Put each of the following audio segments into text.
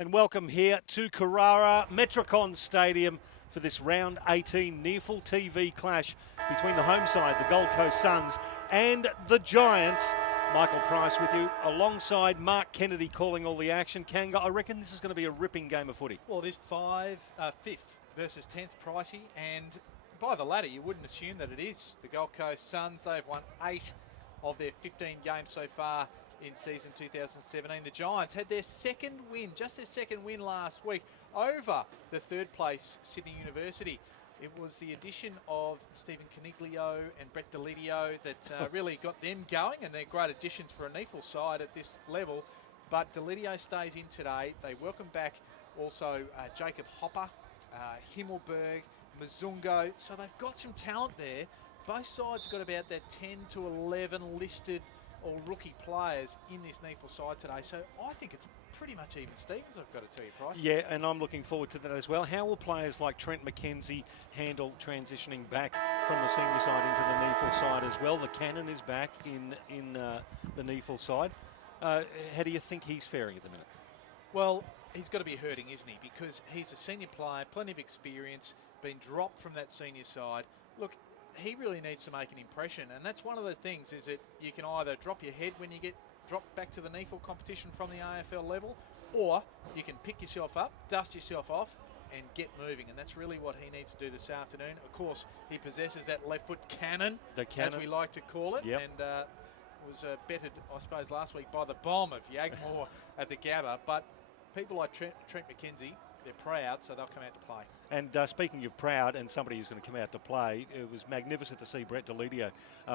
And welcome here to Carrara, Metricon Stadium for this round 18 NEAFL TV clash between the home side, the Gold Coast Suns, and the Giants. Michael Price with you, alongside Mark Kennedy calling all the action. Kanga, I reckon this is going to be a ripping game of footy. Well, it is 5th versus 10th Pricey, and by the ladder, you wouldn't assume that it is. The Gold Coast Suns, they've won 8 of their 15 games so far in season 2017. The Giants had their second win, just their second win last week over the third place Sydney University. It was the addition of Stephen Caniglio and Brett Delidio that really got them going, and they're great additions for a NEAFL side at this level. But Delidio stays in today. They welcome back also Jacob Hopper, Himmelberg, Mzungo. So they've got some talent there. Both sides have got about that 10 to 11 listed or rookie players in this NEAFL side today. So I think it's pretty much even Stevens, I've got to tell you, Price. Yeah, and I'm looking forward to that as well. How will players like Trent McKenzie handle transitioning back from the senior side into the NEAFL side as well? The Cannon is back in the NEAFL side. How do you think he's faring at the minute? Well, he's got to be hurting, isn't he? Because he's a senior player, plenty of experience, been dropped from that senior side. Look, he really needs to make an impression, and that's one of the things, is that you can either drop your head when you get dropped back to the NEAFL competition from the AFL level, or you can pick yourself up, dust yourself off, and get moving, and that's really what he needs to do this afternoon. Of course, he possesses that left foot cannon, as we like to call it, yep. And was bettered, I suppose, last week by the bomb of Yagmore at the Gabba. But people like Trent McKenzie, they're proud, so they'll come out to play. And speaking of proud and somebody who's going to come out to play, it was magnificent to see Brett Delidio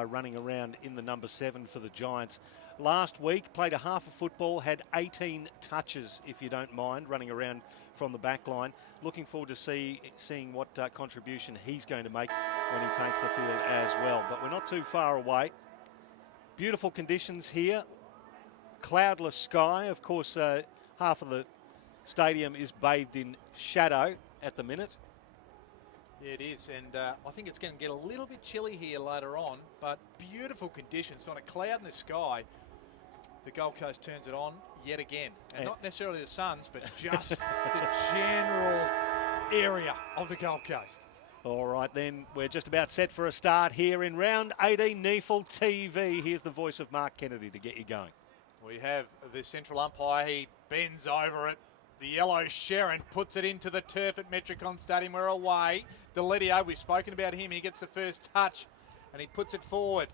running around in the number 7 for the Giants. Last week, played a half of football, had 18 touches, if you don't mind, running around from the back line. Looking forward to seeing what contribution he's going to make when he takes the field as well. But we're not too far away. Beautiful conditions here. Cloudless sky. Of course, half of the stadium is bathed in shadow at the minute. Yeah, it is, and I think it's going to get a little bit chilly here later on, but beautiful conditions. Not a cloud in the sky. The Gold Coast turns it on yet again. And not necessarily the Suns, but just the general area of the Gold Coast. All right, then, we're just about set for a start here in round 18 NEAFL TV. Here's the voice of Mark Kennedy to get you going. We have the central umpire. He bends over it. The yellow Sharon puts it into the turf at Metricon Stadium. We're away. Delidio, we've spoken about him. He gets the first touch and he puts it forward.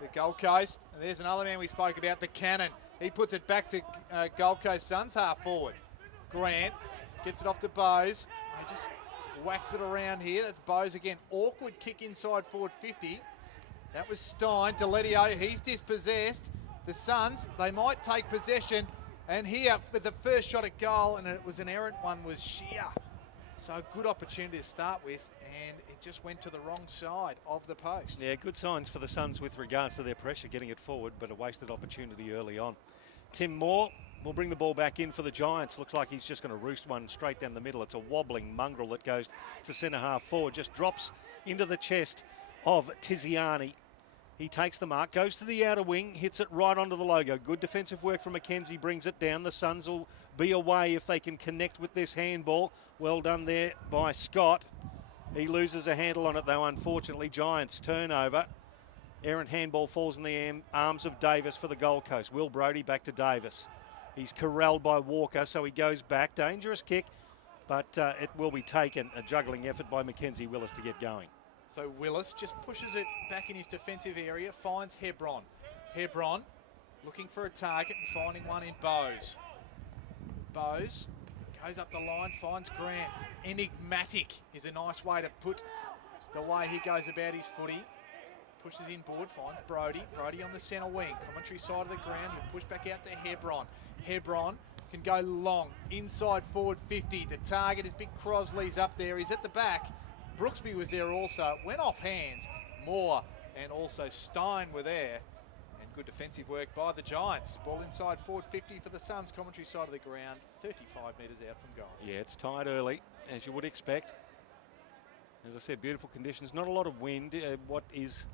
The Gold Coast, and there's another man we spoke about, the Cannon. He puts it back to Gold Coast Suns half forward. Grant gets it off to Bose. They just whacks it around here. That's Bose again. Awkward kick inside forward 50. That was Stein. Delidio, he's dispossessed. The Suns, they might take possession. And here, with the first shot at goal, and it was an errant one, was Shear. So a good opportunity to start with, and it just went to the wrong side of the post. Yeah, good signs for the Suns with regards to their pressure, getting it forward, but a wasted opportunity early on. Tim Moore will bring the ball back in for the Giants. Looks like he's just going to roost one straight down the middle. It's a wobbling mongrel that goes to centre half forward, just drops into the chest of Tiziani. He takes the mark, goes to the outer wing, hits it right onto the logo. Good defensive work from McKenzie, brings it down. The Suns will be away if they can connect with this handball. Well done there by Scott. He loses a handle on it though, unfortunately. Giants turnover. Errant handball falls in the arms of Davis for the Gold Coast. Will Brodie back to Davis. He's corralled by Walker, so he goes back. Dangerous kick, but it will be taken. A juggling effort by Mackenzie Willis to get going. So Willis just pushes it back in his defensive area, finds Hebron. Hebron looking for a target and finding one in Bose. Bose goes up the line, finds Grant. Enigmatic is a nice way to put the way he goes about his footy. Pushes inboard, finds Brodie. Brodie on the centre wing, commentary side of the ground. He'll push back out to Hebron. Hebron can go long, inside forward 50. The target is Big Crosley's up there. He's at the back. Brooksby was there also. Went off hands. Moore and also Stein were there. And good defensive work by the Giants. Ball inside forward 50 for the Suns. Commentary side of the ground. 35 metres out from goal. Yeah, it's tied early, as you would expect. As I said, beautiful conditions. Not a lot of wind. What is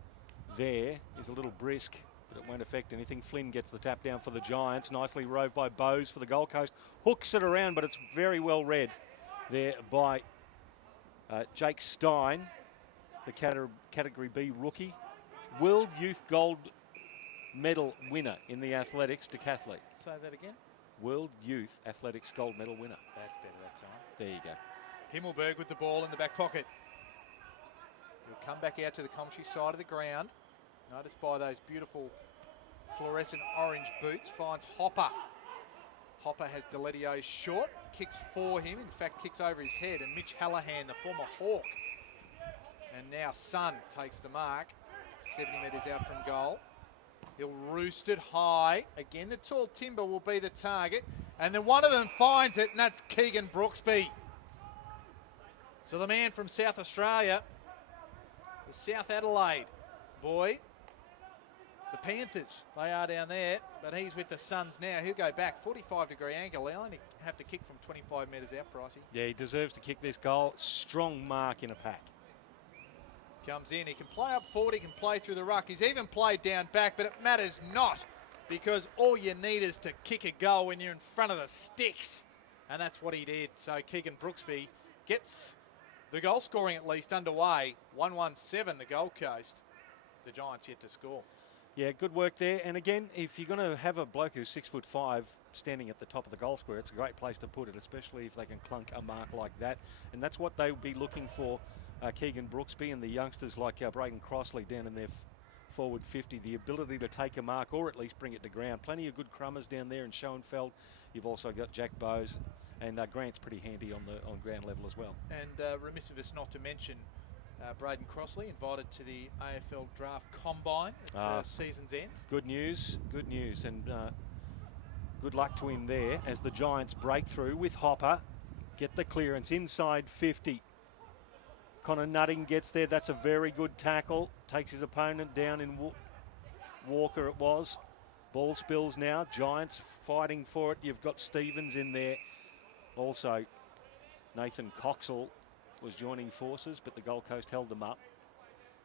there is a little brisk but it won't affect anything. Flynn gets the tap down for the Giants. Nicely roved by Bowes for the Gold Coast. Hooks it around, but it's very well read there by Jake Stein, the Category B rookie. World Youth Gold Medal winner in the athletics, decathlete. Say that again. World Youth Athletics Gold Medal winner. That's better that time. There you go. Himmelberg with the ball in the back pocket. He'll come back out to the commentary side of the ground. Noticed by those beautiful fluorescent orange boots. Finds Hopper. Hopper has Deletio short. Kicks for him. In fact, kicks over his head. And Mitch Hallahan, the former Hawk. And now Sun takes the mark. 70 metres out from goal. He'll roost it high. Again, the tall timber will be the target. And then one of them finds it, and that's Keegan Brooksby. So the man from South Australia, the South Adelaide boy, the Panthers, they are down there, but he's with the Suns now. He'll go back, 45-degree angle. He'll only have to kick from 25 metres out, Pricey. Yeah, he deserves to kick this goal. Strong mark in a pack. Comes in, he can play up forward, he can play through the ruck. He's even played down back, but it matters not because all you need is to kick a goal when you're in front of the sticks. And that's what he did. So Keegan Brooksby gets the goal scoring at least underway. 1-1-7 the Gold Coast. The Giants yet to score. Yeah, good work there. And again, if you're going to have a bloke who's 6'5" standing at the top of the goal square, it's a great place to put it, especially if they can clunk a mark like that. And that's what they'll be looking for. Keegan Brooksby and the youngsters like Braden Crossley down in their forward 50, the ability to take a mark or at least bring it to ground. Plenty of good crummers down there in Schoenfeld. You've also got Jack Bowes, and Grant's pretty handy on ground level as well. And remiss of us not to mention Braden Crossley invited to the AFL Draft Combine at season's end. Good news, and good luck to him there as the Giants break through with Hopper. Get the clearance inside 50. Connor Nutting gets there. That's a very good tackle. Takes his opponent down in Walker, it was. Ball spills now. Giants fighting for it. You've got Stevens in there. Also, Nathan Coxall was joining forces, but the Gold Coast held them up.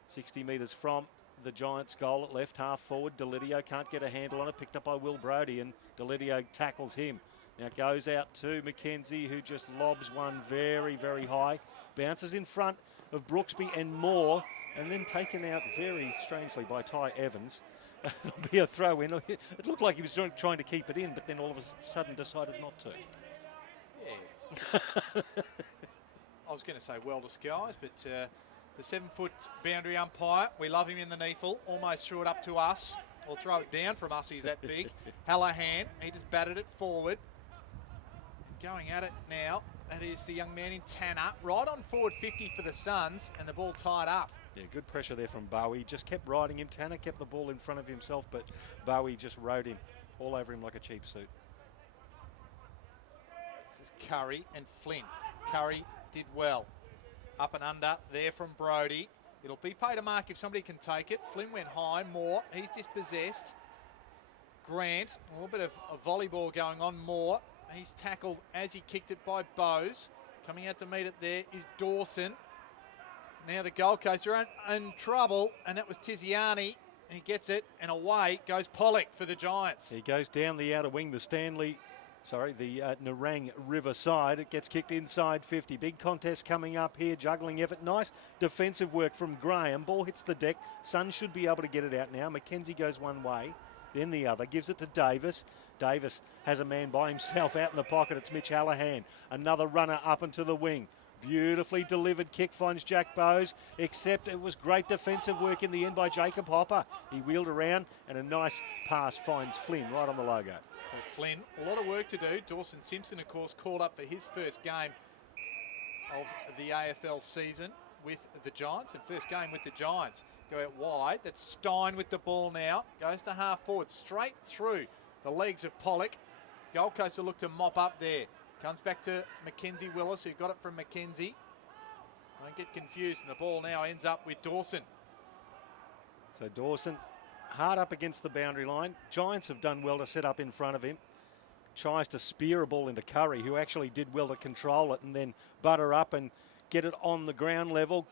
60 metres from the Giants' goal at left half forward. Deletio can't get a handle on it. Picked up by Will Brodie, and Deletio tackles him. Now it goes out to McKenzie, who just lobs one very, very high. Bounces in front of Brooksby and Moore, and then taken out very strangely by Ty Evans. It'll be a throw in. It looked like he was trying to keep it in, but then all of a sudden decided not to. Yeah. I was going to say well disguised, but the 7-foot boundary umpire, we love him in the NEAFL, almost threw it up to us, or throw it down from us, he's that big. Hallahan, he just batted it forward. Going at it now. That is the young man in Tanner, right on forward 50 for the Suns, and the ball tied up. Yeah, good pressure there from Bowie. Just kept riding him. Tanner kept the ball in front of himself, but Bowie just rode him all over him like a cheap suit. This is Curry and Flynn. Curry did well. Up and under there from Brodie. It'll be paid a mark if somebody can take it. Flynn went high. Moore, he's dispossessed. Grant, a little bit of a volleyball going on. Moore. He's tackled as he kicked it by Bowes. Coming out to meet it there is Dawson. Now the Gold Coast are in trouble, and that was Tiziani. He gets it, and away goes Pollock for the Giants. He goes down the outer wing, the Nerang River side. It gets kicked inside 50. Big contest coming up here, juggling effort. Nice defensive work from Graham. Ball hits the deck. Sun should be able to get it out now. McKenzie goes one way, then the other. Gives it to Davis. Davis has a man by himself out in the pocket. It's Mitch Hallahan. Another runner up into the wing. Beautifully delivered kick finds Jack Bowes, except it was great defensive work in the end by Jacob Hopper. He wheeled around, and a nice pass finds Flynn right on the logo. So Flynn, a lot of work to do. Dawson Simpson, of course, called up for his first game of the AFL season with the Giants, and first game with the Giants. Go out wide. That's Stein with the ball now. Goes to half forward, straight through the legs of Pollock. Gold Coast will look to mop up there. Comes back to Mackenzie Willis, who got it from Mackenzie. Don't get confused, and the ball now ends up with Dawson. So Dawson, hard up against the boundary line. Giants have done well to set up in front of him. Tries to spear a ball into Curry, who actually did well to control it and then butter up and get it on the ground level,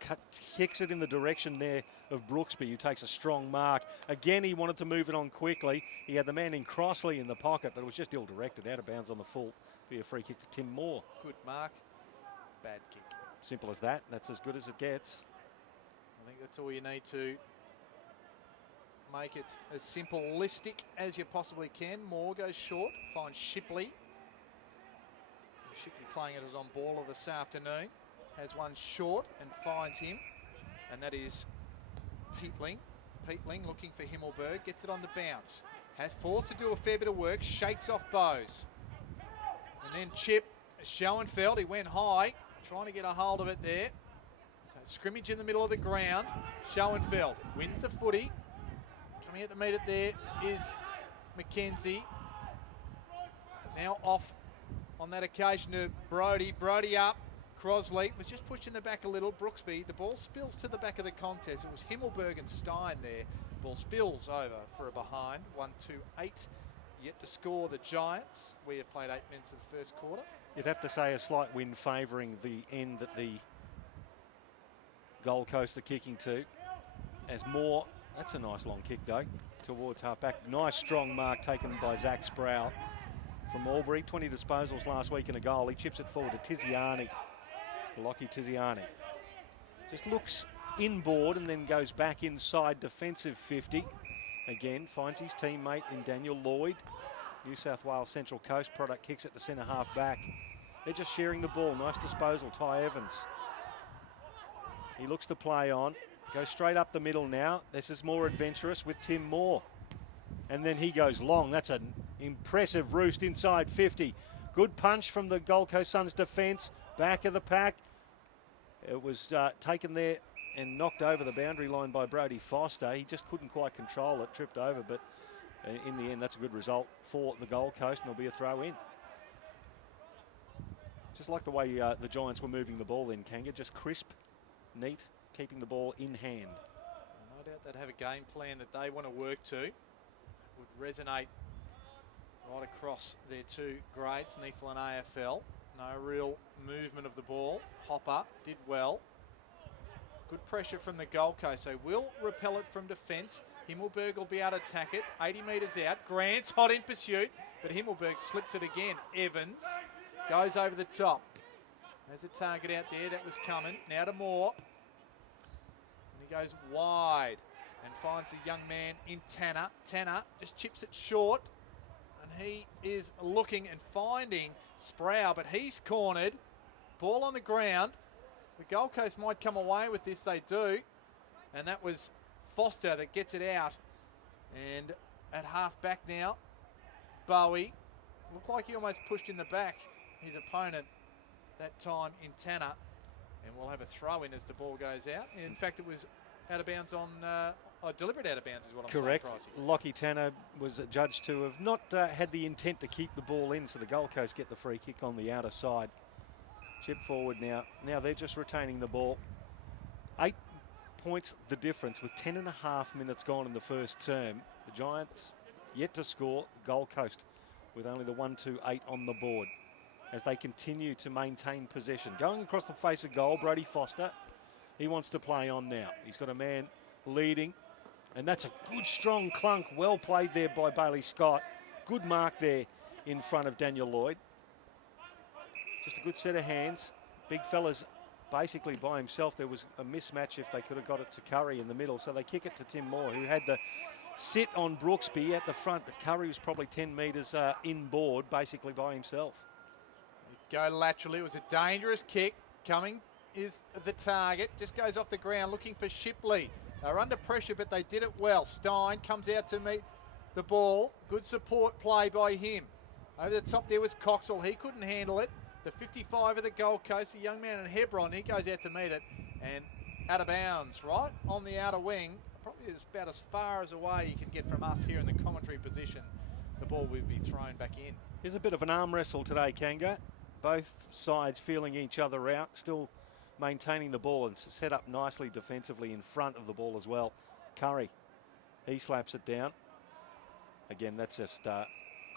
kicks it in the direction there of Brooksby, who takes a strong mark. Again, he wanted to move it on quickly. He had the man in Crossley in the pocket, but it was just ill-directed, out of bounds on the full. Be a free kick to Tim Moore. Good mark, bad kick. Simple as that. That's as good as it gets. I think that's all you need to make it as simplistic as you possibly can. Moore goes short, finds Shipley. Shipley playing it as on baller this afternoon. Has one short and finds him. And that is Peatling. Peatling looking for Himmelberg. Gets it on the bounce. Has forced to do a fair bit of work. Shakes off Bowes. And then Chip Schoenfeld. He went high. Trying to get a hold of it there. So scrimmage in the middle of the ground. Schoenfeld wins the footy. Coming out to meet it there is McKenzie. Now off on that occasion to Brody. Brody up. Crosley was just pushing the back a little. Brooksby, the ball spills to the back of the contest. It was Himmelberg and Stein there. Ball spills over for a behind. 1-2-8. Yet to score the Giants. We have played 8 minutes of the first quarter. You'd have to say a slight win favouring the end that the Gold Coast are kicking to. As Moore, that's a nice long kick though, towards half-back. Nice strong mark taken by Zach Sproul from Albury. 20 disposals last week and a goal. He chips it forward to Tiziani. To Lockie Tiziani. Just looks inboard and then goes back inside defensive 50. Again, finds his teammate in Daniel Lloyd. New South Wales Central Coast product, kicks it to centre half back. They're just sharing the ball. Nice disposal, Ty Evans. He looks to play on. Goes straight up the middle now. This is more adventurous with Tim Moore. And then he goes long. That's an impressive roost inside 50. Good punch from the Gold Coast Suns defence. Back of the pack. It was taken there and knocked over the boundary line by Brody Foster. He just couldn't quite control it, tripped over, but in the end, that's a good result for the Gold Coast, and there'll be a throw in. Just like the way the Giants were moving the ball in, Kanga, just crisp, neat, keeping the ball in hand. No doubt they'd have a game plan that they want to work to. Would resonate right across their two grades, NEAFL and AFL. No real movement of the ball. Hopper did well. Good pressure from the Gold Coast. So will repel it from defence. Himmelberg will be able to attack it. 80 metres out. Grant's hot in pursuit, but Himmelberg slips it again. Evans goes over the top. There's a target out there that was coming. Now to Moore. And he goes wide and finds the young man in Tanner. Tanner just chips it short. And he is looking and finding Sproul, but he's cornered. Ball on the ground. The Gold Coast might come away with this, they do. And that was Foster that gets it out. And at half back now, Bowie. Looked like he almost pushed in the back his opponent that time in Tanner. And we'll have a throw in as the ball goes out. In fact, it was out of bounds on... deliberate out of bounds is what I'm Correct. saying. Correct. Lockie Tanner was judged to have not had the intent to keep the ball in, so the Gold Coast get the free kick on the outer side. Chip forward now. Now they're just retaining the ball. 8 points the difference with 10.5 minutes gone in the first term. The Giants yet to score. Gold Coast with only the 1-2-8 on the board as they continue to maintain possession. Going across the face of goal, Brody Foster. He wants to play on now. He's got a man leading. And that's a good, strong clunk. Well played there by Bailey Scott. Good mark there in front of Daniel Lloyd. Just a good set of hands. Big fella's basically by himself. There was a mismatch if they could have got it to Curry in the middle. So they kick it to Tim Moore, who had the sit on Brooksby at the front. But Curry was probably 10 metres inboard, basically by himself. Go laterally. It was a dangerous kick. Coming is the target. Just goes off the ground looking for Shipley. They're under pressure, but they did it well. Stein comes out to meet the ball. Good support play by him. Over the top there was Coxall. He couldn't handle it. The 55 of the Gold Coast, the young man in Hebron, he goes out to meet it. And out of bounds, right on the outer wing. Probably is about as far as away you can get from us here in the commentary position. The ball will be thrown back in. Here's a bit of an arm wrestle today, Kanga. Both sides feeling each other out. Still maintaining the ball and set up nicely defensively in front of the ball as well. Curry, he slaps it down. Again, that's just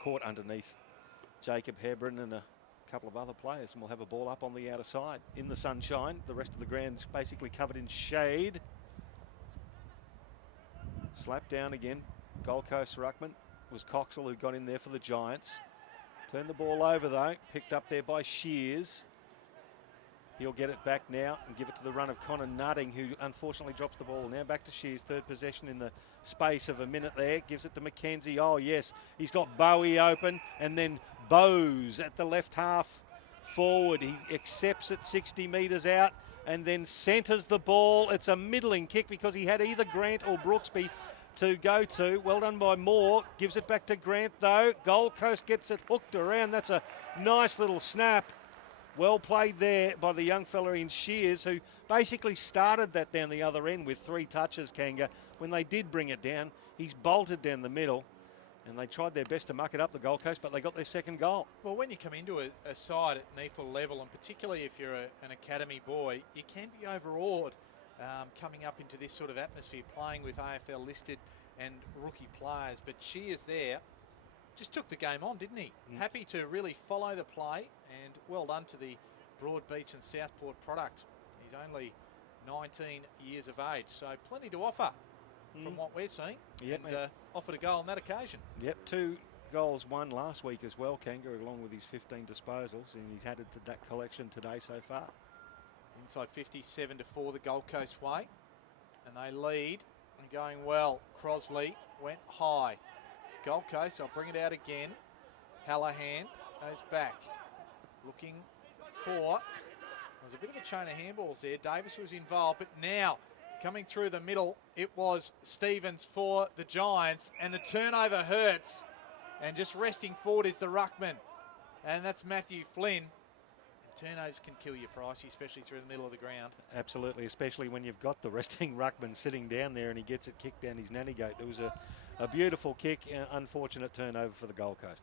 caught underneath Jacob Hebron and a couple of other players, and we'll have a ball up on the outer side in the sunshine. The rest of the ground's basically covered in shade. Slap down again. Gold Coast ruckman was Coxell, who got in there for the Giants. Turned the ball over though, picked up there by Shears. He'll get it back now and give it to the run of Connor Nutting, who unfortunately drops the ball. Now back to Shears, third possession in the space of a minute there. Gives it to McKenzie. Oh yes, he's got Bowie open, and then Bowes at the left half forward. He accepts it 60 metres out and then centres the ball. It's a middling kick because he had either Grant or Brooksby to go to. Well done by Moore. Gives it back to Grant though. Gold Coast gets it hooked around. That's a nice little snap. Well played there by the young fella in Shears, who basically started that down the other end with 3 touches, Kanga. When they did bring it down, he's bolted down the middle, and they tried their best to muck it up, the Gold Coast, but they got their second goal. Well, when you come into a side at NEAFL level, and particularly if you're an academy boy, you can be overawed coming up into this sort of atmosphere, playing with AFL listed and rookie players. But Shears there just took the game on, didn't he? Happy to really follow the play, and well done to the Broadbeach and Southport product. He's only 19 years of age, so plenty to offer from what we're seeing. Yep, and offered a goal on that occasion. Yep, 2 goals, 1 last week as well, Kanga, along with his 15 disposals, and he's added to that collection today so far. Inside 57-4 the Gold Coast way, and they lead and going well. Crosley went high. Gold Coast, I'll bring it out again. Hallahan goes back, looking for, there's a bit of a chain of handballs there. Davis was involved, but now coming through the middle, it was Stevens for the Giants, and the turnover hurts, and just resting forward is the ruckman, and that's Matthew Flynn. And turnovers can kill you, Pricey, especially through the middle of the ground. Absolutely, especially when you've got the resting ruckman sitting down there and he gets it kicked down his nanny gate. There was a beautiful kick, unfortunate turnover for the Gold Coast.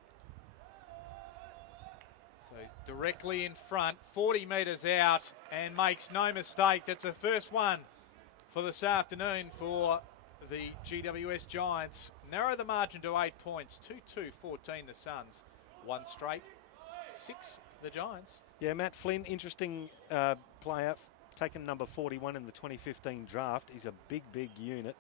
So he's directly in front, 40 metres out, and makes no mistake. That's the first one for this afternoon for the GWS Giants. Narrow the margin to 8 points, 2-2-14 the Suns. 1 straight, 6 the Giants. Yeah, Matt Flynn, interesting player, taken number 41 in the 2015 draft. He's a big unit.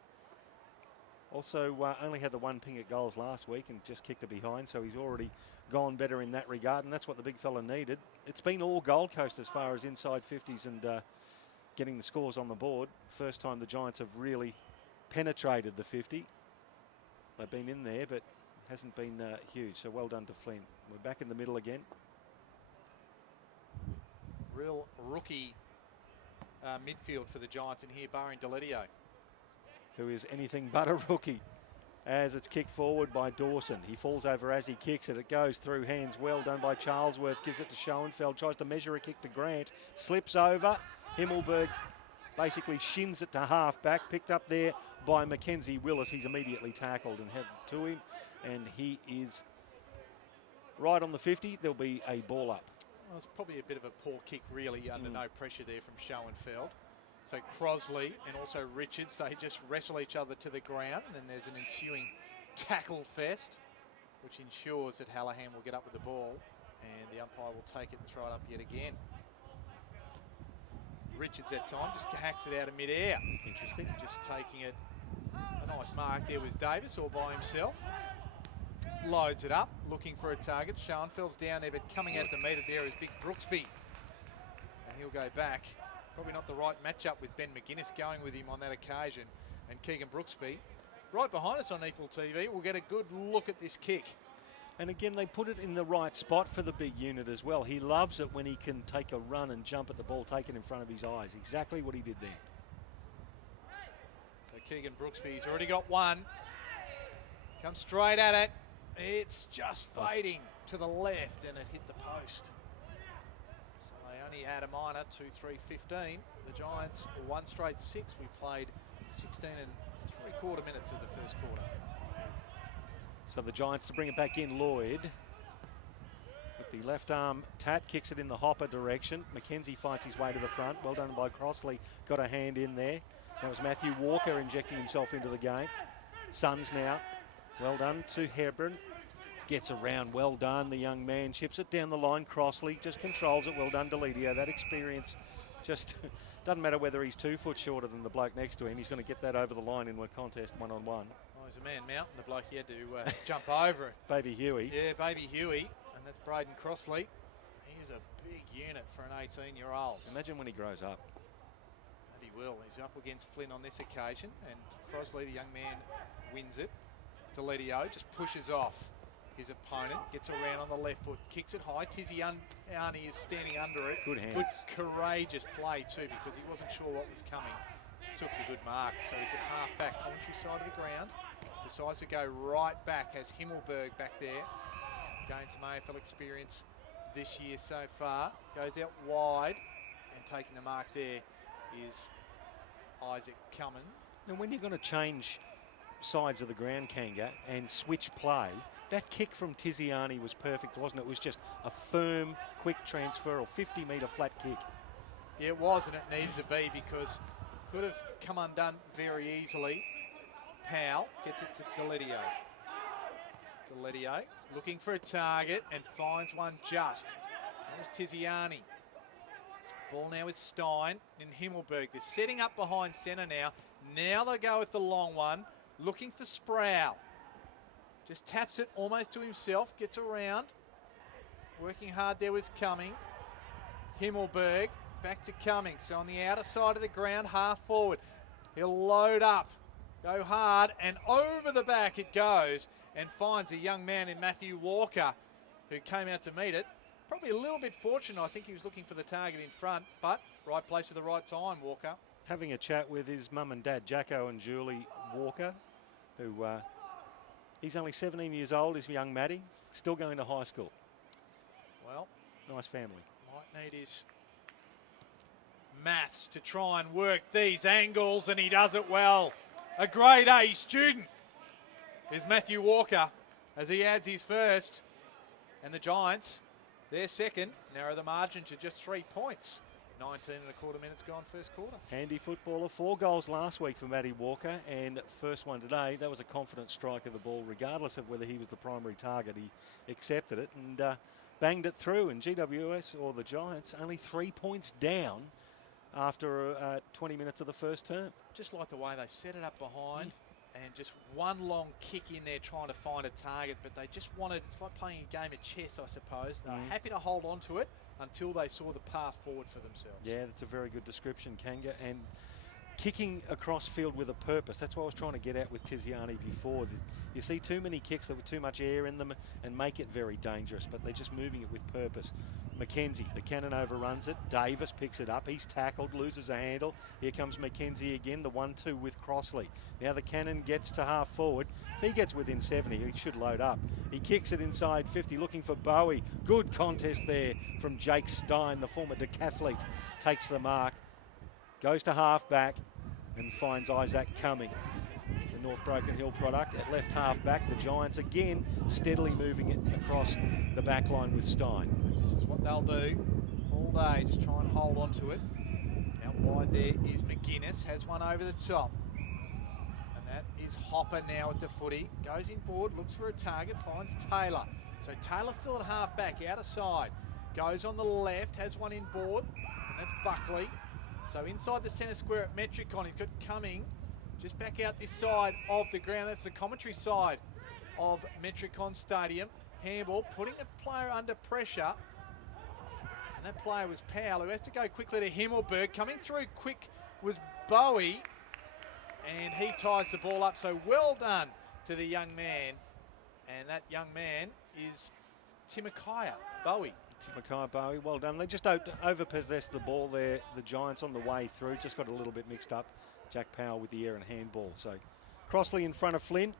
Also only had the 1 ping at goals last week and just kicked it behind, so he's already gone better in that regard, and that's what the big fella needed. It's been all Gold Coast as far as inside 50s and getting the scores on the board. First time the Giants have really penetrated the 50. They've been in there, but hasn't been huge, so well done to Flynn. We're back in the middle again. Real rookie midfield for the Giants in here, barring Deletio, who is anything but a rookie. As it's kicked forward by Dawson. He falls over as he kicks it. It goes through hands. Well done by Charlesworth. Gives it to Schoenfeld. Tries to measure a kick to Grant. Slips over. Himmelberg basically shins it to half back. Picked up there by Mackenzie Willis. He's immediately tackled and headed to him. And he is right on the 50. There'll be a ball up. Well, it's probably a bit of a poor kick, really, under no pressure there from Schoenfeld. So Crosley and also Richards, they just wrestle each other to the ground, and then there's an ensuing tackle fest, which ensures that Hallahan will get up with the ball, and the umpire will take it and throw it up yet again. Richards that time just hacks it out of mid-air. Interesting. Just taking it, a nice mark there was Davis all by himself. Loads it up, looking for a target. Schoenfeld's down there, but coming out to meet it there is big Brooksby. And he'll go back. Probably not the right matchup with Ben McGuinness going with him on that occasion. And Keegan Brooksby right behind us on NEAFL TV. We'll get a good look at this kick. And again, they put it in the right spot for the big unit as well. He loves it when he can take a run and jump at the ball, take it in front of his eyes. Exactly what he did then. So Keegan Brooksby, he's already got one. Comes straight at it. It's just fading to the left, and it hit the post. So they only add a minor, 2-3-15. The Giants 1 straight 6. We played 16 and 3/4 minutes of the first quarter. So the Giants to bring it back in. Lloyd with the left arm. Tat kicks it in the hopper direction. Mackenzie fights his way to the front. Well done by Crossley. Got a hand in there. That was Matthew Walker injecting himself into the game. Suns now. Well done to Hebron. Gets around, well done, the young man. Chips it down the line, Crossley just controls it. Well done, Deledio. That experience just doesn't matter whether he's 2 foot shorter than the bloke next to him. He's going to get that over the line in a contest one-on-one. Oh, he's a man mountain, the bloke. He had to jump over it. Baby Huey. Yeah, Baby Huey. And that's Braden Crossley. He's a big unit for an 18-year-old. Imagine when he grows up. And he will. He's up against Flynn on this occasion. And Crossley, the young man, wins it. Deledio just pushes off his opponent, gets around on the left foot, kicks it high. Tiziani is standing under it. Good hands. Good, courageous play too, because he wasn't sure what was coming. Took the good mark. So he's at half-back, commentary side of the ground. Decides to go right back, has Himmelberg back there. Gained some AFL experience this year so far. Goes out wide, and taking the mark there is Isaac Cummins. Now, when you're going to change sides of the ground, Kanga, and switch play, that kick from Tiziani was perfect, wasn't it? It was just a firm, quick transfer, or 50-metre flat kick. Yeah, it was, and it needed to be, because could have come undone very easily. Powell gets it to Deledio. Deledio looking for a target and finds one just. That was Tiziani. Ball now with Stein and Himmelberg. They're setting up behind centre now. Now they go with the long one, looking for Sproul. Just taps it almost to himself, gets around. Working hard there was Cumming. Himmelberg back to Cumming. So on the outer side of the ground, half forward. He'll load up, go hard, and over the back it goes, and finds a young man in Matthew Walker, who came out to meet it. Probably a little bit fortunate. I think he was looking for the target in front, but right place at the right time, Walker. Having a chat with his mum and dad, Jacko and Julie Walker, who he's only 17 years old, is young Matty, still going to high school. Well, nice family. Might need his maths to try and work these angles, and he does it well. A grade A student is Matthew Walker as he adds his first, and the Giants, their second, narrow the margin to just 3 points. 19 and a quarter minutes gone first quarter. Handy footballer, 4 goals last week for Matty Walker, and first one today. That was a confident strike of the ball, regardless of whether he was the primary target. He accepted it and banged it through, and GWS, or the Giants, only 3 points down after 20 minutes of the first term. Just like the way they set it up behind and just one long kick in there trying to find a target, but they just wanted, it's like playing a game of chess, I suppose. They're happy to hold on to it until they saw the path forward for themselves. Yeah, that's a very good description, Kanga. And kicking across field with a purpose. That's what I was trying to get at with Tiziani before. You see too many kicks that with too much air in them and make it very dangerous, but they're just moving it with purpose. McKenzie, the cannon overruns it. Davis picks it up. He's tackled, loses a handle. Here comes McKenzie again, the 1-2 with Crossley. Now the cannon gets to half forward. If he gets within 70, he should load up. He kicks it inside 50, looking for Bowie. Good contest there from Jake Stein, the former decathlete. Takes the mark, goes to half back and finds Isaac Cumming, the North Broken Hill product, at left half back. The Giants again steadily moving it across the back line with Stein. This is what they'll do all day, just try and hold on to it. Out wide there is McGuinness, has one over the top. And that is Hopper now at the footy. Goes in board, looks for a target, finds Taylor. So Taylor still at half back, outer side. Goes on the left, has one in board, and that's Buckley. So inside the centre square at Metricon, he's got Cumming just back out this side of the ground. That's the commentary side of Metricon Stadium. Handball, putting the player under pressure. And that player was Powell, who has to go quickly to Himmelberg. Coming through quick was Bowie, and he ties the ball up. So well done to the young man. And that young man is Timokaya Bowie. Timokaya Bowie, well done. They just overpossessed the ball there. The Giants on the way through just got a little bit mixed up. Jack Powell with the air and handball. So Crossley in front of Flynn.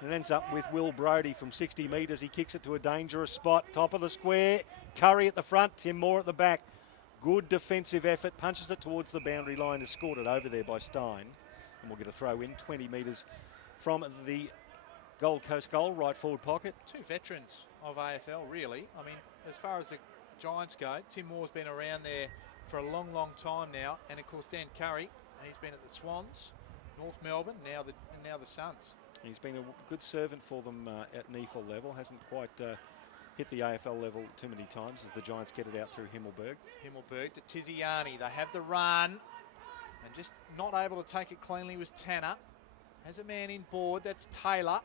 And it ends up with Will Brodie from 60 metres. He kicks it to a dangerous spot. Top of the square. Curry at the front. Tim Moore at the back. Good defensive effort. Punches it towards the boundary line. Is scored it over there by Stein. And we'll get a throw in 20 metres from the Gold Coast goal. Right forward pocket. 2 veterans of AFL, really. I mean, as far as the Giants go, Tim Moore's been around there for a long, long time now. And, of course, Dan Curry. He's been at the Swans, North Melbourne, now the Suns. He's been a good servant for them at NEAFL level. Hasn't quite hit the AFL level too many times as the Giants get it out through Himmelberg. Himmelberg to Tiziani. They have the run. And just not able to take it cleanly was Tanner. Has a man in board. That's Taylor.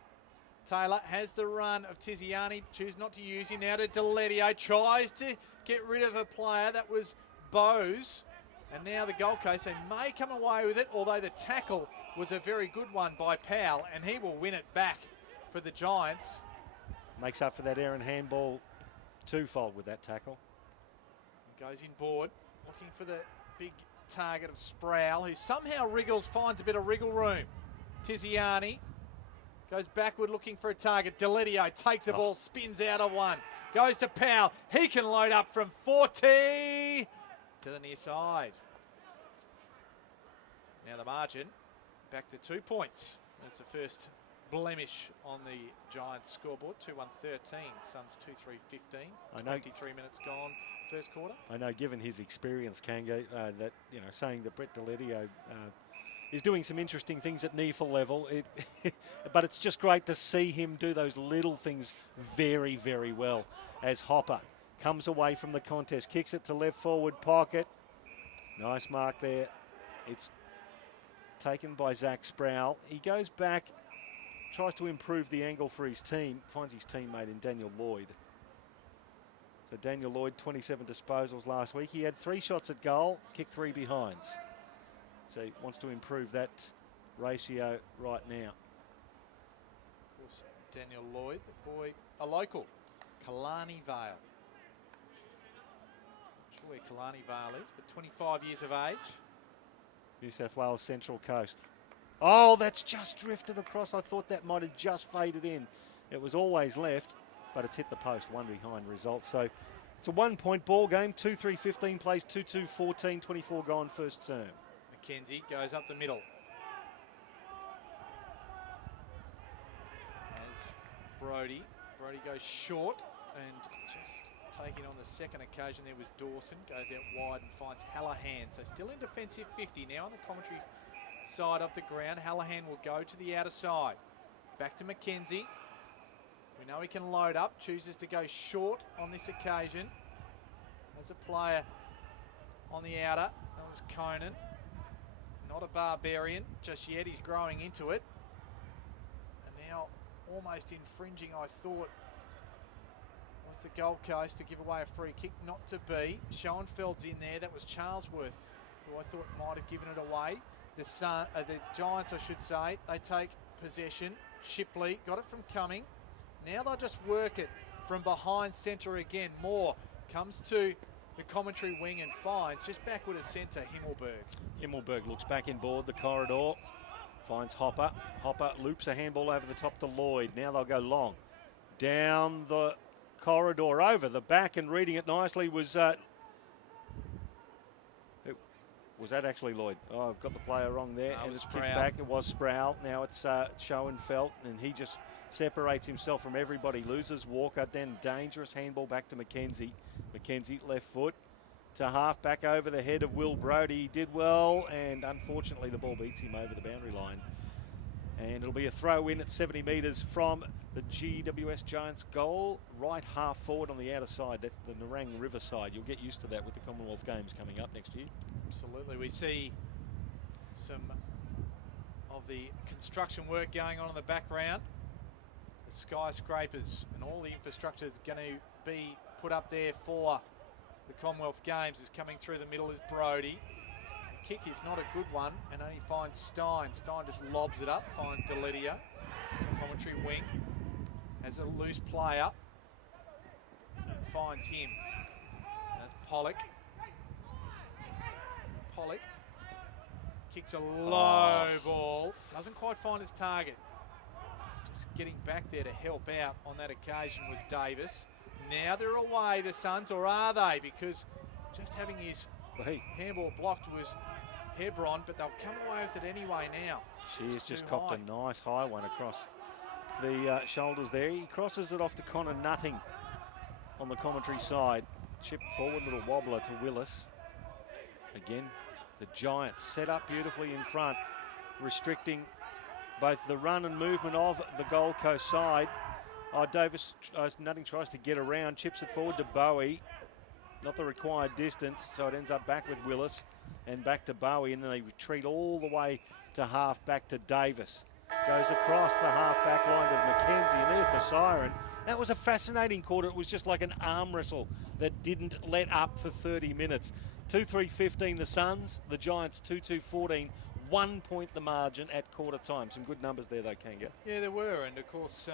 Taylor has the run of Tiziani. Chooses not to use him. Now to Deledio. Tries to get rid of a player. That was Bose. And now the Gold Coast, they may come away with it, although the tackle was a very good one by Powell, and he will win it back for the Giants. Makes up for that errant handball twofold with that tackle. Goes in board, looking for the big target of Sproul, who somehow finds a bit of wriggle room. Tiziani goes backward looking for a target. Deledio takes the ball, spins out of one. Goes to Powell. He can load up from 40 to the near side. Now the margin back to 2 points. That's the first blemish on the Giants scoreboard. 2-1-13. Suns 2-3-15. I know. 23 minutes gone. First quarter. I know, given his experience, Kango, that saying that Brett Deledio is doing some interesting things at NEAFL level. But it's just great to see him do those little things very, very well. As Hopper comes away from the contest, kicks it to left forward pocket. Nice mark there. It's taken by Zach Sproul. He goes back, tries to improve the angle for his team, finds his teammate in Daniel Lloyd. So Daniel Lloyd, 27 disposals last week. He had 3 shots at goal, kicked 3 behinds. So he wants to improve that ratio right now. Of course, Daniel Lloyd, the boy, a local, Killarney Vale. Not sure where Killarney Vale is, but 25 years of age. New South Wales Central Coast. Oh, that's just drifted across. I thought that might have just faded in. It was always left, but it's hit the post. 1 behind result. So it's a 1-point ball game. 2-3-15 plays 2-2-14. 24 gone first term. McKenzie goes up the middle. As Brody goes short and just taking on the second occasion there was Dawson. Goes out wide and finds Hallahan. So still in defensive 50 now on the commentary side of the ground. Hallahan will go to the outer side. Back to McKenzie. We know he can load up. Chooses to go short on this occasion. As a player on the outer, that was Conan. Not a barbarian just yet. He's growing into it. And now almost infringing, I thought, was the Gold Coast to give away a free kick. Not to be. Schoenfeld's in there. That was Charlesworth, who I thought might have given it away. The Giants, I should say, they take possession. Shipley got it from Cumming. Now they'll just work it from behind centre again. Moore comes to the commentary wing and finds just backward of centre Himmelberg. Himmelberg looks back in board, the corridor. Finds Hopper. Hopper loops a handball over the top to Lloyd. Now they'll go long. Down the corridor, over the back, and reading it nicely was... was that actually Lloyd? Oh, I've got the player wrong there. And it's kicked back. It was Sproul. Now it's Schoenfeld, and he just separates himself from everybody. Loses Walker, then dangerous handball back to McKenzie. McKenzie, left foot to half, back over the head of Will Brody. He did well, and unfortunately the ball beats him over the boundary line. And it'll be a throw in at 70 metres from the GWS Giants goal, right half forward on the outer side. That's the Nerang River side. You'll get used to that with the Commonwealth Games coming up next year. Absolutely. We see some of the construction work going on in the background. The skyscrapers and all the infrastructure is going to be put up there for the Commonwealth Games. Is coming through the middle is Brody. The kick is not a good one, and only finds Stein. Stein just lobs it up, finds Deledio. Commentary wing has a loose player and finds him. And that's Pollock. Pollock kicks a low ball. Doesn't quite find its target. Just getting back there to help out on that occasion with Davis. Now they're away, the Suns, or are they? Because just having his handball blocked was Hebron, but they'll come away with it anyway now. She has just copped a nice high one across the shoulders there. He crosses it off to Connor Nutting on the commentary side. Chip forward, little wobbler to Willis. Again, the Giants set up beautifully in front, restricting both the run and movement of the Gold Coast side. Davis, Nutting tries to get around, chips it forward to Bowie. Not the required distance, so it ends up back with Willis and back to Bowie, and then they retreat all the way to half back to Davis. Goes across the half back line to Mackenzie, and there's the siren. That was a fascinating quarter. It was just like an arm wrestle that didn't let up for 30 minutes. 2-3-15 the Suns, the Giants 2-2-14. 1 point the margin at quarter time. Some good numbers there, though, Kanga. Yeah, there were, and of course,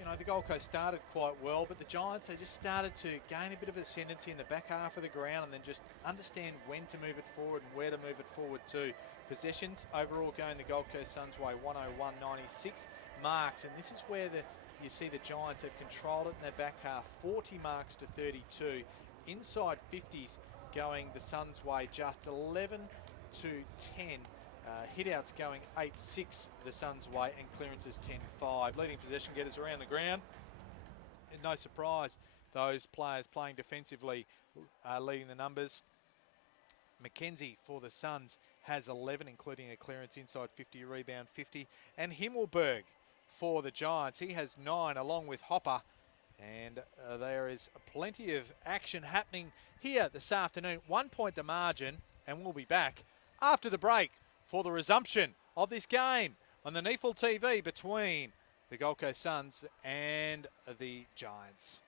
you know, the Gold Coast started quite well, but the Giants, they just started to gain a bit of ascendancy in the back half of the ground and then just understand when to move it forward and where to move it forward to. Possessions overall going the Gold Coast Suns' way, 101.96 marks, and this is where you see the Giants have controlled it in their back half, 40 marks to 32. Inside 50s going the Suns' way, just 11 to 10. Hitouts going 8-6 the Suns' way, and clearances 10-5. Leading possession getters around the ground. And no surprise, those players playing defensively leading the numbers. Mackenzie for the Suns has 11, including a clearance inside 50, rebound 50. And Himmelberg for the Giants, he has 9 along with Hopper. And there is plenty of action happening here this afternoon. 1 point the margin, and we'll be back after the break for the resumption of this game on the NEAFL TV between the Gold Coast Suns and the Giants.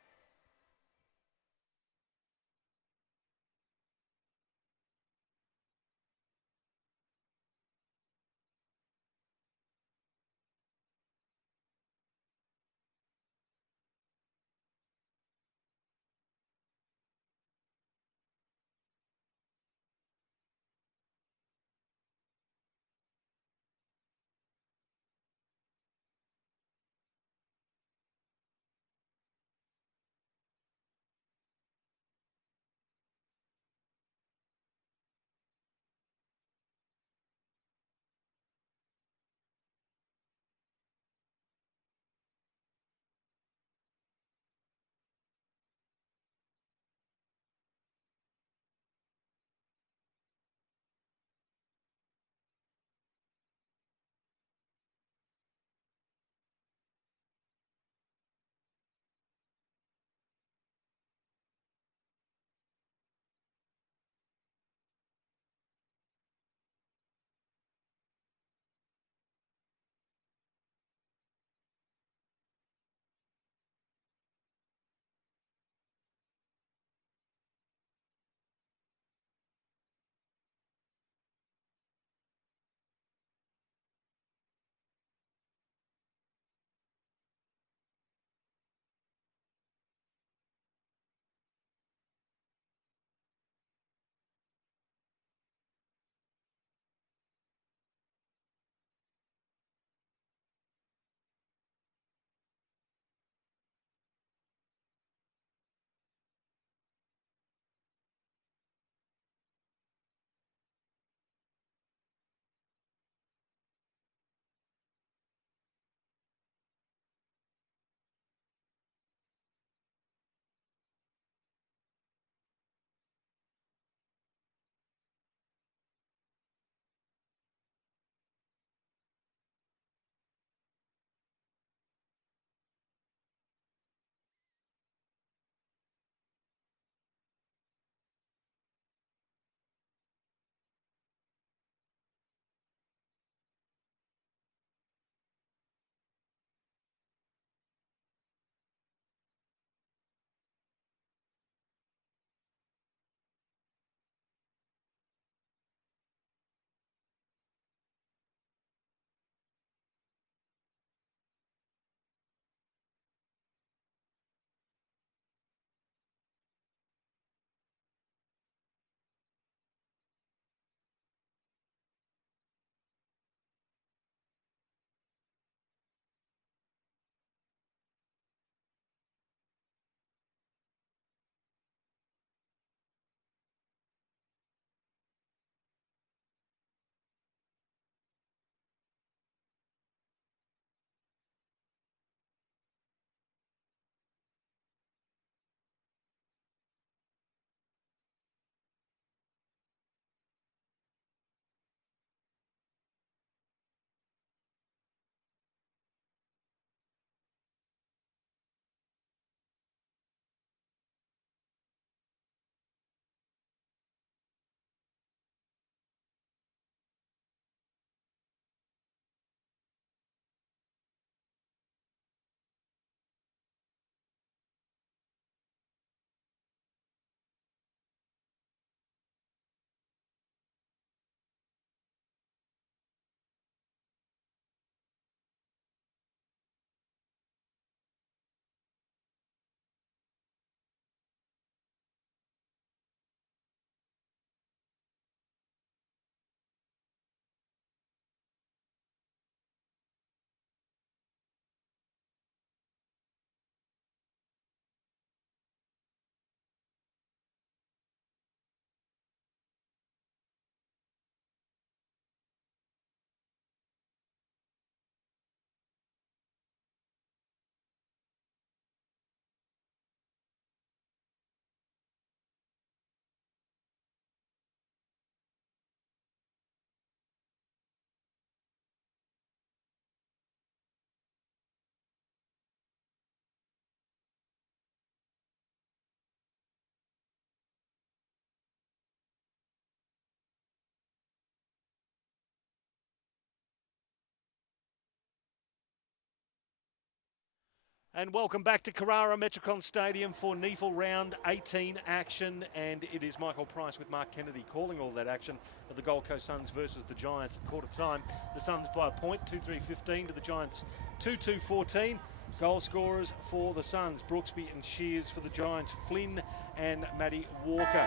And welcome back to Carrara Metricon Stadium for NEAFL round 18 action. And it is Michael Price with Mark Kennedy calling all that action of the Gold Coast Suns versus the Giants at quarter time. The Suns by a point, 2-3-15 to the Giants, 2-2-14. Goal scorers for the Suns, Brooksby and Shears. For the Giants, Flynn and Matty Walker.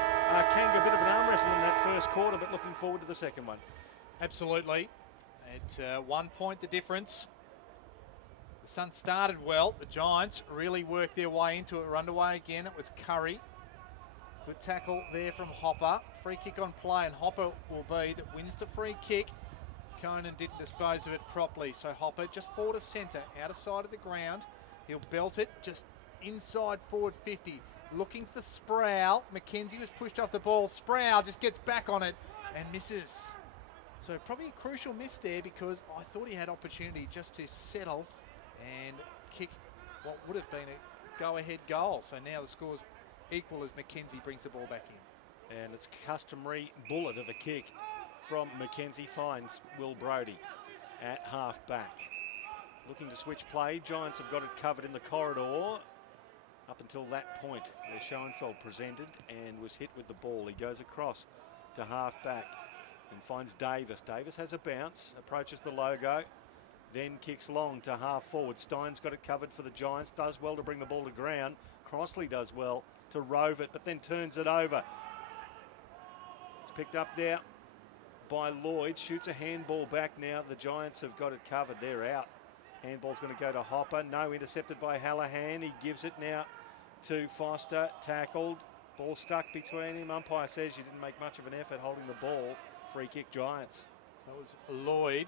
Kanga, a bit of an arm wrestle in that first quarter, but looking forward to the second one. Absolutely. At 1 point the difference. The Suns started well. The Giants really worked their way into it. We're underway again. It was Curry. Good tackle there from Hopper. Free kick on play, and Hopper will be that wins the free kick. Conan didn't dispose of it properly, so Hopper just forward to centre, outer side of the ground. He'll belt it just inside forward 50. Looking for Sproul. McKenzie was pushed off the ball. Sproul just gets back on it and misses. So probably a crucial miss there, because I thought he had opportunity just to settle and kick what would have been a go-ahead goal. So now the score's equal as McKenzie brings the ball back in. And it's customary bullet of a kick from McKenzie, finds Will Brodie at half back. Looking to switch play. Giants have got it covered in the corridor. Up until that point where Schoenfeld presented and was hit with the ball. He goes across to half back and finds Davis. Davis has a bounce, approaches the logo, then kicks long to half forward. Stein's got it covered for the Giants, does well to bring the ball to ground. Crossley does well to rove it, but then turns it over. It's picked up there by Lloyd, shoots a handball back now. The Giants have got it covered, they're out. Handball's going to go to Hopper, no, intercepted by Hallahan. He gives it now to Foster, tackled, ball stuck between him. Umpire says you didn't make much of an effort holding the ball. Free kick Giants. So it was Lloyd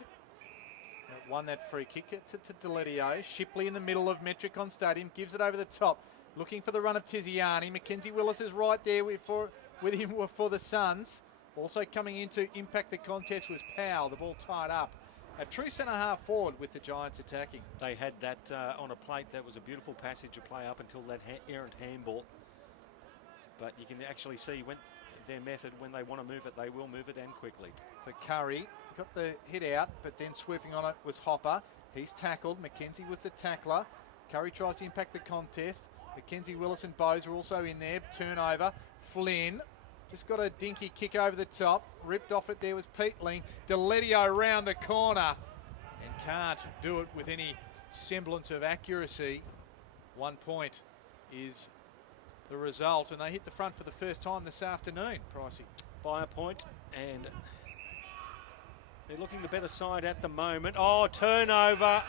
that won that free kick. Gets it to Deledio. Shipley in the middle of Metricon Stadium, gives it over the top, looking for the run of Tiziani. Mackenzie Willis is right there with him for the Suns. Also coming in to impact the contest was Powell. The ball tied up. A true centre half forward with the Giants attacking. They had that on a plate. That was a beautiful passage of play up until that errant handball. But you can actually see when their method, when they want to move it, they will move it, and quickly. So Curry got the hit out, but then swooping on it was Hopper. He's tackled. McKenzie was the tackler. Curry tries to impact the contest. Mackenzie Willis and Bose are also in there. Turnover. Flynn just got a dinky kick over the top. Ripped off it there was Peatling. Deledio round the corner and can't do it with any semblance of accuracy. 1 point is the result, and they hit the front for the first time this afternoon, Pricey. By a point, and they're looking the better side at the moment. Oh, turnover.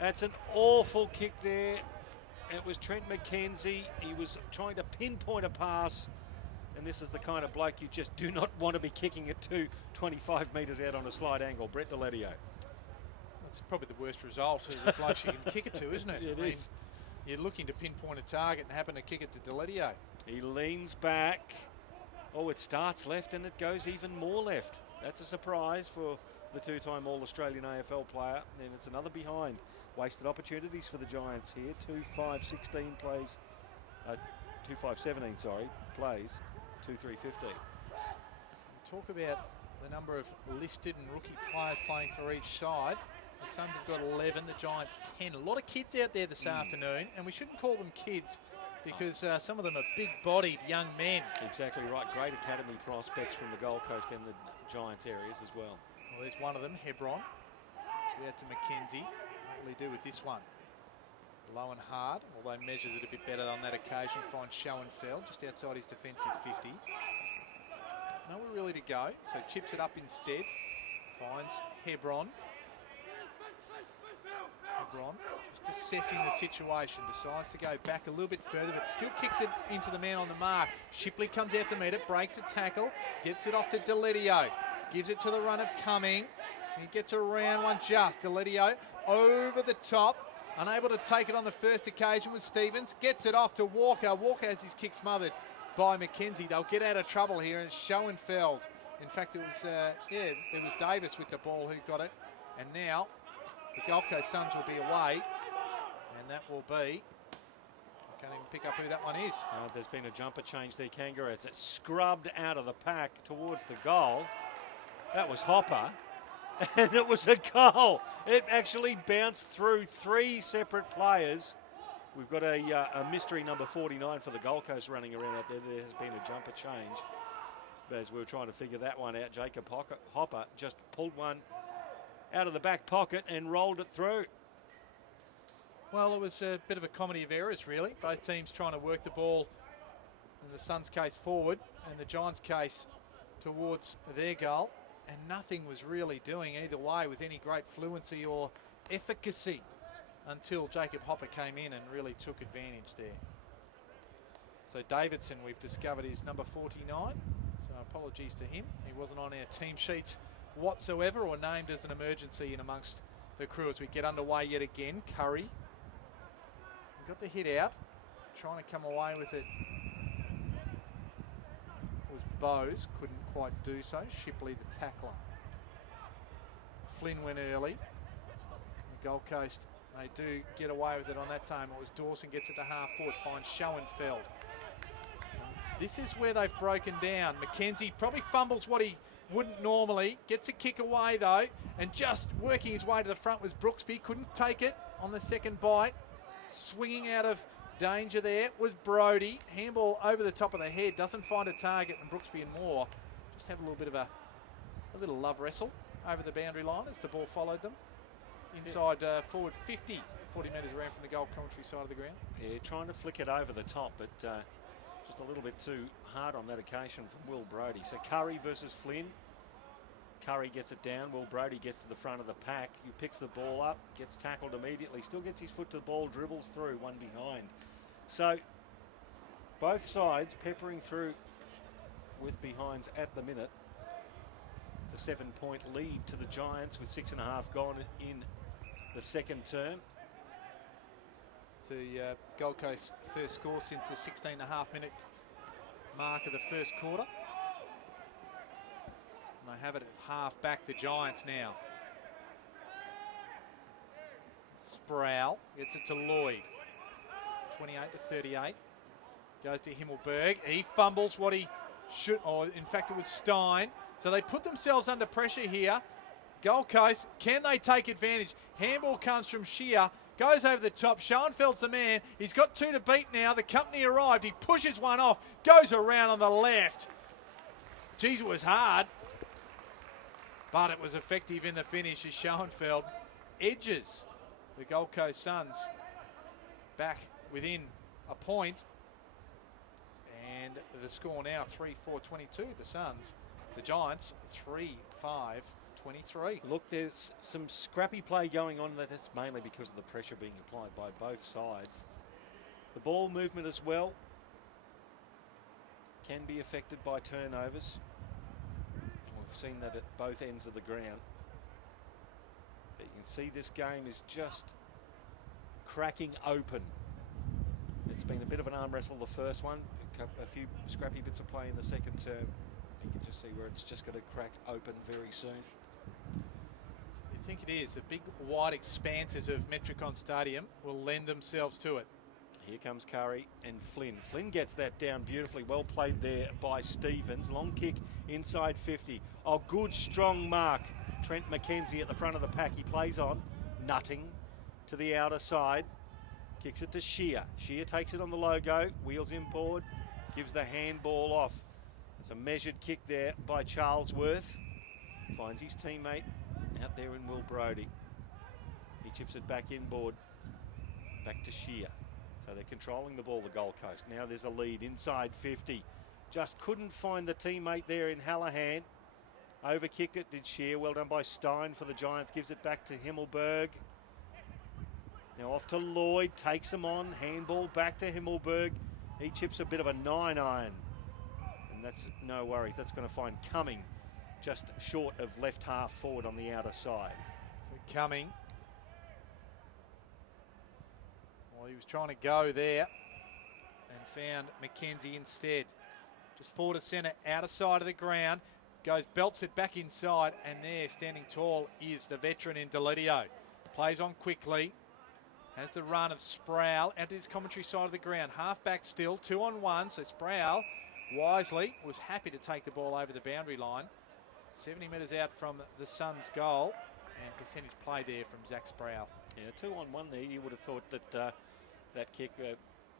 That's an awful kick there. It was Trent McKenzie. He was trying to pinpoint a pass, and this is the kind of bloke you just do not want to be kicking it to 25 metres out on a slight angle. Brett Deledio. That's probably the worst result of the bloke you can kick it to, isn't it? It is. You're looking to pinpoint a target and happen to kick it to Deledio. He leans back. Oh, it starts left and it goes even more left. That's a surprise for the two-time All-Australian AFL player. And it's another behind. Wasted opportunities for the Giants here. 2-5-16 plays. 2-5-17, sorry, plays. 2-3-15. Talk about the number of listed and rookie players playing for each side. The Suns have got 11, the Giants 10. A lot of kids out there this afternoon, and we shouldn't call them kids because some of them are big-bodied young men. Exactly right. Great academy prospects from the Gold Coast and the Giants areas as well. Well, there's one of them, Hebron. So out to McKenzie. What will he do with this one? Low and hard, although measures it a bit better on that occasion. Finds Schoenfeld just outside his defensive 50. Nowhere really to go, so chips it up instead. Finds Hebron. Hebron just assessing the situation, decides to go back a little bit further, but still kicks it into the man on the mark. Shipley comes out to meet it, breaks a tackle, gets it off to Deledio, gives it to the run of Cumming. He gets around one just. Deledio over the top, unable to take it on the first occasion with Stevens, gets it off to Walker. Walker has his kick smothered by McKenzie. They'll get out of trouble here, and Schoenfeld. In fact, it was Davis with the ball who got it, and now the Gold Coast Suns will be away, and that will be, I can't even pick up who that one is. There's been a jumper change there, Kangaroos. It's scrubbed out of the pack towards the goal. That was Hopper, and it was a goal. It actually bounced through three separate players We've got a mystery number 49 for the Gold Coast running around out there. There has been a jumper change. But as we were trying to figure that one out, Jacob Hopper just pulled one out of the back pocket and rolled it through. Well, it was a bit of a comedy of errors, really. Both teams trying to work the ball, in the Suns' case forward, and the Giants' case towards their goal. And nothing was really doing either way with any great fluency or efficacy until Jacob Hopper came in and really took advantage there. So Davidson, we've discovered, is number 49. So apologies to him. He wasn't on our team sheets whatsoever or named as an emergency in amongst the crew as we get underway yet again. Curry got the hit out, trying to come away with it. Was Bowes, couldn't quite do so. Shipley the tackler. Flynn went early. The Gold Coast, they do get away with it on that time. It was Dawson gets it to half forward, finds Schoenfeld. This is where they've broken down. McKenzie probably fumbles what he wouldn't normally. Gets a kick away though, and just working his way to the front was Brooksby. Couldn't take it on the second bite. Swinging out of danger there was Brodie. Handball over the top of the head, doesn't find a target, and Brooksby and Moore just have a little bit of a little love wrestle over the boundary line as the ball followed them. Inside forward 40 metres around from the goal commentary side of the ground. Yeah, trying to flick it over the top, but just a little bit too hard on that occasion from Will Brodie. So Curry versus Flynn. Curry gets it down. Will Brodie gets to the front of the pack. He picks the ball up, gets tackled immediately, still gets his foot to the ball, dribbles through, one behind. So both sides peppering through with behinds at the minute. It's a 7-point lead to the Giants with 6.5 gone in the second term. So Gold Coast first score since the 16.5-minute mark of the first quarter. And they have it at half back, the Giants now. Sproul gets it to Lloyd. 28-38. Goes to Himmelberg. He fumbles what he should, or in fact it was Stein. So they put themselves under pressure here. Gold Coast, can they take advantage? Handball comes from Shear. Goes over the top. Schoenfeld's the man. He's got two to beat now. The company arrived. He pushes one off. Goes around on the left. Geez, it was hard. But it was effective in the finish as Schoenfeld edges the Gold Coast Suns back within a point. And the score now 3-4-22. The Suns, the Giants 3-5-23. Look, there's some scrappy play going on. That's mainly because of the pressure being applied by both sides. The ball movement as well can be affected by turnovers. We've seen that at both ends of the ground. But you can see this game is just cracking open. It's been a bit of an arm wrestle the first one, a few scrappy bits of play in the second term. You can just see where it's just going to crack open very soon. I think it is. The big wide expanses of Metricon Stadium will lend themselves to it. Here comes Curry and Flynn. Flynn gets that down beautifully. Well played there by Stevens. Long kick inside 50. Oh, good strong mark. Trent McKenzie at the front of the pack. He plays on. Nutting to the outer side. Kicks it to Shear. Shear takes it on the logo. Wheels inboard. Gives the handball off. It's a measured kick there by Charlesworth. Finds his teammate out there in Will Brodie. He chips it back inboard. Back to Shear. So they're controlling the ball, the Gold Coast. Now there's a lead inside 50. Just couldn't find the teammate there in Hallahan. Overkicked it, did Shear. Well done by Stein for the Giants. Gives it back to Himmelberg. Now off to Lloyd. Takes him on. Handball back to Himmelberg. He chips a bit of a 9-iron. And that's no worries. That's going to find Cumming just short of left half forward on the outer side. So Cumming. Well, he was trying to go there and found McKenzie instead. Just forward to centre, outer side of the ground. Goes, belts it back inside, and there, standing tall, is the veteran in Delidio. Plays on quickly. Has the run of Sproul out to his commentary side of the ground. Half back still, 2-on-1. So Sproul, wisely, was happy to take the ball over the boundary line. 70 metres out from the Suns' goal. And percentage play there from Zach Sproul. Yeah, 2-on-1 there. You would have thought that that kick.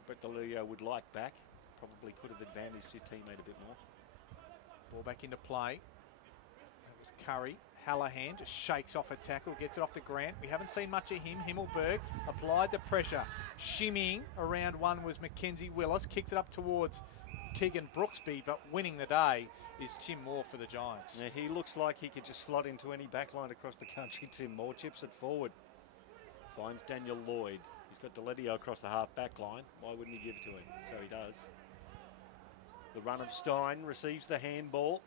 But Delidio would like back. Probably could have advantaged his teammate a bit more. Ball back into play. That was Curry. Hallahan just shakes off a tackle, gets it off to Grant. We haven't seen much of him. Himmelberg applied the pressure. Shimmying around one was Mackenzie Willis. Kicks it up towards Keegan Brooksby, but winning the day is Tim Moore for the Giants. Yeah, he looks like he could just slot into any backline across the country. Tim Moore chips it forward. Finds Daniel Lloyd. He's got Deledio across the half back line. Why wouldn't he give it to him? So he does. The run of Stein receives the handball.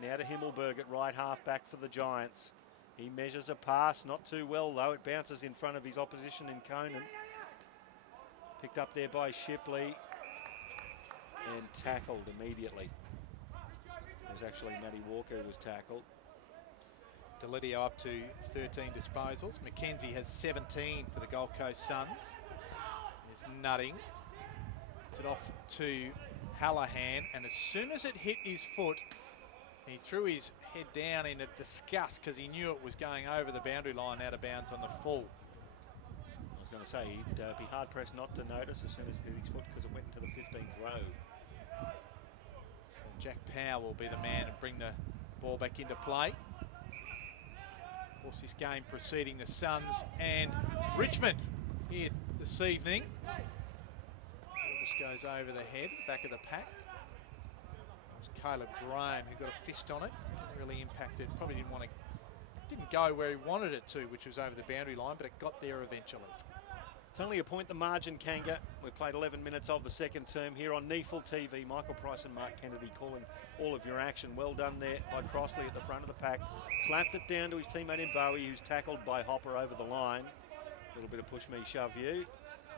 Now to Himmelberg at right half back for the Giants. He measures a pass, not too well though. It bounces in front of his opposition in Conan. Picked up there by Shipley and tackled immediately. It was actually Matty Walker who was tackled. Deledio up to 13 disposals. Mackenzie has 17 for the Gold Coast Suns. He's nutting. It's it off to Hallahan, and as soon as it hit his foot, he threw his head down in a disgust because he knew it was going over the boundary line out of bounds on the full. I was going to say, he'd be hard-pressed not to notice as soon as it hit his foot because it went into the 15th row. So Jack Powell will be the man and bring the ball back into play. Of course, this game preceding the Suns and Richmond here this evening. Ball just goes over the head, back of the pack. Caleb Graham, who got a fist on it, really impacted. Probably didn't go where he wanted it to, which was over the boundary line, but it got there eventually. It's only a point the margin, Kanga. We played 11 minutes of the second term here on NEAFL TV. Michael Price and Mark Kennedy calling all of your action. Well done there by Crossley at the front of the pack. Slapped it down to his teammate in Bowie, who's tackled by Hopper over the line. A little bit of push me, shove you.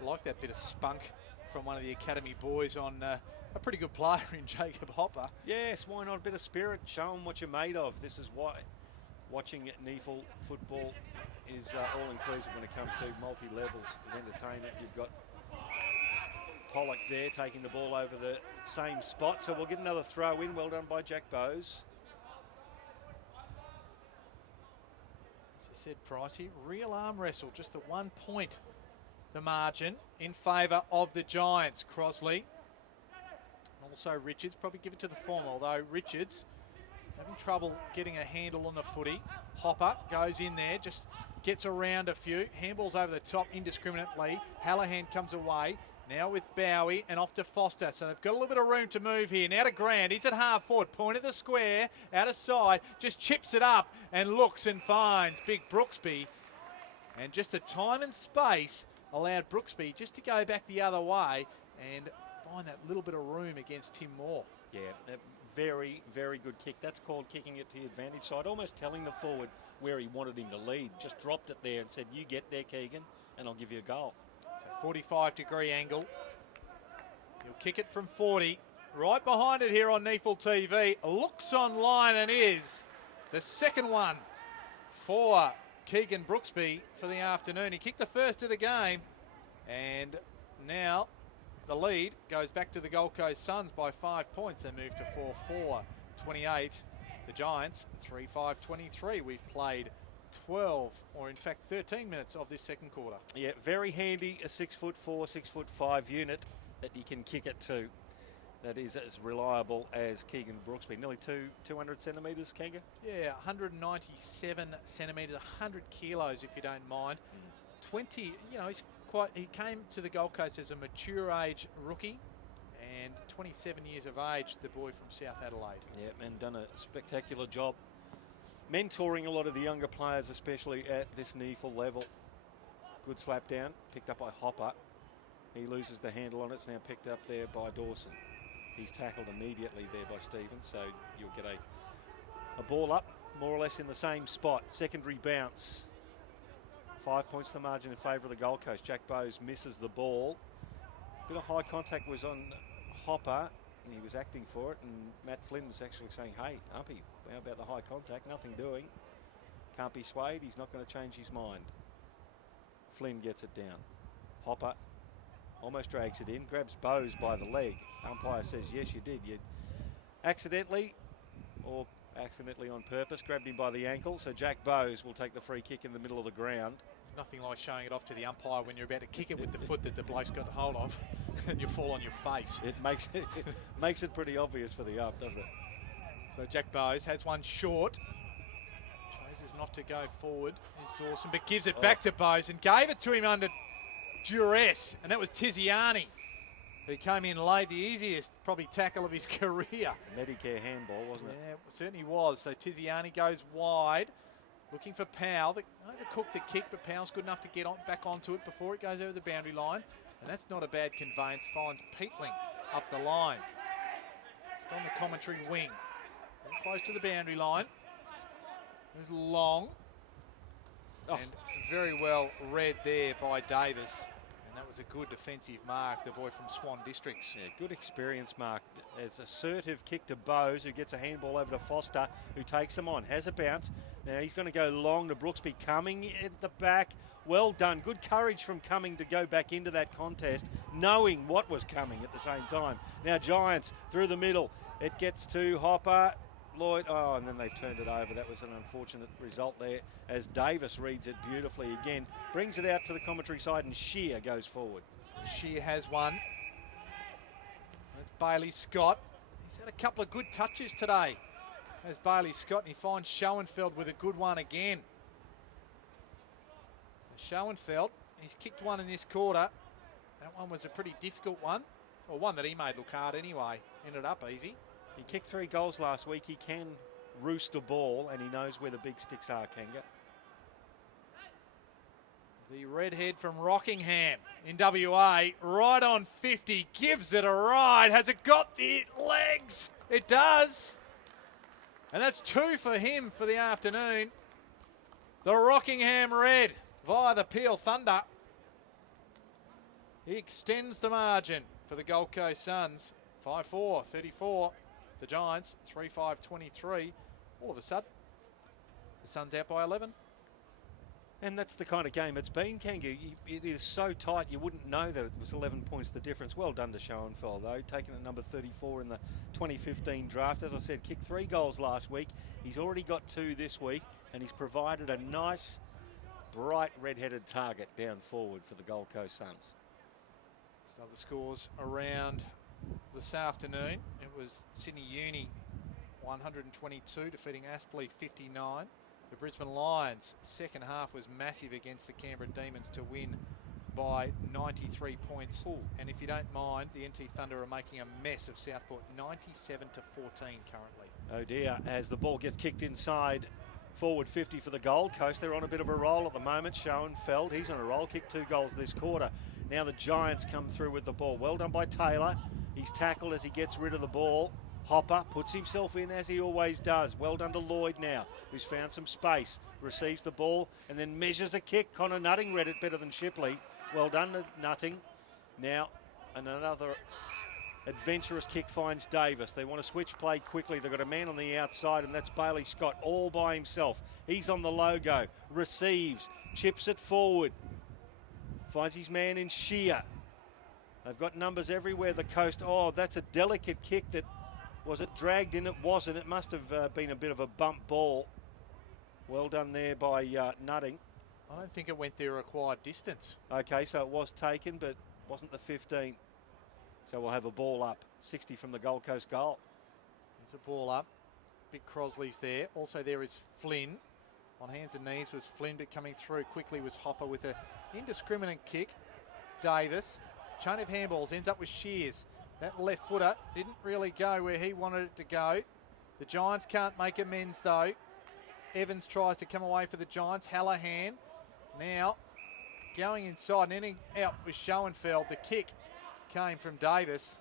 Like that bit of spunk from one of the academy boys on a pretty good player in Jacob Hopper. Yes, why not a bit of spirit? Show them what you're made of. This is why watching NEAFL football is all-inclusive when it comes to multi-levels of entertainment. You've got Pollock there taking the ball over the same spot, so we'll get another throw in. Well done by Jack Bowes. As you said, Pricey, real arm wrestle, just the 1 point, the margin in favour of the Giants. Crosley. Also Richards, probably give it to the former, although Richards having trouble getting a handle on the footy. Hopper goes in there, just gets around a few, handballs over the top indiscriminately. Hallahan comes away, now with Bowie and off to Foster. So they've got a little bit of room to move here. Now to Grant, he's at half forward, point of the square, out of side, just chips it up and looks and finds big Brooksby. And just the time and space allowed Brooksby just to go back the other way and find that little bit of room against Tim Moore. Yeah, a very, very good kick. That's called kicking it to the advantage side, almost telling the forward where he wanted him to lead. Just dropped it there and said, you get there, Keegan, and I'll give you a goal. So 45-degree angle. He'll kick it from 40. Right behind it here on NEAFL TV. Looks online and is the second one for Keegan Brooksby for the afternoon. He kicked the first of the game, and now the lead goes back to the Gold Coast Suns by 5 points. They move to 4-4, 28. The Giants, 3-5, 23. We've played 12, or in fact 13 minutes of this second quarter. Yeah, very handy, a 6'4", 6'5" unit that you can kick it to. That is as reliable as Keegan Brooksby. Nearly 200 centimetres, Kanga? Yeah, 197 centimetres, 100 kilos if you don't mind. 20, he came to the Gold Coast as a mature age rookie, and 27 years of age, the boy from South Adelaide. Yeah, and done a spectacular job mentoring a lot of the younger players, especially at this NEAFL level. Good slap down, picked up by Hopper. He loses the handle on it. It's now picked up there by Dawson. He's tackled immediately there by Stevens, so you'll get a ball up more or less in the same spot. Secondary bounce. 5 points the margin in favour of the Gold Coast. Jack Bowes misses the ball. Bit of high contact was on Hopper. He was acting for it, and Matt Flynn was actually saying, hey, Umpy, how about the high contact? Nothing doing. Can't be swayed. He's not going to change his mind. Flynn gets it down. Hopper almost drags it in, grabs Bowes by the leg. Umpire says, yes, you did. You accidentally, or accidentally on purpose, grabbed him by the ankle. So Jack Bowes will take the free kick in the middle of the ground. Nothing like showing it off to the umpire when you're about to kick it with the foot that the bloke's got hold of and you fall on your face. It makes it pretty obvious for the ump, doesn't it? So Jack Bowes has one short. Chooses not to go forward. Here's Dawson, but gives it back to Bowes and gave it to him under duress. And that was Tiziani, who came in late, the easiest probably tackle of his career. Medicare handball, wasn't it? Yeah, it certainly was. So Tiziani goes wide, looking for Powell. They overcooked the kick, but Powell's good enough to get back onto it before it goes over the boundary line. And that's not a bad conveyance. Finds Peatling up the line. Just on the commentary wing. Close to the boundary line. There's Long. And very well read there by Davis. And that was a good defensive mark, the boy from Swan Districts. Yeah, good experience mark. There's assertive kick to Bowes, who gets a handball over to Foster, who takes him on, has a bounce. Now he's going to go long to Brooksby, coming at the back. Well done. Good courage from Cumming to go back into that contest, knowing what was coming at the same time. Now Giants through the middle. It gets to Hopper. Lloyd, and then they've turned it over. That was an unfortunate result there, as Davis reads it beautifully again, brings it out to the commentary side, and Shear goes forward. Shear has one. That's Bailey Scott. He's had a couple of good touches today. There's Bailey Scott, and he finds Schoenfeld with a good one again. Schoenfeld, he's kicked one in this quarter. That one was a pretty difficult one, or one that he made look hard anyway. Ended up easy. He kicked 3 goals last week. He can roost a ball, and he knows where the big sticks are, Kanga. The redhead from Rockingham in WA, right on 50, gives it a ride. Has it got the legs? It does. And that's 2 for him for the afternoon. The Rockingham Red via the Peel Thunder. He extends the margin for the Gold Coast Suns. 5-4, 34. The Giants, 3-5, 23. All of a sudden, the Suns out by 11. And that's the kind of game it's been, Kanga. It is so tight you wouldn't know that it was 11 points the difference. Well done to Schoenfeld, though, taking at number 34 in the 2015 draft. As I said, kicked 3 goals last week. He's already got 2 this week, and he's provided a nice, bright red-headed target down forward for the Gold Coast Suns. So the scores around this afternoon. It was Sydney Uni 122 defeating Aspley 59. The Brisbane Lions second half was massive against the Canberra Demons to win by 93 points. Ooh. And if you don't mind, the NT Thunder are making a mess of Southport, 97 to 14 currently. Oh dear, as the ball gets kicked inside forward 50 for the Gold Coast. They're on a bit of a roll at the moment. Schoenfeld, he's on a roll, kicked 2 goals this quarter. Now the Giants come through with the ball. Well done by Taylor. He's tackled as he gets rid of the ball. Hopper puts himself in as he always does. Well done to Lloyd now, who's found some space. Receives the ball and then measures a kick. Connor Nutting read it better than Shipley. Well done to Nutting. Now another adventurous kick finds Davis. They want to switch play quickly. They've got a man on the outside, and that's Bailey Scott all by himself. He's on the logo. Receives. Chips it forward. Finds his man in Shear. They've got numbers everywhere, the Coast. Oh, that's a delicate kick that, was it dragged in? It wasn't. It must have been a bit of a bump ball. Well done there by Nutting. I don't think it went the required distance. Okay, so it was taken, but wasn't the 15. So we'll have a ball up. 60 from the Gold Coast goal. There's a ball up. Big Crosley's there. Also there is Flynn. On hands and knees was Flynn, but coming through quickly was Hopper with an indiscriminate kick. Davis. Chain of handballs ends up with Shears. That left footer didn't really go where he wanted it to go. The Giants can't make amends though. Evans tries to come away for the Giants. Hallahan now going inside and ending out with Schoenfeld. The kick came from Davis.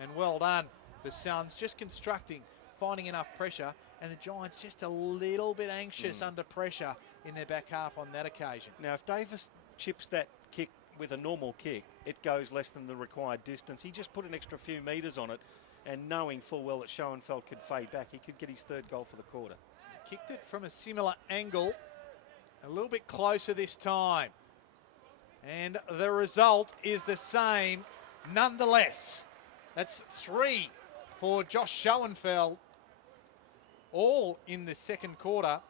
And well done. The Suns just constructing, finding enough pressure, and the Giants just a little bit anxious under pressure in their back half on that occasion. Now if Davis chips that kick with a normal kick, it goes less than the required distance. He just put an extra few metres on it, and knowing full well that Schoenfeld could fade back, he could get his 3rd goal for the quarter. Kicked it from a similar angle, a little bit closer this time. And the result is the same nonetheless. That's 3 for Josh Schoenfeld, all in the second quarter.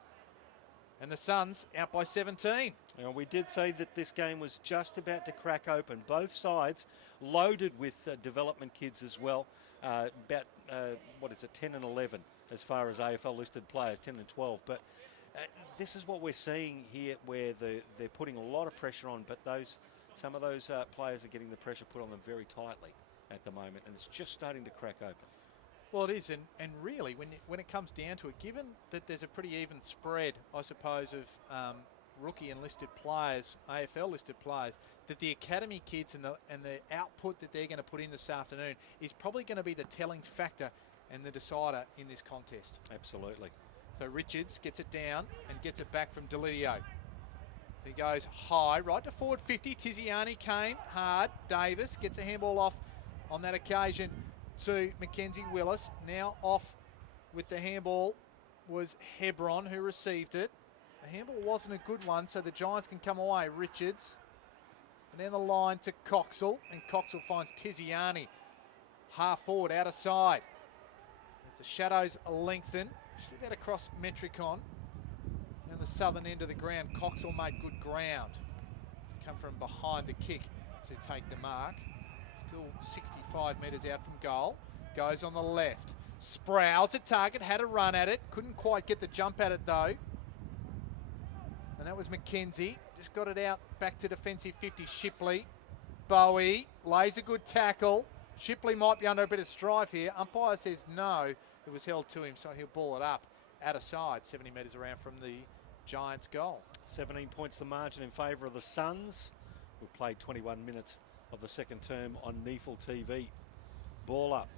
And the Suns out by 17. Now, we did say that this game was just about to crack open. Both sides loaded with development kids as well. About, 10 and 11 as far as AFL listed players, 10 and 12. But this is what we're seeing here, where they're putting a lot of pressure on, but some of those players are getting the pressure put on them very tightly at the moment, and it's just starting to crack open. Well, it is, and really, when it comes down to it, given that there's a pretty even spread, I suppose, of rookie and listed players, AFL listed players, that the academy kids and the output that they're going to put in this afternoon is probably going to be the telling factor and the decider in this contest. Absolutely. So Richards gets it down and gets it back from Delidio. He goes high, right to forward 50. Tiziani came hard. Davis gets a handball off on that occasion to Mackenzie Willis. Now off with the handball was Hebron, who received it. The handball wasn't a good one, so the Giants can come away. Richards. And then the line to Coxall, and Coxall finds Tiziani half forward, out of side. As the shadows lengthen, just about across Metricon and the southern end of the ground. Coxall made good ground. Come from behind the kick to take the mark. Still 65 metres out from goal. Goes on the left. Sprouse at target, had a run at it. Couldn't quite get the jump at it though. And that was Mackenzie. Just got it out back to defensive 50. Shipley. Bowie lays a good tackle. Shipley might be under a bit of strife here. Umpire says no. It was held to him, so he'll ball it up out of side, 70 metres around from the Giants' goal. 17 points the margin in favour of the Suns. We've played 21 minutes of the second term on NEAFL TV. Ball up.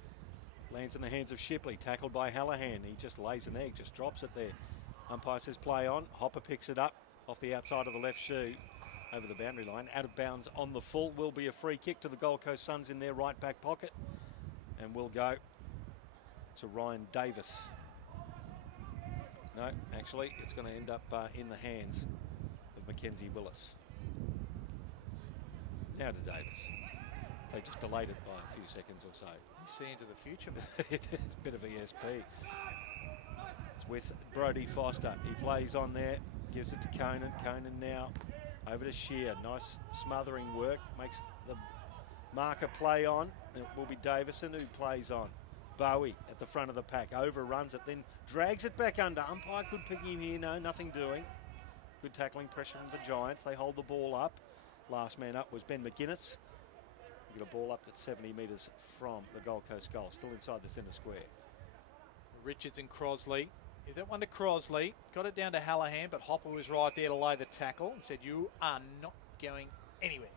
Lands in the hands of Shipley. Tackled by Hallahan. He just lays an egg, just drops it there. Umpire says play on. Hopper picks it up off the outside of the left shoe over the boundary line. Out of bounds on the full. Will be a free kick to the Gold Coast Suns in their right back pocket. And will go to Ryan Davis. No, actually, it's going to end up in the hands of Mackenzie Willis. Now to Davis. They just delayed it by a few seconds or so. You see into the future, mate. It's a bit of ESP. It's with Brodie Foster. He plays on there, gives it to Conan. Conan now over to Shear. Nice smothering work. Makes the marker play on. It will be Davison who plays on. Bowie at the front of the pack. Overruns it, then drags it back under. Umpire could pick him here. No, nothing doing. Good tackling pressure from the Giants. They hold the ball up. Last man up was Ben McGuinness. We get a ball up to 70 metres from the Gold Coast goal. Still inside the centre square. Richards and Crosley. Give that one to Crosley. Got it down to Hallahan, but Hopper was right there to lay the tackle and said, you are not going anywhere.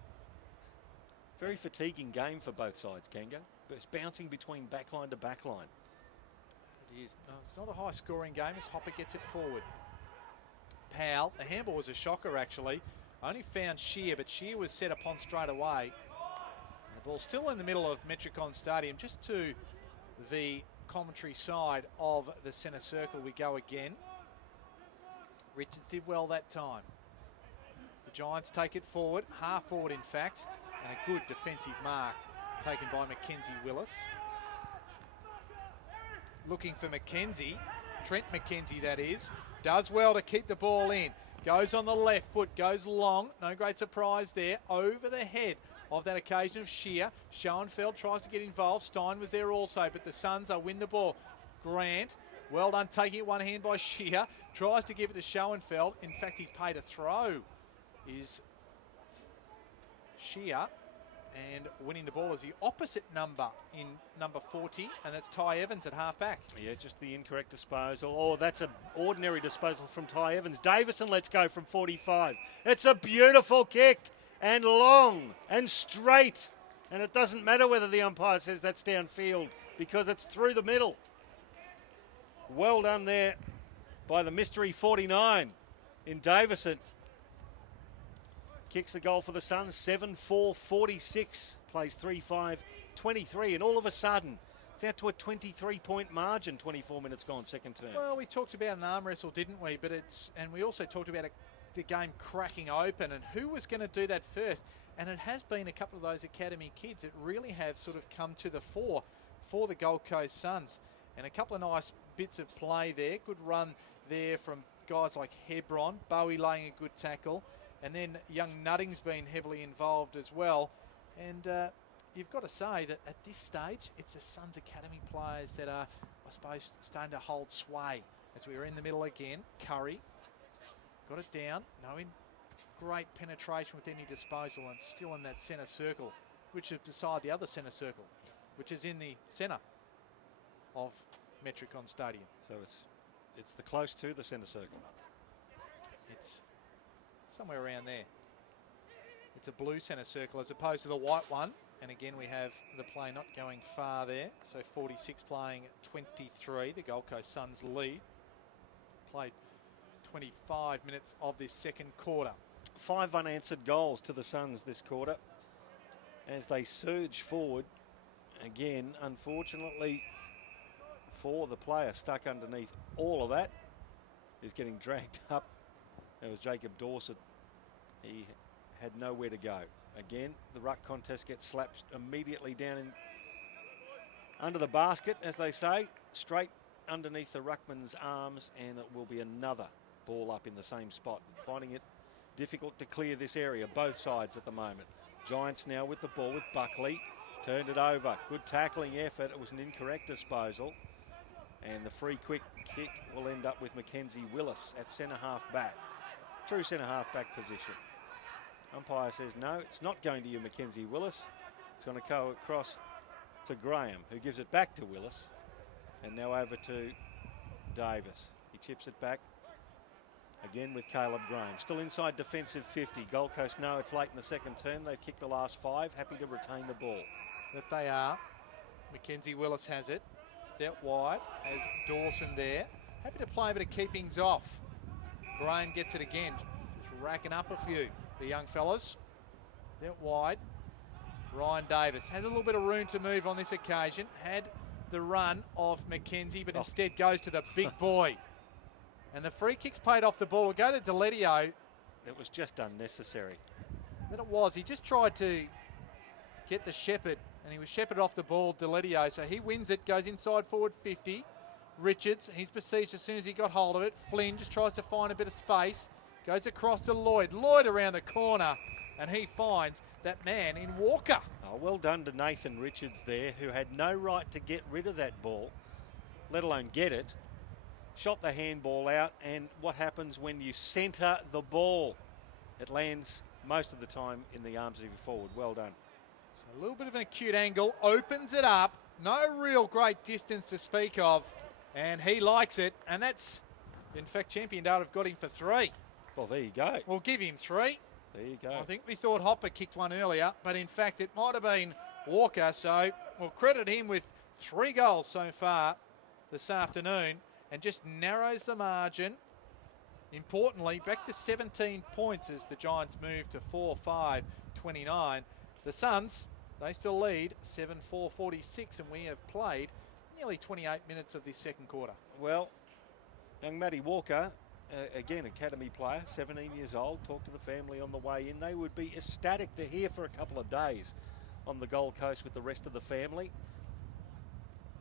Very fatiguing game for both sides, Kango. But it's bouncing between backline to backline. It is. No, it's not a high-scoring game as Hopper gets it forward. Powell, the handball was a shocker actually. Only found Shear, but Shear was set upon straight away. And the ball still in the middle of Metricon Stadium, just to the commentary side of the centre circle we go again. Richards did well that time. The Giants take it forward, half forward in fact, and a good defensive mark taken by Mackenzie Willis. Looking for Mackenzie, Trent Mackenzie that is, does well to keep the ball in. Goes on the left foot, goes long, no great surprise there, over the head of that occasion of Shear. Schoenfeld tries to get involved, Stein was there also, but the Suns win the ball. Grant, well done taking it one hand by Shear, tries to give it to Schoenfeld. In fact, he's paid a throw, is Shear. And winning the ball is the opposite number in number 40, and that's Ty Evans at half-back. Yeah, just the incorrect disposal. Oh, that's an ordinary disposal from Ty Evans. Davison lets go from 45. It's a beautiful kick, and long, and straight. And it doesn't matter whether the umpire says that's downfield, because it's through the middle. Well done there by the mystery 49 in Davison. Kicks the goal for the Suns, 7-4-46, plays 3-5-23, and all of a sudden, it's out to a 23-point margin, 24 minutes gone, second term. Well, we talked about an arm wrestle, didn't we? And we also talked about the game cracking open and who was going to do that first. And it has been a couple of those academy kids that really have sort of come to the fore for the Gold Coast Suns. And a couple of nice bits of play there. Good run there from guys like Hebron, Bowie laying a good tackle, and then young Nutting's been heavily involved as well. And you've got to say that at this stage, it's the Suns Academy players that are, I suppose, starting to hold sway. As we were in the middle again, Curry got it down, no great penetration with any disposal, and still in that centre circle, which is beside the other centre circle, which is in the centre of Metricon Stadium. So it's the close to the centre circle. It's somewhere around there. It's a blue centre circle as opposed to the white one. And again, we have the play not going far there. So 46 playing 23. The Gold Coast Suns lead. Played 25 minutes of this second quarter. 5 unanswered goals to the Suns this quarter as they surge forward. Again, unfortunately for the player stuck underneath all of that, is getting dragged up. That was Jacob Dorset. He had nowhere to go. Again, the ruck contest gets slapped immediately down in under the basket, as they say, straight underneath the ruckman's arms, and it will be another ball up in the same spot. Finding it difficult to clear this area, both sides at the moment. Giants now with the ball with Buckley. Turned it over. Good tackling effort. It was an incorrect disposal. And the free quick kick will end up with Mackenzie Willis at centre half back. True centre half back position. Umpire says no, it's not going to you, Mackenzie Willis. It's going to go across to Graham, who gives it back to Willis. And now over to Davis. He chips it back. Again with Caleb Graham. Still inside defensive 50. Gold Coast know it's late in the second term. They've kicked the last 5. Happy to retain the ball. That they are. Mackenzie Willis has it. It's out wide. Has Dawson there. Happy to play a bit of keepings off. Graham gets it again. Just racking up a few. The young fellas. Out wide. Ryan Davis has a little bit of room to move on this occasion. Had the run of Mackenzie, but instead goes to the big boy. And the free kick's paid off the ball. Will go to Deledio. It was just unnecessary. That it was. He just tried to get the shepherd, and he was shepherded off the ball, Deledio. So he wins it, goes inside forward 50. Richards, he's besieged as soon as he got hold of it. Flynn just tries to find a bit of space. Goes across to Lloyd. Lloyd around the corner, and he finds that man in Walker. Oh, well done to Nathan Richards there, who had no right to get rid of that ball, let alone get it. Shot the handball out, and what happens when you centre the ball? It lands most of the time in the arms of your forward. Well done. So a little bit of an acute angle, opens it up. No real great distance to speak of, and he likes it. And that's, in fact, Champion Dale have got him for 3. Well, there you go. We'll give him 3. There you go. I think we thought Hopper kicked one earlier, but in fact it might have been Walker. So we'll credit him with 3 goals so far this afternoon, and just narrows the margin. Importantly, back to 17 points as the Giants move to 4-5-29. The Suns, they still lead 7-4-46, and we have played nearly 28 minutes of this second quarter. Well, young Matty Walker, again, academy player, 17 years old, talked to the family on the way in. They would be ecstatic. They're here for a couple of days on the Gold Coast with the rest of the family.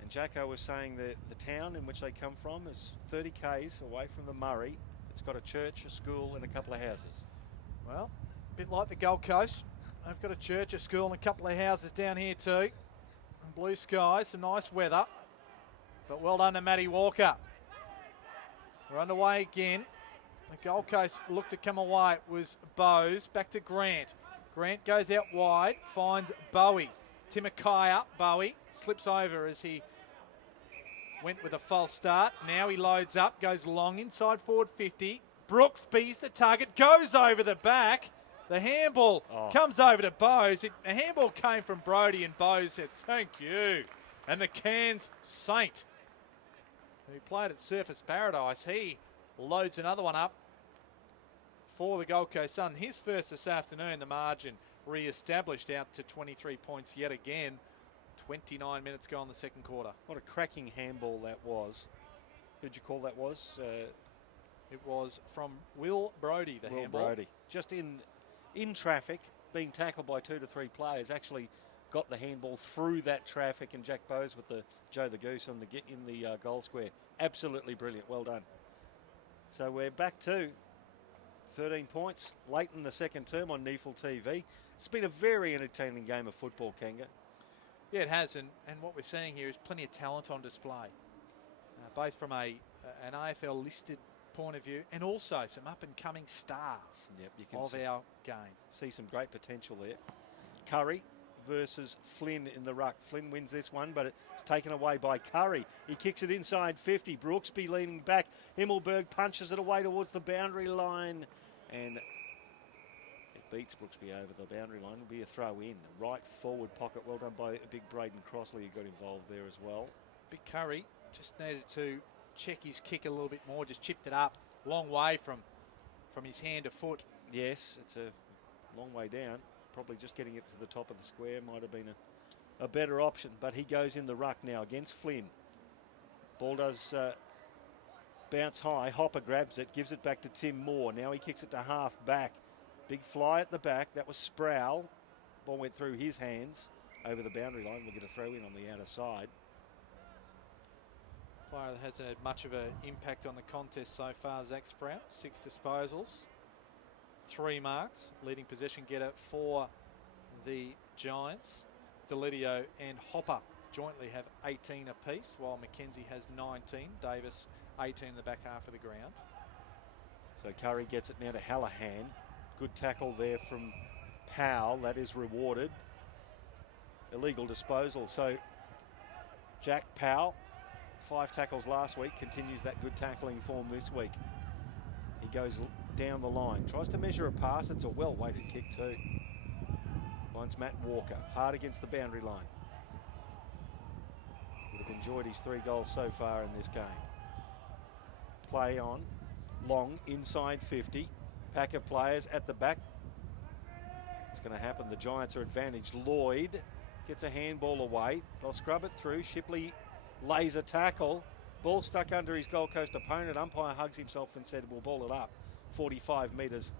And Jacko was saying that the town in which they come from is 30 k's away from the Murray. It's got a church, a school, and a couple of houses. Well, a bit like the Gold Coast. They've got a church, a school, and a couple of houses down here too. And blue skies, some nice weather. But well done to Matty Walker. We're underway again. The Gold Coast looked to come away. It was Bowes. Back to Grant. Grant goes out wide, finds Bowie. Timokaya, Bowie, slips over as he went with a false start. Now he loads up, goes long inside forward 50. Brooks beats the target, goes over the back. The handball comes over to Bowes. The handball came from Brody, and Bowes said, "Thank you." And the Cairns Saint, who played at Surface Paradise, he loads another one up for the Gold Coast Sun. His first this afternoon, the margin re-established out to 23 points yet again. 29 minutes go on the second quarter. What a cracking handball that was. Who'd you call that was? It was from Will Brody, the handball. Will Brody. Just in traffic, being tackled by 2 to 3 players, actually got the handball through that traffic, and Jack Bowes with the Joe the Goose in the goal square. Absolutely brilliant. Well done. So we're back to 13 points late in the second term on NEAFL TV. It's been a very entertaining game of football, Kanga. Yeah, it has, and what we're seeing here is plenty of talent on display, both from an AFL listed point of view and also some up-and-coming stars You can of our game. See some great potential there. Curry versus Flynn in the ruck. Flynn wins this one, but it's taken away by Curry. He kicks it inside 50. Brooksby leaning back. Himmelberg punches it away towards the boundary line, and it beats Brooksby over the boundary line. It'll be a throw in. Right forward pocket. Well done by big Braden Crossley, who got involved there as well. Big Curry just needed to check his kick a little bit more. Just chipped it up. Long way from his hand to foot. Yes, it's a long way down. Probably just getting it to the top of the square might have been a better option, but he goes in the ruck now against Flynn. Ball does bounce high. Hopper grabs it, gives it back to Tim Moore. Now he kicks it to half back. Big fly at the back. That was Sproul. Ball went through his hands over the boundary line. We'll get a throw in on the outer side. Player that hasn't had much of an impact on the contest so far, Zach Sprout. 6 disposals, 3 marks. Leading possession getter for the Giants. Delidio and Hopper jointly have 18 apiece, while Mackenzie has 19. Davis 18 in the back half of the ground. So Curry gets it now to Hallahan. Good tackle there from Powell. That is rewarded. Illegal disposal. So Jack Powell, 5 tackles last week, continues that good tackling form this week. He goes down the line, tries to measure a pass. It's a well-weighted kick too. Finds Matt Walker, hard against the boundary line. Would have enjoyed his 3 goals so far in this game. Play on, long, inside 50. Pack of players at the back. It's going to happen. The Giants are advantaged. Lloyd gets a handball away. They'll scrub it through. Shipley lays a tackle. Ball stuck under his Gold Coast opponent. Umpire hugs himself and said, we'll ball it up. 45 metres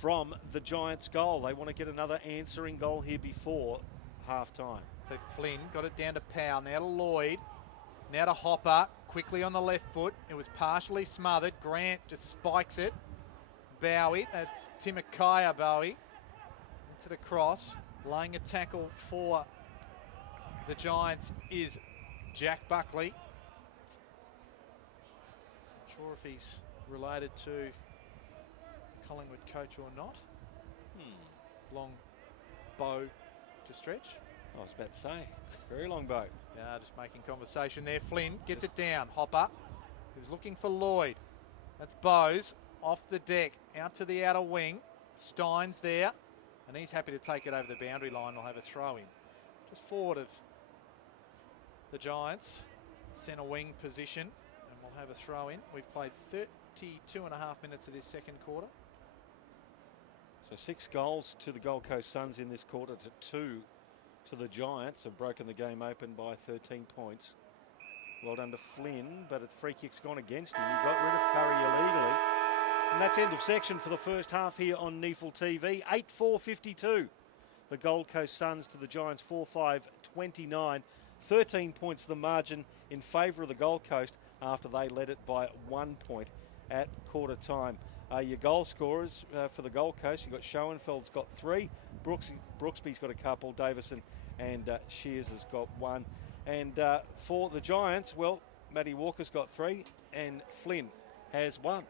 from the Giants' goal. They want to get another answering goal here before half-time. So Flynn got it down to Powell, now to Lloyd, now to Hopper, quickly on the left foot. It was partially smothered. Grant just spikes it. Bowie, that's Timokaya Bowie. Into the cross, laying a tackle for the Giants is Jack Buckley. Not sure if he's related to Collingwood coach or not. Long bow to stretch. I was about to say, very long bow. Yeah, just making conversation there. Flynn gets it down. Hopper, who's looking for Lloyd. That's Bowes off the deck, out to the outer wing. Stein's there, and he's happy to take it over the boundary line. We'll have a throw in. Just forward of the Giants, centre wing position, and we'll have a throw in. We've played 32.5 minutes of this second quarter. So 6 goals to the Gold Coast Suns in this quarter to 2 to the Giants. Have broken the game open by 13 points. Well done to Flynn, but a free kick's gone against him. He got rid of Curry illegally. And that's end of section for the first half here on NEAFL TV. 8-4-52. The Gold Coast Suns to the Giants 4-5-29. 13 points the margin in favour of the Gold Coast after they led it by 1 point at quarter time. Your goal scorers for the Gold Coast, you've got Schoenfeld's got 3. Brooksby's got a couple. Davison and Shears has got 1. And for the Giants, well, Matty Walker's got 3 and Flynn has 1.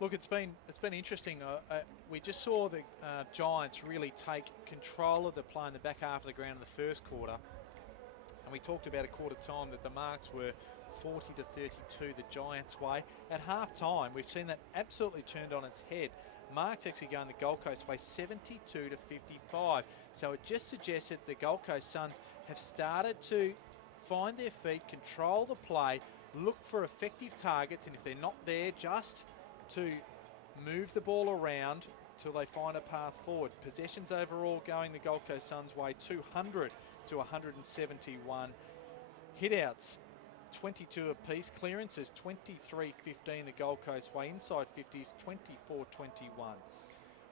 Look, it's been interesting. We just saw the Giants really take control of the play in the back half of the ground in the first quarter. And we talked about a quarter time that the marks were 40 to 32 the Giants' way. At half time, we've seen that absolutely turned on its head. Marks actually going the Gold Coast way 72 to 55. So it just suggests that the Gold Coast Suns have started to find their feet, control the play, look for effective targets, and if they're not there, just to move the ball around till they find a path forward. Possessions overall going the Gold Coast Suns' way 200 to 171. Hitouts 22 apiece. Clearances 23-15 the Gold Coast way. Inside 50s 24-21.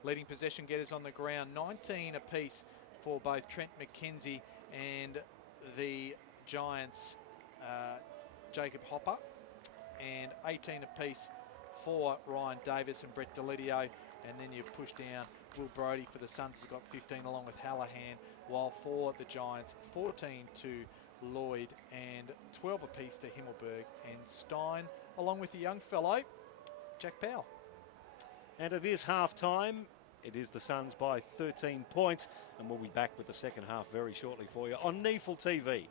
Leading possession getters on the ground 19 apiece for both Trent McKenzie and the Giants' Jacob Hopper. and 18 apiece for Ryan Davis and Brett Delidio. And then you push down Will Brodie for the Suns, who's got 15 along with Hallahan, while for the Giants, 14 to Lloyd and 12 apiece to Himmelberg and Stein, along with the young fellow, Jack Powell. And it is half time. It is the Suns by 13 points, and we'll be back with the second half very shortly for you on NEAFL TV.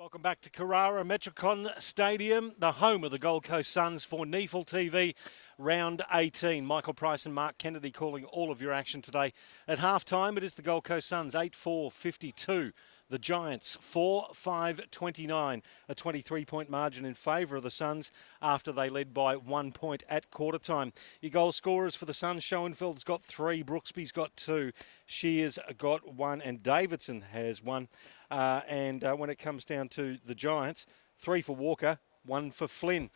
Welcome back to Carrara Metricon Stadium, the home of the Gold Coast Suns for NEAFL TV round 18. Michael Price and Mark Kennedy calling all of your action today. At half-time, it is the Gold Coast Suns 8-4-52. The Giants 4-5-29, a 23-point margin in favour of the Suns after they led by 1 point at quarter-time. Your goal scorers for the Suns, Schoenfeld's got 3, Brooksby's got 2, Shears got 1 and Davidson has 1. When it comes down to the Giants, 3 for Walker, 1 for Flynn.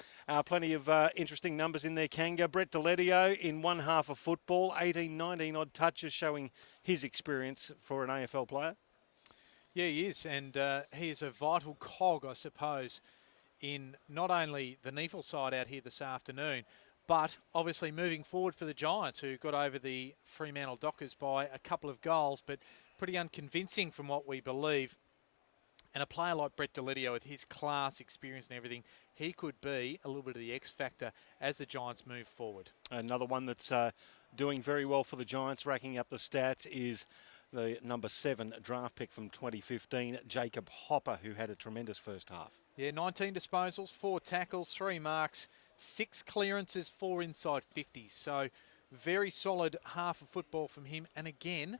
Plenty of interesting numbers in there, Kanga. Brett Deledio in one half of football, 18, 19 odd touches, showing his experience for an AFL player. Yeah, he is, and he is a vital cog, I suppose, in not only the NEAFL side out here this afternoon, but obviously moving forward for the Giants, who got over the Fremantle Dockers by a couple of goals, but pretty unconvincing from what we believe. And a player like Brett Deledio, with his class, experience and everything, he could be a little bit of the X factor as the Giants move forward. Another one that's doing very well for the Giants, racking up the stats, is the number 7 draft pick from 2015, Jacob Hopper, who had a tremendous first half. Yeah, 19 disposals, 4 tackles, 3 marks, 6 clearances, 4 inside 50s. So very solid half of football from him. And again,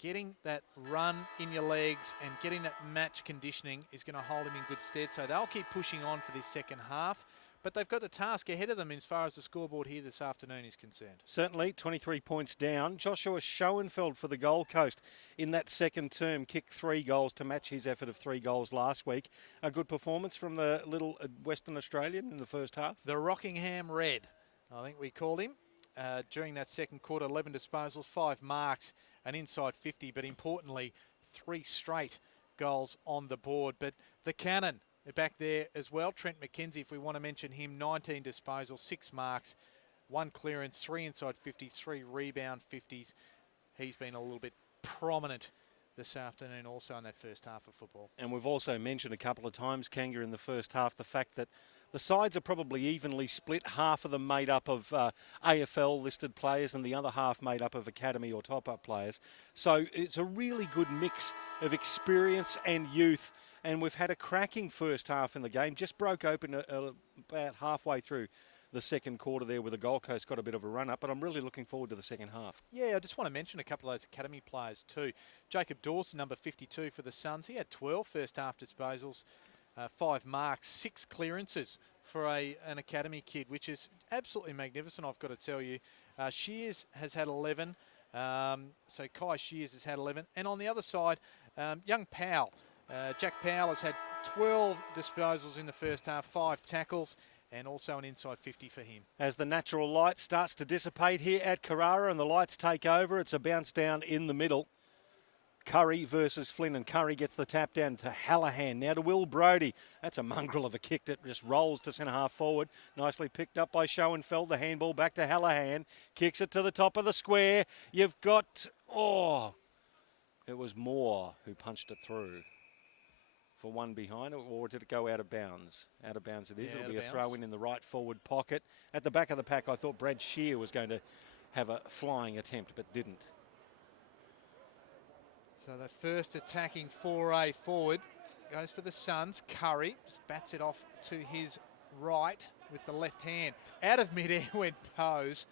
getting that run in your legs and getting that match conditioning is going to hold him in good stead. So they'll keep pushing on for this second half. But they've got the task ahead of them as far as the scoreboard here this afternoon is concerned. Certainly, 23 points down. Joshua Schoenfeld for the Gold Coast in that second term kicked 3 goals to match his effort of 3 goals last week. A good performance from the little Western Australian in the first half. The Rockingham Red, I think we called him. During that second quarter, 11 disposals, 5 marks, an inside 50, but importantly, 3 straight goals on the board. But the cannon back there as well, Trent McKenzie, if we want to mention him, 19 disposals, 6 marks, 1 clearance, 3 inside 50s, 3 rebound 50s. He's been a little bit prominent this afternoon also in that first half of football. And we've also mentioned a couple of times, Kanga, in the first half, the fact that the sides are probably evenly split, half of them made up of AFL-listed players and the other half made up of academy or top-up players. So it's a really good mix of experience and youth, and we've had a cracking first half in the game. Just broke open about halfway through the second quarter there where the Gold Coast got a bit of a run-up, but I'm really looking forward to the second half. Yeah, I just want to mention a couple of those academy players too. Jacob Dawson, number 52 for the Suns. He had 12 first half disposals. 5 marks, 6 clearances for an academy kid, which is absolutely magnificent, I've got to tell you. Shears has had 11, so Kai Shears has had 11. And on the other side, young Powell, Jack Powell has had 12 disposals in the first half, 5 tackles, and also an inside 50 for him. As the natural light starts to dissipate here at Carrara and the lights take over, it's a bounce down in the middle. Curry versus Flynn, and Curry gets the tap down to Hallahan. Now to Will Brodie. That's a mongrel of a kick that just rolls to centre half forward. Nicely picked up by Schoenfeld. The handball back to Hallahan. Kicks it to the top of the square. You've got, it was Moore who punched it through for one behind, or did it go out of bounds? Out of bounds it is. Yeah, it'll be a throw in the right forward pocket. At the back of the pack, I thought Brad Shear was going to have a flying attempt, but didn't. So the first attacking foray forward goes for the Suns. Curry just bats it off to his right with the left hand. Out of midair went Pose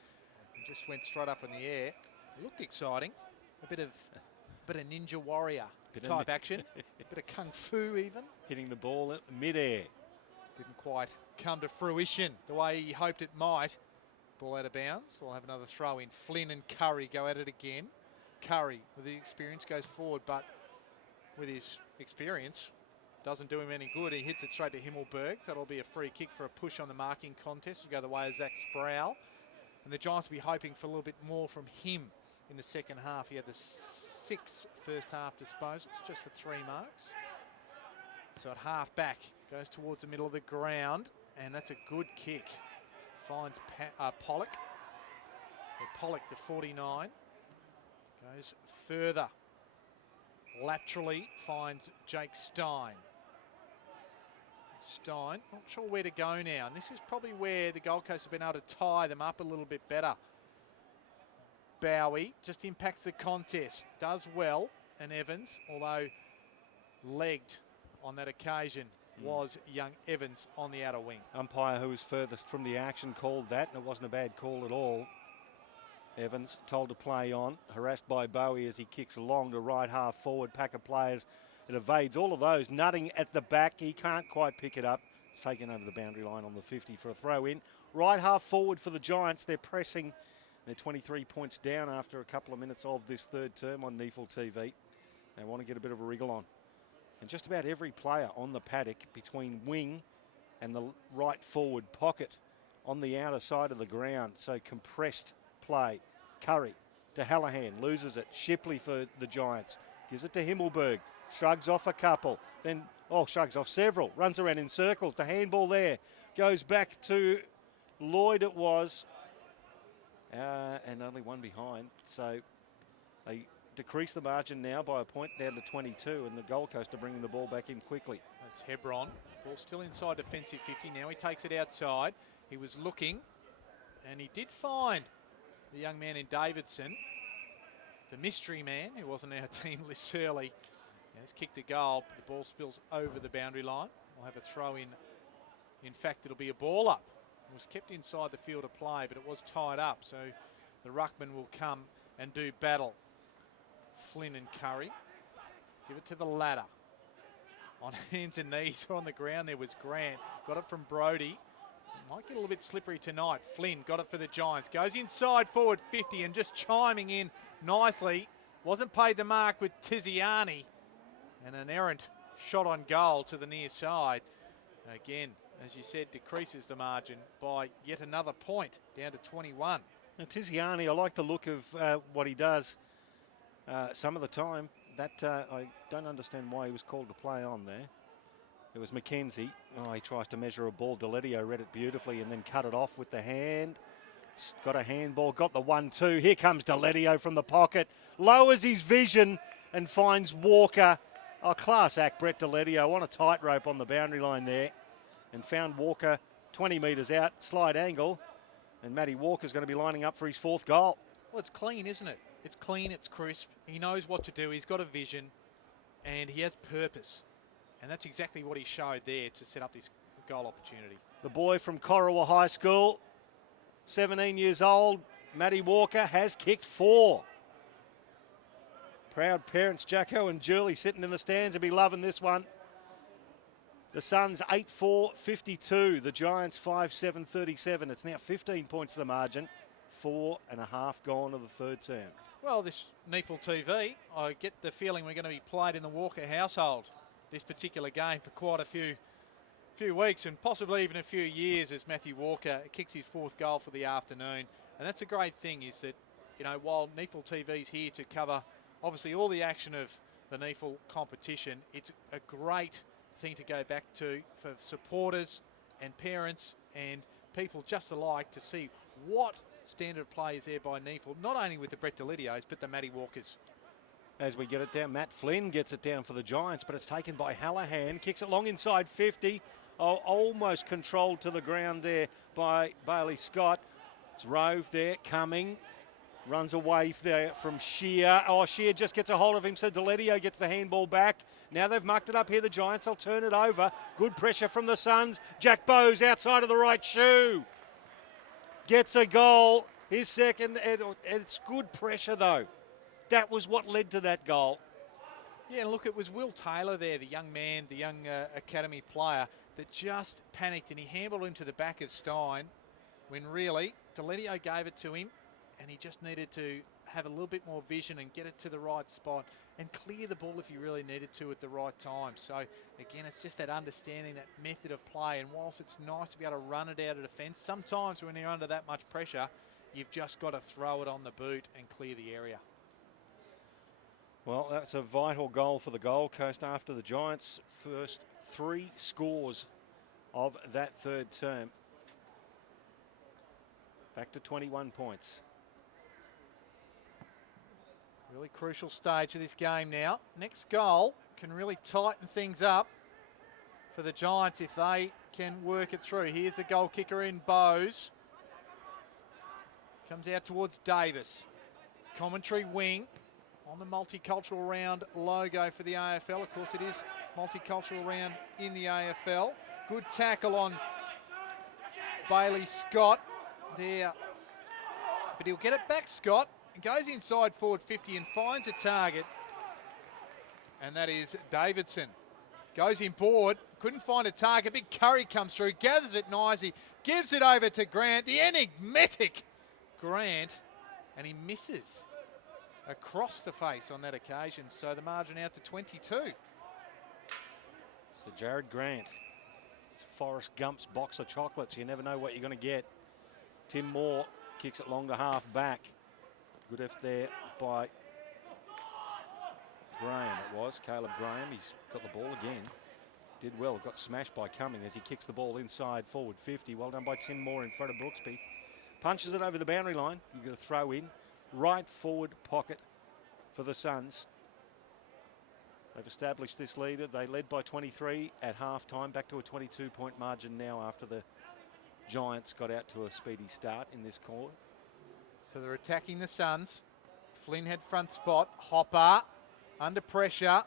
and just went straight up in the air. It looked exciting. A bit of Ninja Warrior type action. A bit of Kung Fu even. Hitting the ball at midair. Didn't quite come to fruition the way he hoped it might. Ball out of bounds. We'll have another throw in. Flynn and Curry go at it again. Curry, with the experience, goes forward, but with his experience, doesn't do him any good. He hits it straight to Himmelberg. That'll be a free kick for a push on the marking contest. It'll go the way of Zach Sproul. And the Giants will be hoping for a little bit more from him in the second half. He had the 6 first half disposals, just the 3 marks. So at half back, goes towards the middle of the ground, and that's a good kick. Finds Pollock. Or Pollock, the 49. Goes further. Laterally finds Jake Stein. Stein, not sure where to go now. And this is probably where the Gold Coast have been able to tie them up a little bit better. Bowie just impacts the contest. Does well. And Evans, although legged on that occasion was young Evans on the outer wing. Umpire who was furthest from the action called that, and it wasn't a bad call at all. Evans told to play on, harassed by Bowie as he kicks along to right half forward. Pack of players. It evades all of those. Nutting at the back. He can't quite pick it up. It's taken over the boundary line on the 50 for a throw in. Right half forward for the Giants. They're pressing. They're 23 points down after a couple of minutes of this third term on NEAFL TV. They want to get a bit of a wriggle on. And just about every player on the paddock between wing and the right forward pocket on the outer side of the ground. So compressed play. Curry to Hallahan, loses it. Shipley for the Giants. Gives it to Himmelberg. Shrugs off a couple. Then, shrugs off several. Runs around in circles. The handball there goes back to Lloyd it was. And only one behind. So they decrease the margin now by a point down to 22, and the Gold Coast are bringing the ball back in quickly. That's Hebron. Ball still inside defensive 50. Now he takes it outside. He was looking, and he did find the young man in Davidson, the mystery man, who wasn't our team list early. He's kicked a goal. The ball spills over the boundary line. We'll have a throw in. In fact, it'll be a ball up. It was kept inside the field of play, but it was tied up. So the ruckman will come and do battle. Flynn and Curry. Give it to the ladder. On hands and knees or on the ground there was Grant. Got it from Brody. Might get a little bit slippery tonight. Flynn got it for the Giants. Goes inside forward 50 and just chiming in nicely. Wasn't paid the mark with Tiziani. And an errant shot on goal to the near side. Again, as you said, decreases the margin by yet another point, down to 21. Now, Tiziani, I like the look of what he does some of the time. That I don't understand why he was called to play on there. It was McKenzie. He tries to measure a ball. Deledio read it beautifully and then cut it off with the hand. Got a handball, got the 1-2. Here comes Deledio from the pocket. Lowers his vision and finds Walker. Class act, Brett Deledio on a tightrope on the boundary line there. And found Walker 20 metres out, slide angle. And Matty Walker's going to be lining up for his fourth goal. Well, it's clean, isn't it? It's clean, it's crisp. He knows what to do. He's got a vision and he has purpose. And that's exactly what he showed there to set up this goal opportunity. The boy from Corowa High School, 17 years old, Matty Walker, has kicked 4. Proud parents, Jacko and Julie, sitting in the stands will be loving this one. The Suns 8-4-52. The Giants 5-7-37. It's now 15 points to the margin. 4.5 gone of the third term. Well, this NEAFL TV, I get the feeling we're going to be played in the Walker household this particular game for quite a few weeks and possibly even a few years as Matthew Walker kicks his fourth goal for the afternoon. And that's a great thing is that, while NEAFL TV's here to cover obviously all the action of the NEAFL competition, it's a great thing to go back to for supporters and parents and people just alike to see what standard of play is there by NEAFL, not only with the Brett Deledios, but the Matty Walkers. As we get it down, Matt Flynn gets it down for the Giants, but it's taken by Hallahan. Kicks it long inside 50. Almost controlled to the ground there by Bailey Scott. It's Rove there, coming. Runs away there from Shear. Shear just gets a hold of him, so Deledio gets the handball back. Now they've mucked it up here. The Giants will turn it over. Good pressure from the Suns. Jack Bowes outside of the right shoe. Gets a goal. His second, and it's good pressure though. That was what led to that goal. Yeah, look, it was Will Taylor there, the young man, the young academy player, that just panicked and he handballed into the back of Stein when really Deledio gave it to him and he just needed to have a little bit more vision and get it to the right spot and clear the ball if he really needed to at the right time. So, again, it's just that understanding, that method of play. And whilst it's nice to be able to run it out of defence, sometimes when you're under that much pressure, you've just got to throw it on the boot and clear the area. Well, that's a vital goal for the Gold Coast after the Giants' first 3 scores of that third term. Back to 21 points. Really crucial stage of this game now. Next goal can really tighten things up for the Giants if they can work it through. Here's the goal kicker in Bowes. Comes out towards Davis. Commentary wing. on the multicultural round logo for the AFL. Of course, it is multicultural round in the AFL. Good tackle on Bailey Scott there. But he'll get it back, Scott. Goes inside forward 50 and finds a target. And that is Davidson. Goes in board, couldn't find a target. Big Curry comes through, gathers it nicely, gives it over to Grant, the enigmatic Grant, and he misses across the face on that occasion. So the margin out to 22. So Jared Grant, it's Forrest Gump's box of chocolates. You never know what you're going to get. Tim Moore kicks it long to half back. Good effort there by Graham, it was. Caleb Graham, he's got the ball again. Did well, got smashed by Cumming as he kicks the ball inside forward 50. Well done by Tim Moore in front of Brooksby. Punches it over the boundary line. You're going to throw in. Right forward pocket for the Suns. They've established this lead. They led by 23 at half time. Back to a 22-point margin now after the Giants got out to a speedy start in this quarter. So they're attacking the Suns. Flynn had front spot. Hopper under pressure.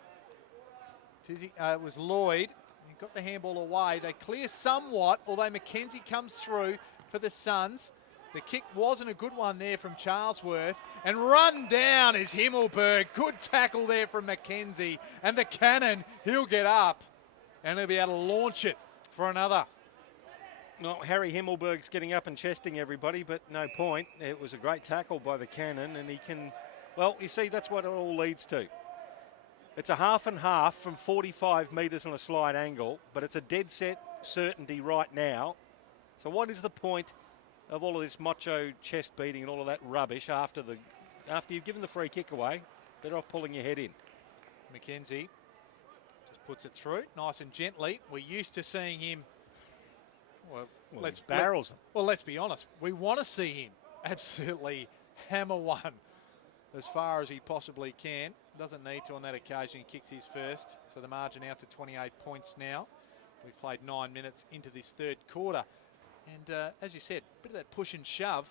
It was Lloyd. He got the handball away. They clear somewhat, although McKenzie comes through for the Suns. The kick wasn't a good one there from Charlesworth. And run down is Himmelberg. Good tackle there from McKenzie. And the cannon, he'll get up. And he'll be able to launch it for another. Well, Harry Himmelberg's getting up and chesting everybody, but no point. It was a great tackle by the cannon, and he can... Well, you see, that's what it all leads to. It's a half and half from 45 metres on a slight angle, but it's a dead set certainty right now. So what is the point of all of this macho chest beating and all of that rubbish after you've given the free kick away? Better off pulling your head in. McKenzie just puts it through nice and gently. We're used to seeing him. Well, let's be honest. We want to see him absolutely hammer one as far as he possibly can. Doesn't need to on that occasion. He kicks his first. So the margin out to 28 points now. We've played 9 minutes into this third quarter. And as you said, a bit of that push and shove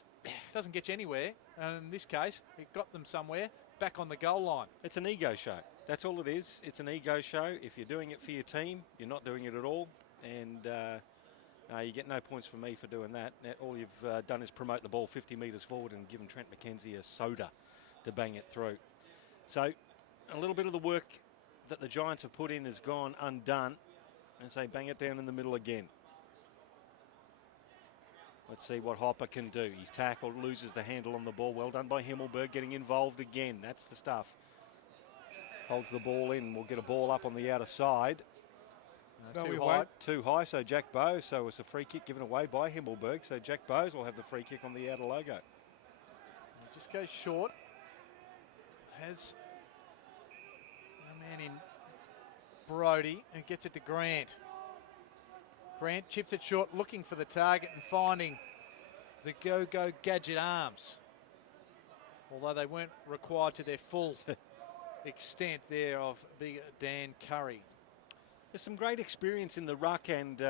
doesn't get you anywhere. And in this case, it got them somewhere, back on the goal line. It's an ego show. That's all it is. It's an ego show. If you're doing it for your team, you're not doing it at all. And you get no points from me for doing that. All you've done is promote the ball 50 metres forward and given Trent McKenzie a soda to bang it through. So a little bit of the work that the Giants have put in has gone undone as they bang it down in the middle again. Let's see what Hopper can do. He's tackled, loses the handle on the ball. Well done by Himmelberg, getting involved again. That's the stuff. Holds the ball in. We'll get a ball up on the outer side. Too high, so Jack Bowes. So it's a free kick given away by Himmelberg. So Jack Bowes will have the free kick on the outer logo. It just goes short. Has a man in Brody who gets it to Grant. Grant chips it short, looking for the target and finding the Go-Go Gadget arms. Although they weren't required to their full extent there of big Dan Curry. There's some great experience in the ruck and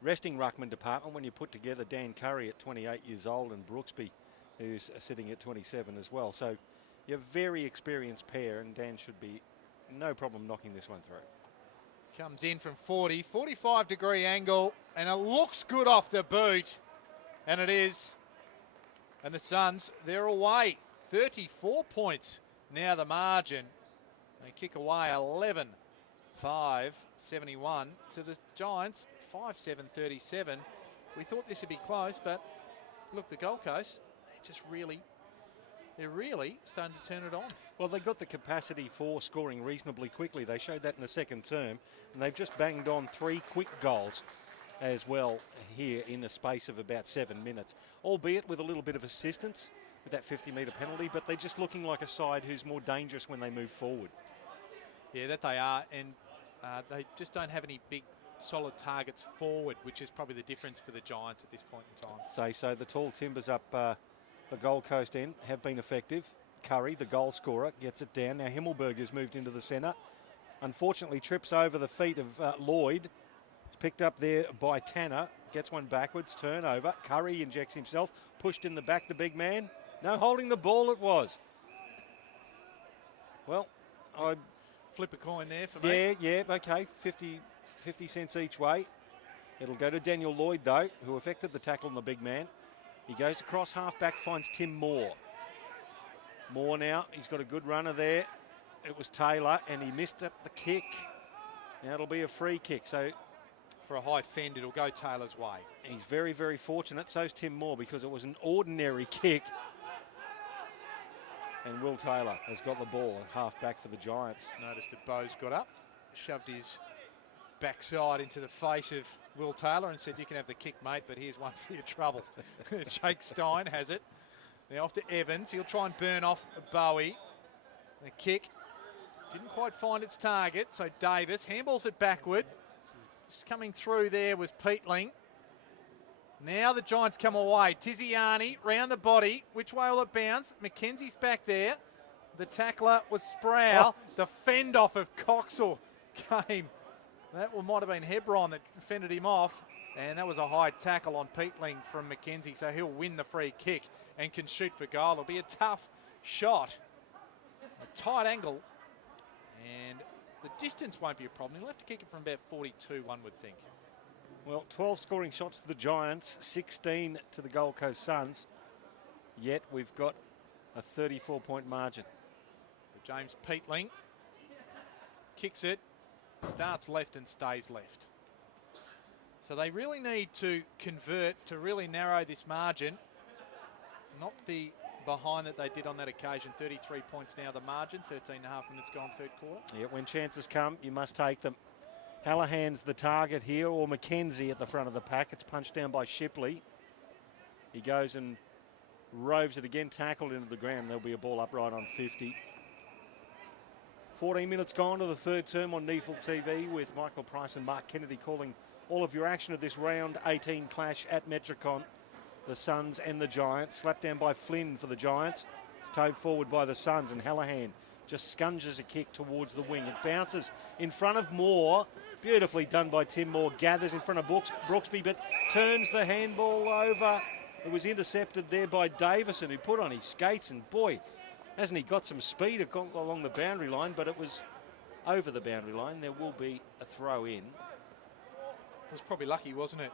resting ruckman department when you put together Dan Curry at 28 years old and Brooksby, who's sitting at 27 as well. So you're a very experienced pair, and Dan should be no problem knocking this one through. Comes in from 40, 45-degree angle, and it looks good off the boot. And it is. And the Suns, they're away. 34 points now the margin. They kick away 11. 5-71 to the Giants, 5-7-37. We thought this would be close, but look, the Gold Coast, they're really starting to turn it on. Well, they've got the capacity for scoring reasonably quickly. They showed that in the second term, and they've just banged on 3 quick goals as well here in the space of about 7 minutes, albeit with a little bit of assistance with that 50-metre penalty, but they're just looking like a side who's more dangerous when they move forward. Yeah, that they are, and they just don't have any big solid targets forward, which is probably the difference for the Giants at this point in time. So the tall timbers up the Gold Coast end have been effective. Curry, the goal scorer, gets it down. Now Himmelberg has moved into the centre. Unfortunately trips over the feet of Lloyd. It's picked up there by Tanner. Gets one backwards, turnover. Curry injects himself, pushed in the back, the big man. No, holding the ball it was. Well, I Flip a coin there for me. yeah, okay, 50 cents each way. It'll go to Daniel Lloyd, though, who affected the tackle on the big man. He goes across half-back, finds Tim Moore. Moore now, he's got a good runner there. It was Taylor, and he missed up the kick. Now it'll be a free kick, so... For a high fend, it'll go Taylor's way. He's very, very fortunate. So's Tim Moore, because it was an ordinary kick. And Will Taylor has got the ball at half-back for the Giants. Noticed that Bowes got up, shoved his backside into the face of Will Taylor and said, "You can have the kick, mate, but here's one for your trouble." Jake Stein has it. Now off to Evans. He'll try and burn off Bowie. The kick didn't quite find its target, so Davis handballs it backward. Just coming through there was Peatling. Now the Giants come away. Tiziani round the body. Which way will it bounce? McKenzie's back there. The tackler was Sproul. The fend off of Coxall came. That might have been Hebron that fended him off. And that was a high tackle on Peatling from McKenzie. So he'll win the free kick and can shoot for goal. It'll be a tough shot. A tight angle. And the distance won't be a problem. He'll have to kick it from about 42, one would think. Well, 12 scoring shots to the Giants, 16 to the Gold Coast Suns. Yet we've got a 34-point margin. James Peatling kicks it, starts left and stays left. So they really need to convert to really narrow this margin. Not the behind that they did on that occasion. 33 points now the margin, 13 and a half minutes gone third quarter. Yeah, when chances come, you must take them. Hallahan's the target here, or McKenzie at the front of the pack. It's punched down by Shipley. He goes and roves it again, tackled into the ground. There'll be a ball up right on 50. 14 minutes gone to the third term on NEAFL TV with Michael Price and Mark Kennedy calling all of your action of this round 18 clash at Metricon. The Suns and the Giants. Slapped down by Flynn for the Giants. It's towed forward by the Suns, and Hallahan just scunges a kick towards the wing. It bounces in front of Moore. Beautifully done by Tim Moore. Gathers in front of Brooksby, but turns the handball over. It was intercepted there by Davison, who put on his skates, and boy, hasn't he got some speed along the boundary line, but it was over the boundary line. There will be a throw in. It was probably lucky, wasn't it?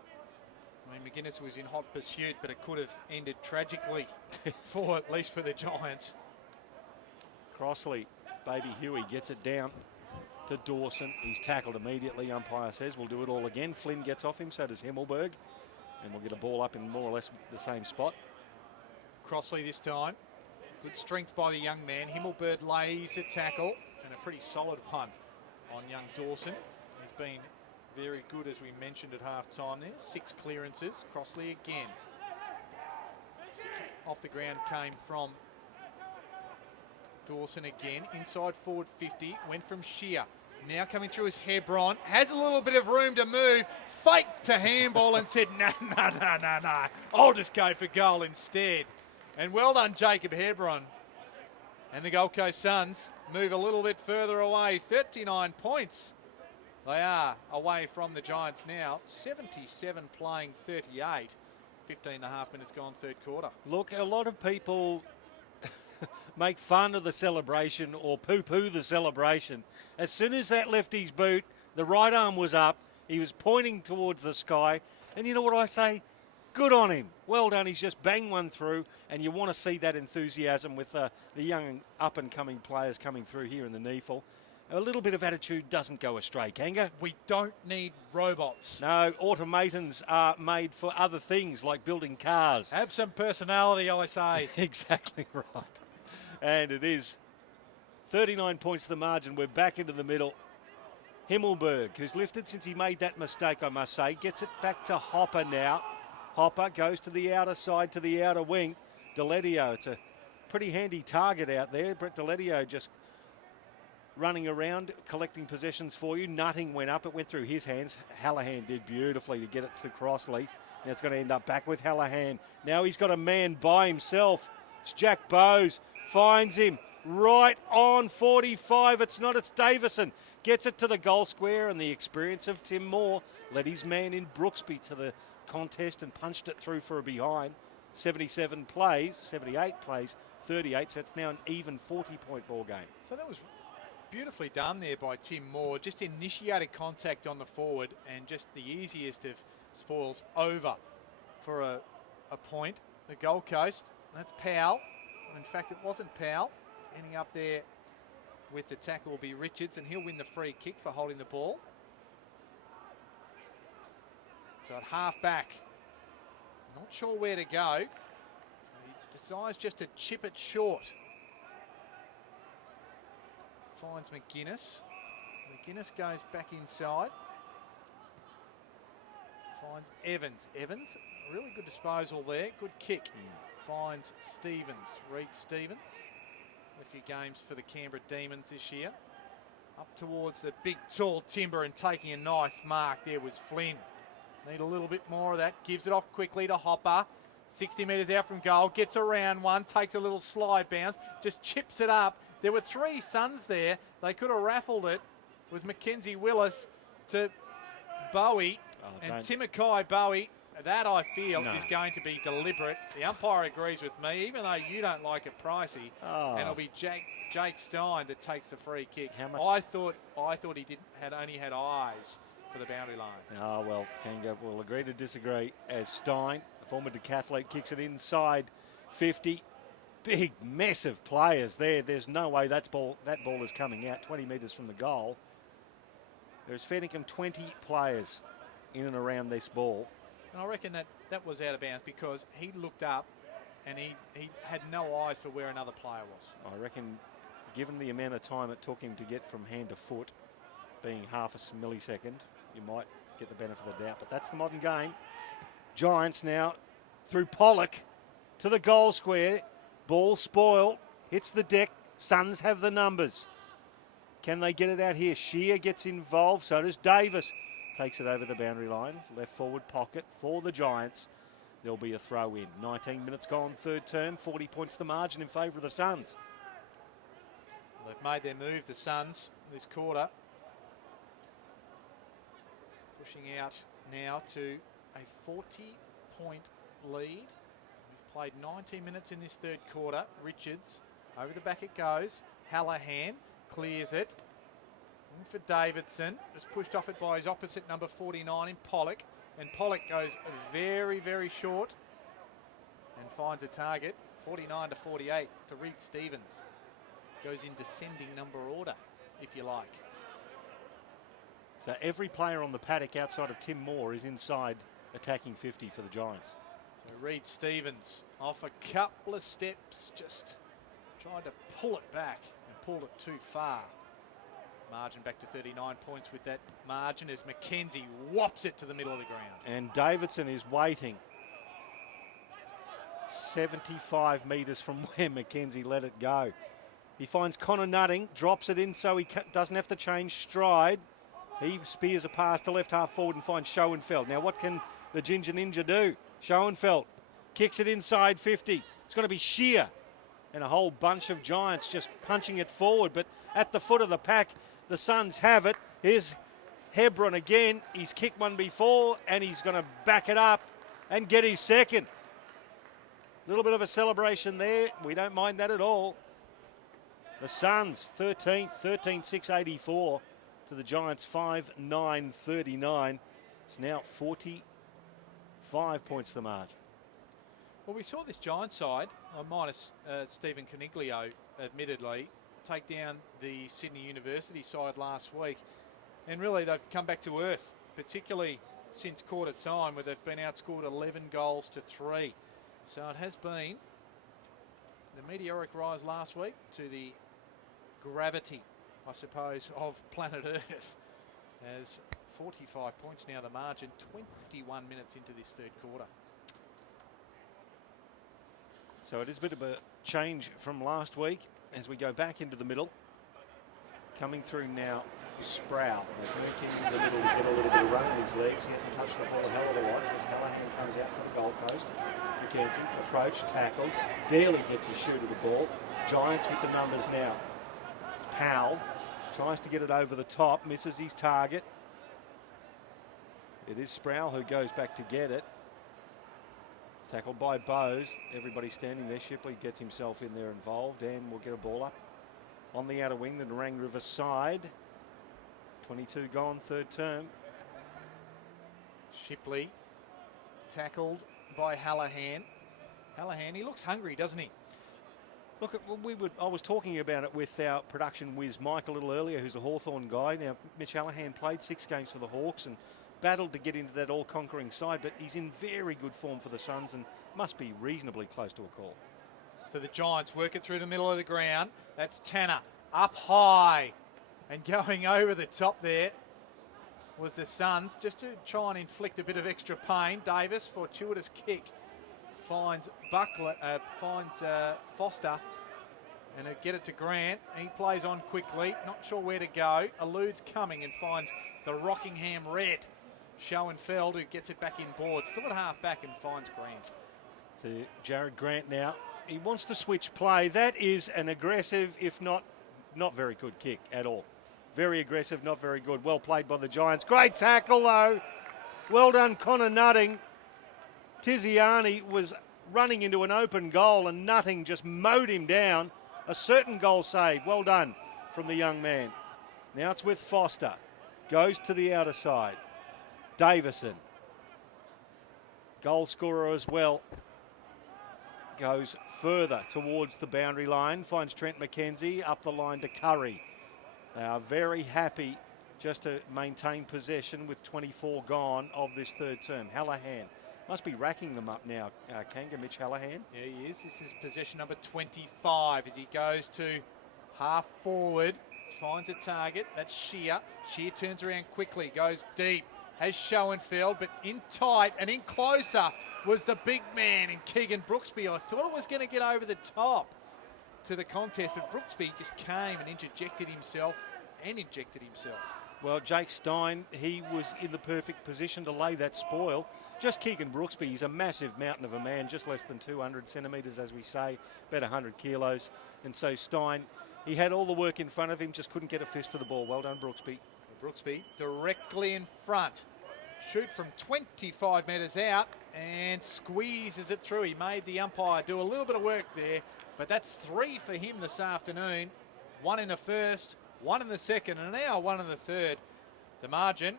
I mean, McGuinness was in hot pursuit, but it could have ended tragically for at least for the Giants. Crossley, Baby Huey gets it down to Dawson. He's tackled immediately. Umpire says we'll do it all again. Flynn gets off him, so does Himmelberg. And we'll get a ball up in more or less the same spot. Crossley this time. Good strength by the young man. Himmelberg lays a tackle, and a pretty solid one on young Dawson. He's been very good, as we mentioned at half-time there. 6 clearances. Crossley again. Off the ground came from Dawson again. Inside forward 50. Went from Shear. Now coming through is Hebron. Has a little bit of room to move. Faked to handball and said, no. I'll just go for goal instead. And well done, Jacob Hebron. And the Gold Coast Suns move a little bit further away. 39 points. They are away from the Giants now. 77 playing 38. 15 and a half minutes gone third quarter. Look, a lot of people make fun of the celebration or poo-poo the celebration. As soon as that left his boot, the right arm was up. He was pointing towards the sky. And you know what I say? Good on him. Well done. He's just banged one through. And you want to see that enthusiasm with the young up-and-coming players coming through here in the NEAFL. A little bit of attitude doesn't go astray, Kanga. We don't need robots. No, automatons are made for other things like building cars. Have some personality, I say. Exactly right. And it is 39 points to the margin. We're back into the middle. Himmelberg, who's lifted since he made that mistake, I must say, gets it back to Hopper now. Hopper goes to the outer side, to the outer wing. Deledio, it's a pretty handy target out there. Brett Deledio just running around, collecting possessions for you. Nutting went up. It went through his hands. Hallahan did beautifully to get it to Crossley. Now it's going to end up back with Hallahan. Now he's got a man by himself. It's Jack Bowes. Finds him right on 45. It's not. It's Davison. Gets it to the goal square, and the experience of Tim Moore led his man in Brooksby to the contest and punched it through for a behind. 78 plays 38, so it's now an even 40-point ball game. So that was beautifully done there by Tim Moore. Just initiated contact on the forward and just the easiest of spoils over for a point. The Gold Coast, that's Powell. In fact, it wasn't Powell. Ending up there with the tackle will be Richards, and he'll win the free kick for holding the ball. So at half back, not sure where to go. So he decides just to chip it short. Finds McGuinness. McGuinness goes back inside. Finds Evans. Evans, really good disposal there. Good kick. Finds Stevens. Reed Stevens. A few games for the Canberra Demons this year. Up towards the big tall timber and taking a nice mark there was Flynn. Need a little bit more of that. Gives it off quickly to Hopper. 60 metres out from goal. Gets around one. Takes a little slide bounce. Just chips it up. There were three Suns there. They could have raffled it. It was Mackenzie Willis to Bowie. And Timokai Bowie. That, I feel, is going to be deliberate. The umpire agrees with me, even though you don't like it pricey. And it'll be Jake Stein that takes the free kick. How much? I thought he only had eyes for the boundary line. Oh, well, Kanga will agree to disagree as Stein, the former decathlete, kicks it inside 50. Big mess of players there. There's no way that ball is coming out 20 metres from the goal. There's fair income 20 players in and around this ball. And I reckon that was out of bounds because he looked up and he had no eyes for where another player was. I reckon given the amount of time it took him to get from hand to foot, being half a millisecond, you might get the benefit of the doubt. But that's the modern game. Giants now through Pollock to the goal square. Ball spoiled. Hits the deck. Suns have the numbers. Can they get it out here? Shear gets involved. So does Davis. Takes it over the boundary line. Left forward pocket for the Giants. There'll be a throw in. 19 minutes gone, third term. 40 points the margin in favour of the Suns. Well, they've made their move, the Suns, this quarter. Pushing out now to a 40-point lead. We've played 19 minutes in this third quarter. Richards, over the back it goes. Hallahan clears it. In for Davidson, just pushed off it by his opposite number 49 in Pollock. And Pollock goes very, very short and finds a target, 49 to 48 to Reed Stevens. Goes in descending number order, if you like. So every player on the paddock outside of Tim Moore is inside attacking 50 for the Giants. So Reed Stevens off a couple of steps, just tried to pull it back and pulled it too far. Margin back to 39 points with that margin as Mackenzie whops it to the middle of the ground. And Davidson is waiting 75 metres from where Mackenzie let it go. He finds Connor Nutting, drops it in so he doesn't have to change stride. He spears a pass to left half forward and finds Schoenfeld. Now what can the Ginger Ninja do? Schoenfeld kicks it inside 50. It's going to be Shear and a whole bunch of Giants just punching it forward. But at the foot of the pack, the Suns have it. Here's Hebron again. He's kicked one before and he's going to back it up and get his second. A little bit of a celebration there. We don't mind that at all. The Suns 13th, 13-6-84 to the Giants 5-9-39. It's now 45 points the margin. Well, we saw this Giants side, minus Stephen Coniglio, admittedly, take down the Sydney University side last week. And really, they've come back to earth, particularly since quarter time, where they've been outscored 11 goals to 3. So it has been the meteoric rise last week to the gravity, I suppose, of planet Earth. As 45 points now the margin, 21 minutes into this third quarter. So it is a bit of a change from last week as we go back into the middle. Coming through now, Sproul. They work into the middle to get a little bit of run in his legs. He hasn't touched the ball a hell of a lot as Hallahan comes out for the Gold Coast. Mackenzie, approach, tackled, barely gets his shoot of the ball. Giants with the numbers now. Powell tries to get it over the top, misses his target. It is Sproul who goes back to get it. Tackled by Bowes. Everybody standing there. Shipley gets himself in there involved and will get a ball up on the outer wing, the Nerang River side. 22 gone, third term. Shipley tackled by Hallahan. Hallahan, he looks hungry, doesn't he? Look, I was talking about it with our production whiz Mike a little earlier, who's a Hawthorn guy. Now, Mitch Hallahan played 6 games for the Hawks and battled to get into that all-conquering side, but he's in very good form for the Suns and must be reasonably close to a call. So the Giants work it through the middle of the ground. That's Tanner up high and going over the top there was the Suns, just to try and inflict a bit of extra pain. Davis, fortuitous kick, finds Foster, and he'll get it to Grant. He plays on quickly, not sure where to go. Eludes coming and finds the Rockingham Red, Schoenfeld, who gets it back in board. Still at half back and finds Grant. So Jared Grant now, he wants to switch play. That is an aggressive, if not very good kick at all. Very aggressive, not very good. Well played by the Giants. Great tackle though. Well done, Connor Nutting. Tiziani was running into an open goal and Nutting just mowed him down. A certain goal save. Well done from the young man. Now it's with Foster. Goes to the outer side. Davison. Goal scorer as well. Goes further towards the boundary line. Finds Trent McKenzie up the line to Curry. They are very happy just to maintain possession with 24 gone of this third term. Hallahan must be racking them up now. Kanga, Mitch Hallahan. Yeah, he is. This is possession number 25 as he goes to half forward. Finds a target. That's Shear. Shear turns around quickly. Goes deep. Has Schoenfeld, but in tight and in closer was the big man in Keegan Brooksby. I thought it was going to get over the top to the contest, but Brooksby just came and interjected himself and injected himself. Well, Jake Stein, he was in the perfect position to lay that spoil. Just Keegan Brooksby, he's a massive mountain of a man, just less than 200 centimetres, as we say, about 100 kilos. And so Stein, he had all the work in front of him, just couldn't get a fist to the ball. Well done, Brooksby. Brooksby directly in front. Shoot from 25 metres out and squeezes it through. He made the umpire do a little bit of work there, but that's 3 for him this afternoon. 1 in the first, 1 in the second, and now 1 in the third. The margin,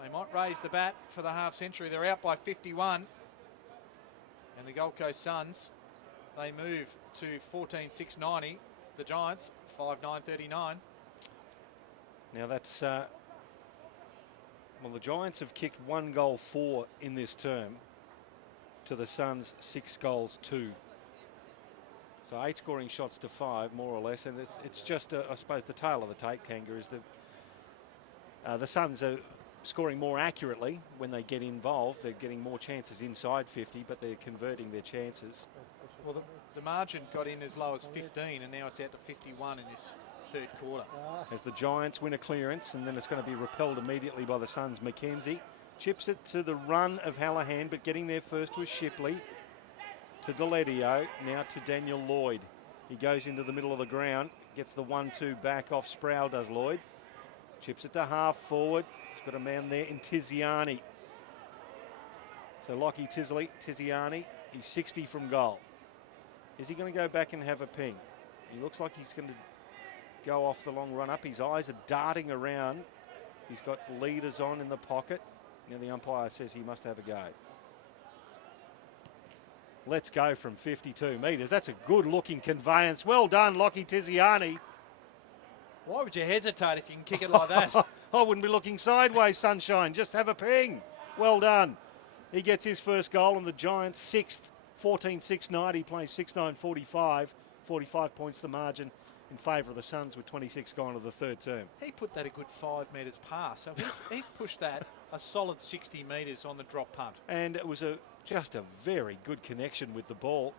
they might raise the bat for the half century. They're out by 51. And the Gold Coast Suns, they move to 14,690. The Giants, 5,939. Now that's, well, the Giants have kicked 1 goal 4 in this term to the Suns 6 goals 2. So 8 scoring shots to 5, more or less, and it's just, I suppose, the tail of the tape, Kanga, is that the Suns are scoring more accurately when they get involved. They're getting more chances inside 50, but they're converting their chances. Well, the margin got in as low as 15, and now it's out to 51 in this third quarter. As the Giants win a clearance, and then it's going to be repelled immediately by the Suns. McKenzie chips it to the run of Hallahan, but getting there first was Shipley. To Deledio, now to Daniel Lloyd. He goes into the middle of the ground, gets the 1-2 back off Sproul, does Lloyd. Chips it to half forward. He's got a man there in Tiziani. So Lockie Tiziani, he's 60 from goal. Is he going to go back and have a ping? He looks like he's going to go off the long run up. His eyes are darting around. He's got leaders on in the pocket. Now the umpire says he must have a go. Let's go from 52 metres. That's a good looking conveyance. Well done, Lockie Tiziani. Why would you hesitate if you can kick it like that? I wouldn't be looking sideways, Sunshine. Just have a ping. Well done. He gets his first goal and the Giants 6th, 14-6-90, plays 6-9-45. 45 points the margin in favour of the Suns with 26 gone of the third term. He put that a good 5 metres past, so he's pushed that a solid 60 metres on the drop punt. And it was just a very good connection with the ball.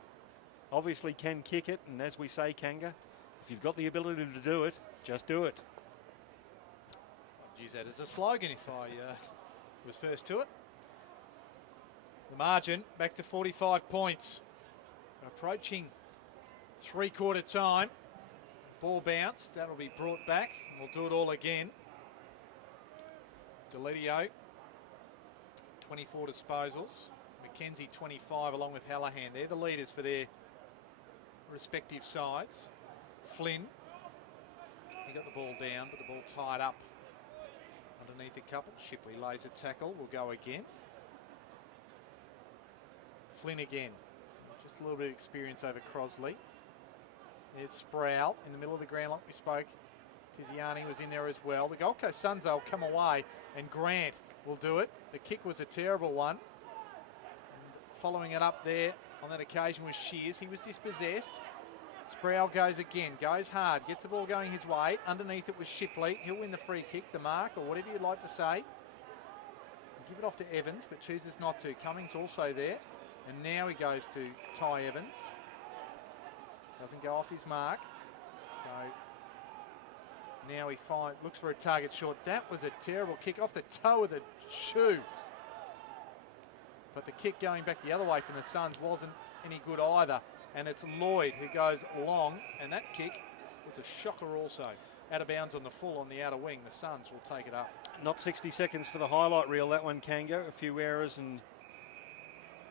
Obviously can kick it, and as we say, Kanga, if you've got the ability to do it, just do it. I'd use that as a slogan if I was first to it. The margin back to 45 points. Approaching three-quarter time. Ball bounce, that'll be brought back. We'll do it all again. Deledio, 24 disposals. Mackenzie 25 along with Hallahan. They're the leaders for their respective sides. Flynn, he got the ball down, but the ball tied up underneath a couple. Shipley lays a tackle, will go again. Flynn again, just a little bit of experience over Crosley. There's Sproul in the middle of the ground like we spoke. Tiziani was in there as well. The Gold Coast Suns, they'll come away, and Grant will do it. The kick was a terrible one. And following it up there on that occasion was Shears. He was dispossessed. Sproul goes again, goes hard, gets the ball going his way. Underneath it was Shipley. He'll win the free kick, the mark, or whatever you'd like to say. Give it off to Evans, but chooses not to. Cummings also there. And now he goes to Ty Evans. Doesn't go off his mark. So now he looks for a target short. That was a terrible kick off the toe of the shoe. But the kick going back the other way from the Suns wasn't any good either. And it's Lloyd who goes long. And that kick was a shocker also. Out of bounds on the full on the outer wing. The Suns will take it up. Not 60 seconds for the highlight reel, that one, Kango. A few errors and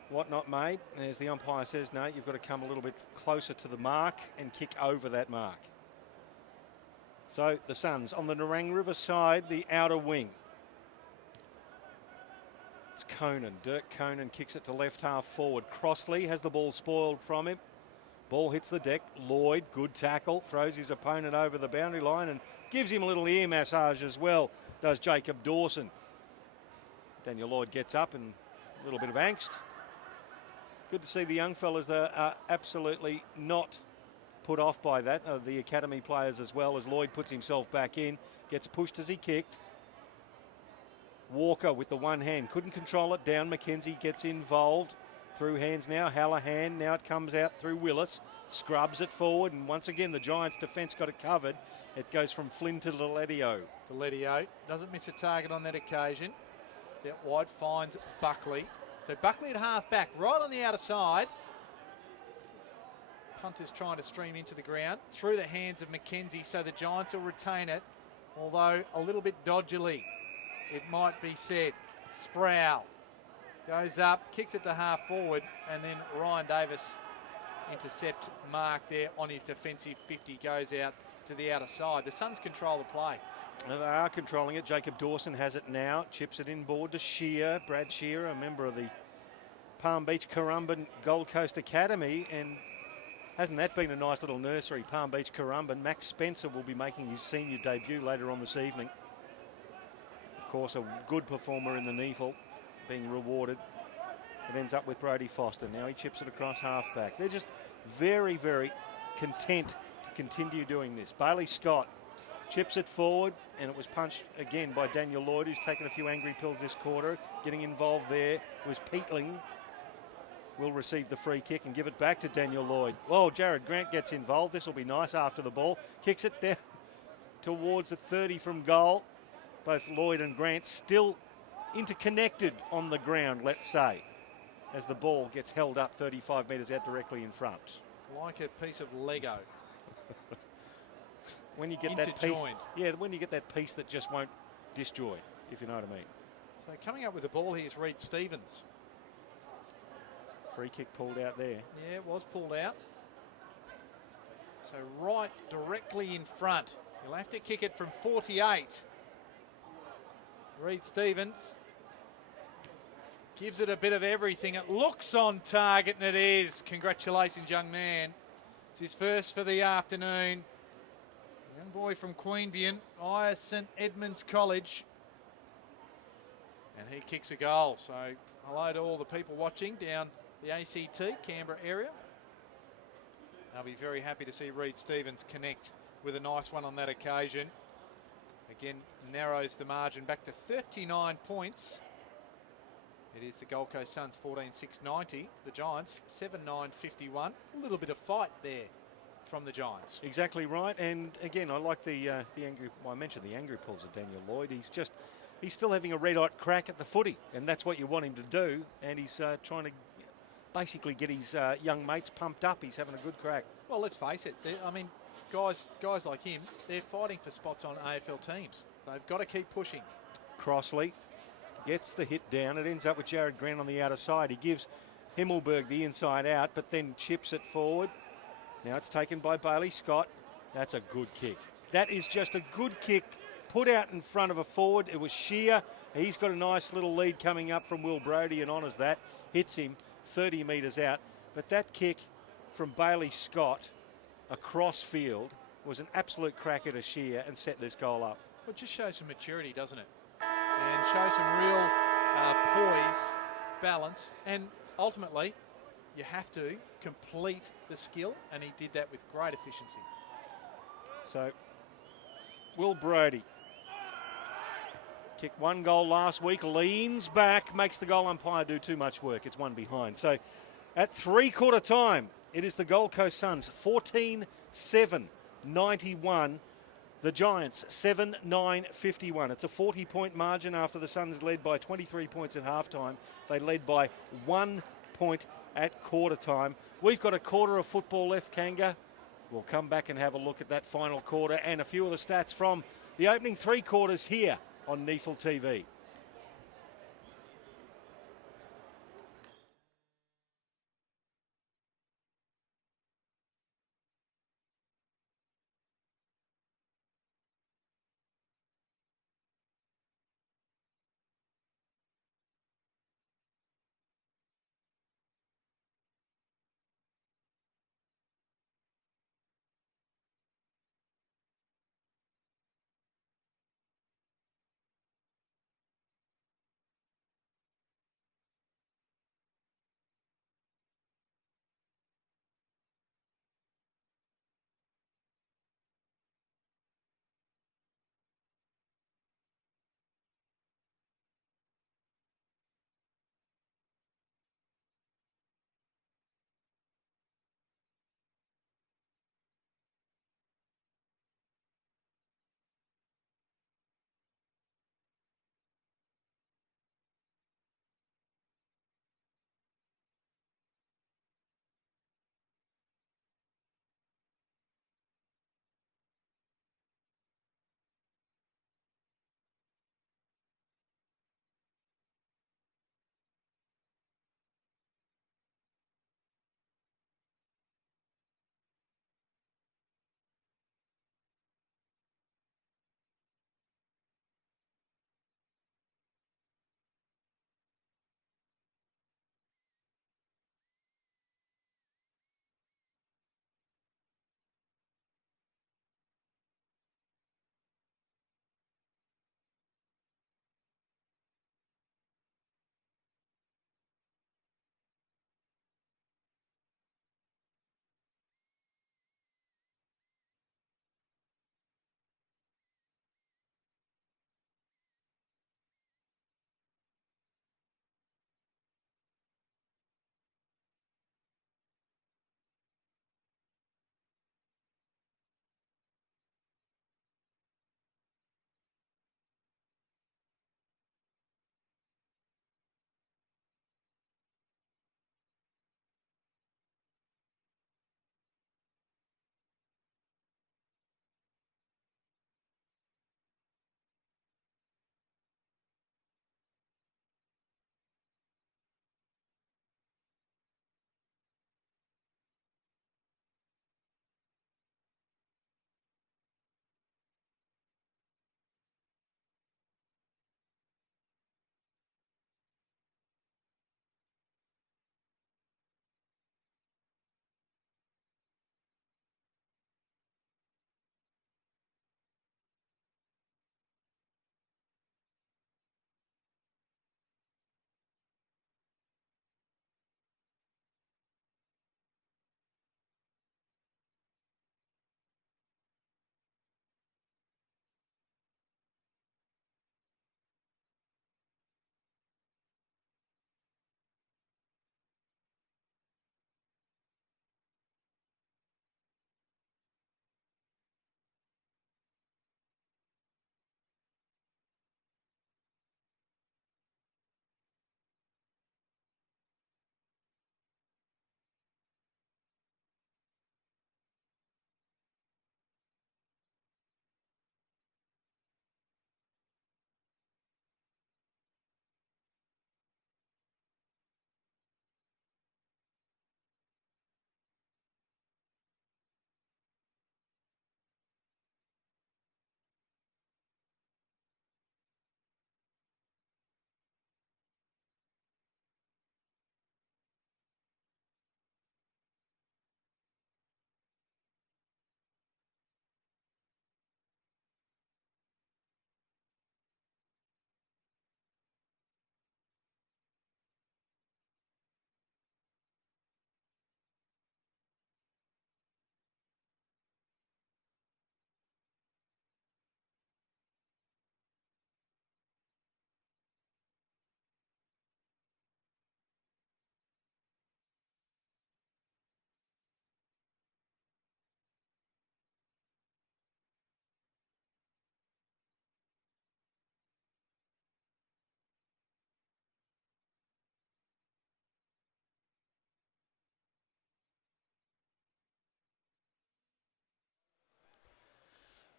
whatnot made. As the umpire says, no, you've got to come a little bit closer to the mark and kick over that mark. So the Suns on the Nerang River side, the outer wing. It's Conan. Dirk Conan kicks it to left half forward. Crossley has the ball spoiled from him. Ball hits the deck. Lloyd, good tackle, throws his opponent over the boundary line and gives him a little ear massage as well, does Jacob Dawson. Daniel Lloyd gets up and a little bit of angst. Good to see the young fellas that are absolutely not put off by that. The academy players as well, as Lloyd puts himself back in, gets pushed as he kicked. Walker with the one hand, couldn't control it down. Mackenzie gets involved. Through hands now, Hallahan. Now it comes out through Willis. Scrubs it forward, and once again the Giants' defence got it covered. It goes from Flynn to Leletio. Leletio doesn't miss a target on that occasion. That wide finds Buckley. So Buckley at half back, right on the outer side. Punter's trying to stream into the ground through the hands of Mackenzie, so the Giants will retain it, although a little bit dodgily, it might be said. Sproul goes up, kicks it to half forward, and then Ryan Davis intercepts Mark there on his defensive 50, goes out to the outer side. The Suns control the play. They are controlling it. Jacob Dawson has it now. Chips it inboard to Shear. Brad Shearer, a member of the Palm Beach Currumbin Gold Coast Academy. And hasn't that been a nice little nursery, Palm Beach Currumbin? Max Spencer will be making his senior debut later on this evening. Of course, a good performer in the NEAFL being rewarded. It ends up with Brodie Foster. Now he chips it across half-back. They're just very, very content to continue doing this. Bailey Scott chips it forward, and it was punched again by Daniel Lloyd, who's taken a few angry pills this quarter. Getting involved there was Peatling. Will receive the free kick and give it back to Daniel Lloyd. Well, Jared Grant gets involved. This will be nice after the ball. Kicks it down towards the 30 from goal. Both Lloyd and Grant still interconnected on the ground, let's say, as the ball gets held up 35 metres out directly in front. Like a piece of Lego. When you get that piece, yeah, when you get that piece that just won't disjoin, if you know what I mean. So coming up with the ball here is Reed Stevens. Free kick pulled out there. Yeah, it was pulled out. So right directly in front. He'll have to kick it from 48. Reed Stevens gives it a bit of everything. It looks on target, and it is. Congratulations, young man. It's his first for the afternoon. Young boy from Queanbeyan, Aya St Edmunds College. And he kicks a goal. So hello to all the people watching down the ACT, Canberra area. I'll be very happy to see Reed Stevens connect with a nice one on that occasion. Again, narrows the margin back to 39 points. It is the Gold Coast Suns 14-6-90. The Giants 7-9-51. A little bit of fight there from the Giants. Exactly right. And again, I like the angry. Well, I mentioned the angry pulls of Daniel Lloyd. He's still having a red-hot crack at the footy, and that's what you want him to do. And he's trying to basically get his young mates pumped up. He's having a good crack. Well, let's face it. I mean, guys like him, they're fighting for spots on AFL teams. They've got to keep pushing. Crossley gets the hit down. It ends up with Jared Grant on the outer side. He gives Himmelberg the inside out, but then chips it forward. Now it's taken by Bailey Scott. That's a good kick. That is just a good kick put out in front of a forward. It was sheer. He's got a nice little lead coming up from Will Brodie and honours that. Hits him 30 metres out. But that kick from Bailey Scott across field was an absolute cracker to sheer and set this goal up. Well, it just shows some maturity, doesn't it? And shows some real poise, balance, and ultimately you have to complete the skill, and he did that with great efficiency. So, Will Brodie kicked one goal last week, leans back, makes the goal umpire do too much work. It's one behind. So, at three-quarter time, it is the Gold Coast Suns 14-7-91. The Giants 7-9-51. It's a 40-point margin after the Suns led by 23 points at halftime. They led by 1 point at quarter time. We've got a quarter of football left, Kanga. We'll come back and have a look at that final quarter and a few of the stats from the opening three quarters here on NEAFL TV.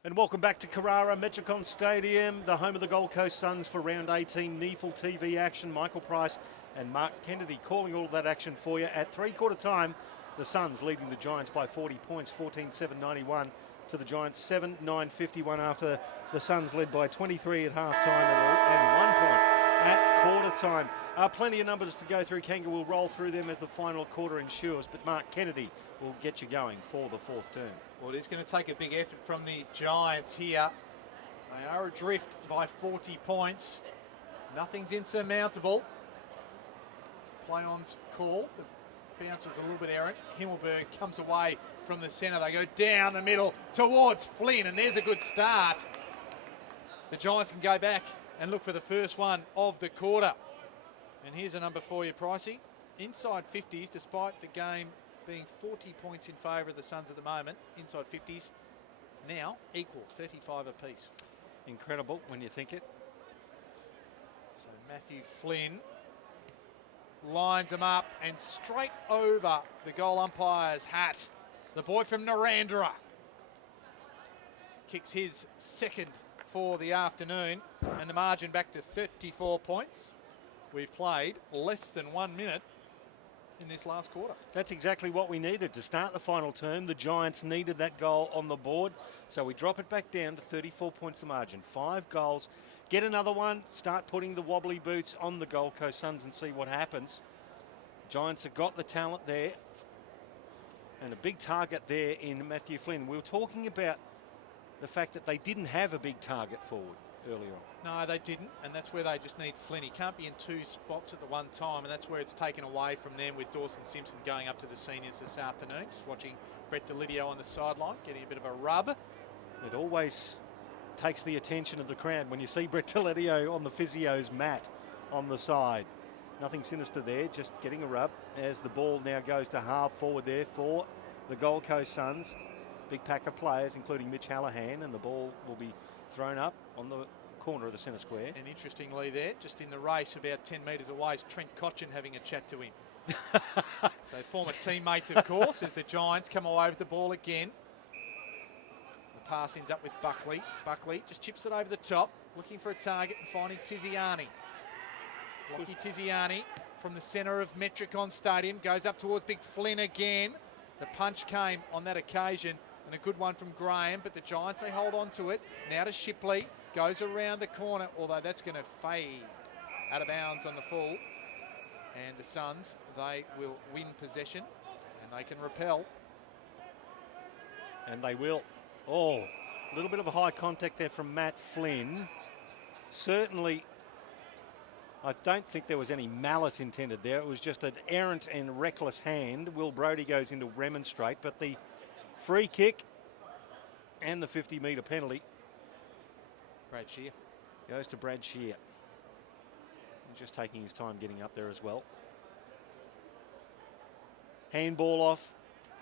And welcome back to Carrara, Metricon Stadium, the home of the Gold Coast Suns for round 18 NEAFL TV action. Michael Price and Mark Kennedy calling all that action for you. At three-quarter time, the Suns leading the Giants by 40 points, 14-7-91 to the Giants, 7-9-51 after the Suns led by 23 at half-time and 1 point at quarter time. Plenty of numbers to go through. Kanga will roll through them as the final quarter ensures, but Mark Kennedy will get you going for the fourth term. Well, it is going to take a big effort from the Giants here. They are adrift by 40 points. Nothing's insurmountable. It's play-on's call. The bounce was a little bit errant. Himmelberg comes away from the centre. They go down the middle towards Flynn, and there's a good start. The Giants can go back and look for the first one of the quarter. And here's a number for you, Pricey. Inside 50s, despite the game being 40 points in favour of the Suns at the moment, inside 50s now equal, 35 apiece. Incredible when you think it. So Matthew Flynn lines them up and straight over the goal umpire's hat. The boy from Narandra kicks his second for the afternoon, and the margin back to 34 points. We've played less than 1 minute in this last quarter. That's exactly what we needed to start the final term. The Giants needed that goal on the board, so we drop it back down to 34 points of margin. 5 goals, get another one, start putting the wobbly boots on the Gold Coast Suns and see what happens. Giants have got the talent there, and a big target there in Matthew Flynn. We were talking about the fact that they didn't have a big target forward earlier on. No, they didn't, and that's where they just need Flynn. He can't be in 2 spots at the one time, and that's where it's taken away from them with Dawson Simpson going up to the seniors this afternoon. Just watching Brett Delidio on the sideline, getting a bit of a rub. It always takes the attention of the crowd when you see Brett Delidio on the physio's mat on the side. Nothing sinister there, just getting a rub as the ball now goes to half forward there for the Gold Coast Suns. Big pack of players, including Mitch Hallahan, and the ball will be thrown up on the corner of the centre square. And interestingly there, just in the race about 10 metres away, is Trent Cotchin having a chat to him. So former teammates, of course, as the Giants come away with the ball again. The pass ends up with Buckley. Buckley just chips it over the top, looking for a target and finding Tiziani. Lockie Tiziani from the centre of Metricon Stadium goes up towards Big Flynn again. The punch came on that occasion, and a good one from Graham, but the Giants, they hold on to it. Now to Shipley, goes around the corner, although that's going to fade out of bounds on the full. And the Suns, they will win possession, and they can repel. And they will. Oh, a little bit of a high contact there from Matt Flynn. Certainly, I don't think there was any malice intended there. It was just an errant and reckless hand. Will Brodie goes into remonstrate, but the free kick and the 50-metre penalty Brad Shear goes to Brad Shear. He's just taking his time getting up there as well. Handball off,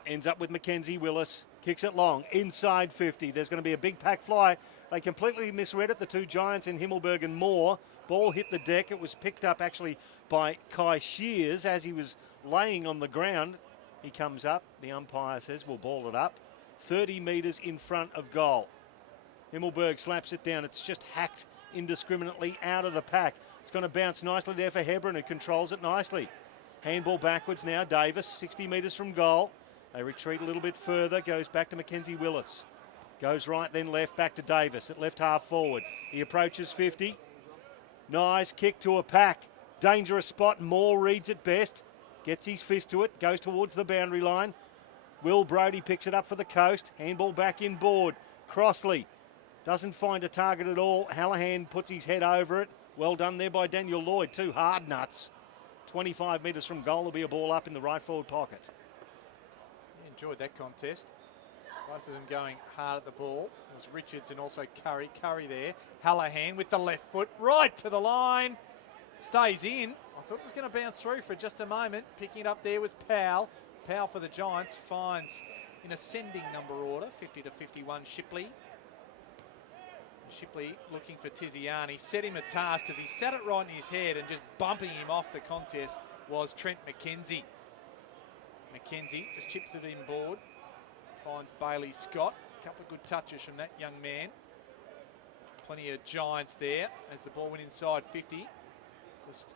ends up with Mackenzie Willis, kicks it long, inside 50. There's going to be a big pack fly. They completely misread it, the two Giants in Himmelberg and Moore. Ball hit the deck. It was picked up actually by Kai Shears as he was laying on the ground. He comes up. The umpire says we'll ball it up. 30 metres in front of goal. Himmelberg slaps it down. It's just hacked indiscriminately out of the pack. It's going to bounce nicely there for Hebron, who controls it nicely. Handball backwards now. Davis, 60 metres from goal. They retreat a little bit further. Goes back to Mackenzie Willis. Goes right, then left, back to Davis at left half forward. He approaches 50. Nice kick to a pack. Dangerous spot. Moore reads it best. Gets his fist to it. Goes towards the boundary line. Will Brodie picks it up for the Coast. Handball back inboard. Crossley doesn't find a target at all. Hallahan puts his head over it. Well done there by Daniel Lloyd. 2 hard nuts. 25 metres from goal. There'll be a ball up in the right forward pocket. Enjoyed that contest. Both of them going hard at the ball. It was Richards and also Curry. Curry there. Hallahan with the left foot right to the line. Stays in. I thought it was going to bounce through for just a moment. Picking it up there was Powell. Powell for the Giants finds in ascending number order, 50 to 51, Shipley. Shipley looking for Tiziani. Set him a task because he sat it right in his head, and just bumping him off the contest was Trent McKenzie. McKenzie just chips it inboard. Finds Bailey Scott. A couple of good touches from that young man. Plenty of giants there as the ball went inside 50. Just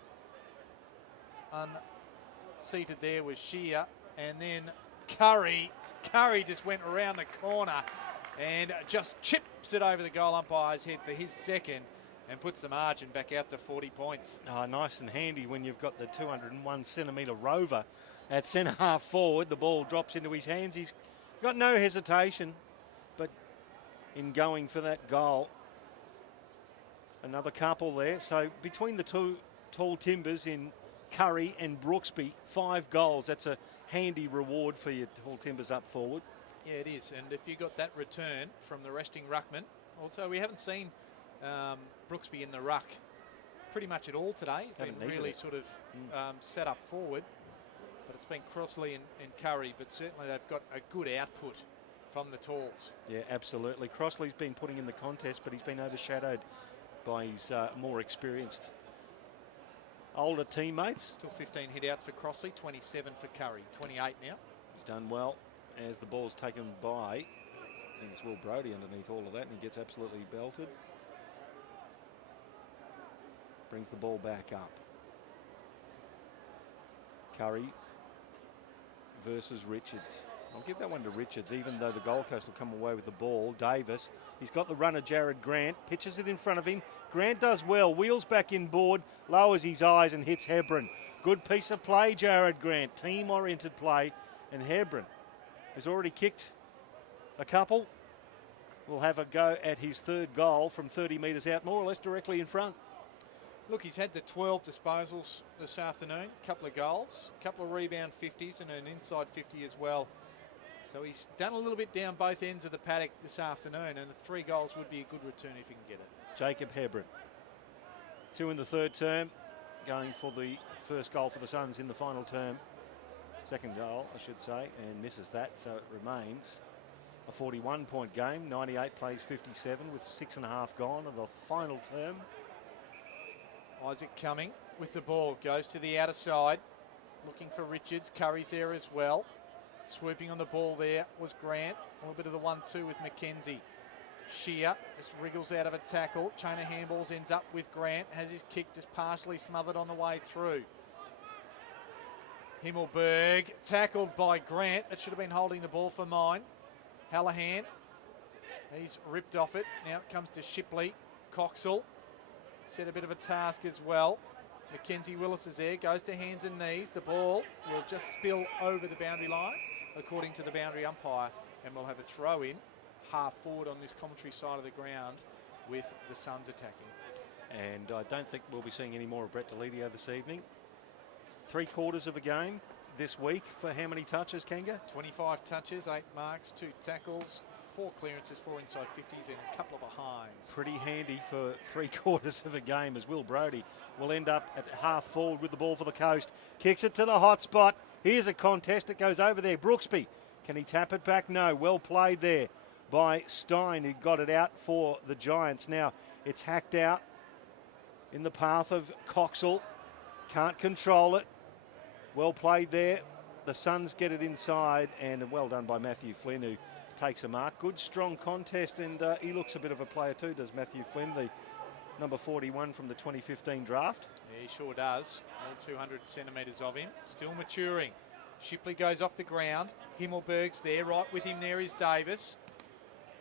unseated there was Shear, and then Curry. Curry just went around the corner and just chips it over the goal umpire's head for his second and puts the margin back out to 40 points. Oh, nice and handy when you've got the 201 centimetre rover at centre half forward. The ball drops into his hands. He's got no hesitation, but in going for that goal, another couple there. So between the two tall timbers in Curry and Brooksby, 5 goals. That's a handy reward for your tall timbers up forward. Yeah, it is. And if you got that return from the resting ruckman, also we haven't seen Brooksby in the ruck pretty much at all today. He's been really sort of set up forward, but it's been Crossley and Curry, but certainly they've got a good output from the talls. Yeah, absolutely. Crossley's been putting in the contest, but he's been overshadowed by his more experienced older teammates. Still 15 hit-outs for Crossley, 27 for Curry, 28 now. He's done well as the ball's taken by, I think it's Will Brodie underneath all of that, and he gets absolutely belted. Brings the ball back up. Curry versus Richards. I'll give that one to Richards, even though the Gold Coast will come away with the ball. Davis, he's got the runner, Jared Grant, pitches it in front of him. Grant does well, wheels back inboard, lowers his eyes and hits Hebron. Good piece of play, Jared Grant. Team-oriented play, and Hebron has already kicked a couple. Will have a go at his third goal from 30 metres out, more or less directly in front. Look, he's had the 12 disposals this afternoon, a couple of goals, a couple of rebound 50s and an inside 50 as well. So he's done a little bit down both ends of the paddock this afternoon, and the 3 goals would be a good return if he can get it. Jacob Hebron, 2 in the third term, going for the first goal for the Suns in the final term. Second goal, I should say, and misses that, so it remains a 41-point game. 98 plays 57 with 6.5 gone of the final term. Isaac Cumming with the ball, goes to the outer side, looking for Richards. Curry's there as well. Swooping on the ball there was Grant. A little bit of the 1-2 with McKenzie. Shear just wriggles out of a tackle. Chain of handballs ends up with Grant. Has his kick just partially smothered on the way through. Himmelberg tackled by Grant. That should have been holding the ball for mine. Hallahan, he's ripped off it. Now it comes to Shipley. Coxall set a bit of a task as well. Mackenzie Willis is there, goes to hands and knees. The ball will just spill over the boundary line, according to the boundary umpire, and we'll have a throw in half forward on this commentary side of the ground with the Suns attacking. And I don't think we'll be seeing any more of Brett Deledio this evening. 3/4 of a game this week for how many touches, Kanga? 25 touches, 8 marks, 2 tackles, 4 clearances, 4 inside 50s and a couple of behinds. Pretty handy for 3/4 of a game, as Will Brodie will end up at half forward with the ball for the Coast. Kicks it to the hot spot. Here's a contest. It goes over there. Brooksby, can he tap it back? No. Well played there by Stein, who got it out for the Giants. Now it's hacked out in the path of Coxall. Can't control it. Well played there. The Suns get it inside, and well done by Matthew Flynn, who takes a mark. Good, strong contest, and he looks a bit of a player too, does Matthew Flynn, the number 41 from the 2015 draft. Yeah, he sure does. All 200 centimetres of him. Still maturing. Shipley goes off the ground. Himmelberg's there. Right with him there is Davis.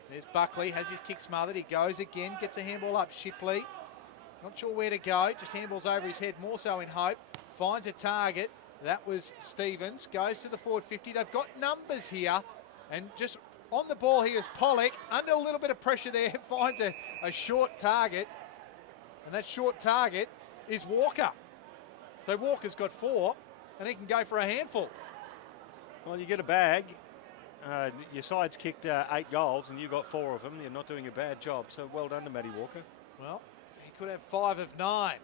There's Buckley. Has his kick smothered. He goes again. Gets a handball up. Shipley. Not sure where to go. Just handballs over his head. More so in hope. Finds a target. That was Stevens. Goes to the forward 50. They've got numbers here. And just on the ball here is Pollock. Under a little bit of pressure there. Finds a short target. And that short target is Walker. So Walker's got 4, and he can go for a handful. Well, you get a bag. Your side's kicked 8 goals, and you got 4 of them. You're not doing a bad job. So well done to Matty Walker. Well, he could have 5 of 9.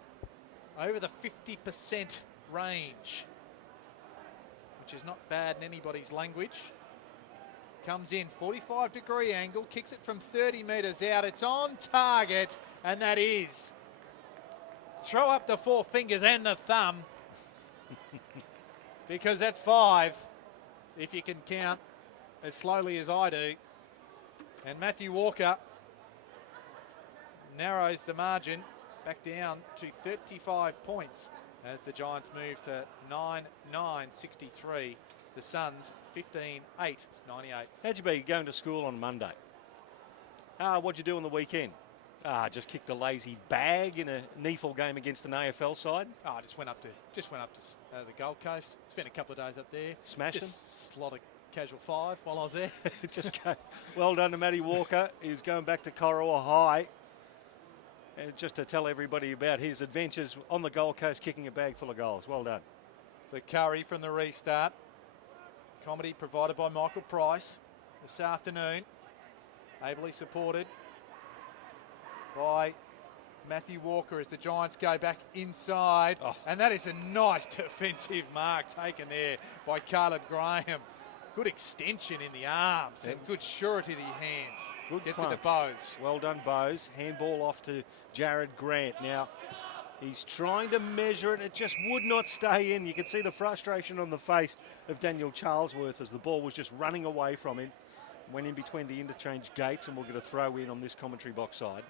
Over the 50% range, which is not bad in anybody's language. Comes in, 45-degree angle, kicks it from 30 metres out. It's on target, and that is. Throw up the 4 fingers and the thumb, because that's 5, if you can count as slowly as I do. And Matthew Walker narrows the margin back down to 35 points as the Giants move to 9-9-63. The Suns 15-8-98. How'd you be going to school on Monday? What'd you do on the weekend? Just kicked a lazy bag in a NEAFL game against an AFL side. I just went up to the Gold Coast. Spent a couple of days up there. Smashed them? Just slot a casual 5 while I was there. Just go. Well done to Matty Walker. He's going back to Corowa High. Just to tell everybody about his adventures on the Gold Coast, kicking a bag full of goals. Well done. So Curry from the restart. Comedy provided by Michael Price this afternoon. Ably supported by Matthew Walker as the Giants go back inside. Oh. And that is a nice defensive mark taken there by Caleb Graham. Good extension in the arms and good surety to your hands. Good Gets clunk. it to Bowes. Well done, Bowes. Handball off to Jared Grant. Now, he's trying to measure it. It just would not stay in. You can see the frustration on the face of Daniel Charlesworth as the ball was just running away from him. Went in between the interchange gates, and we'll get a throw in on this commentary box side.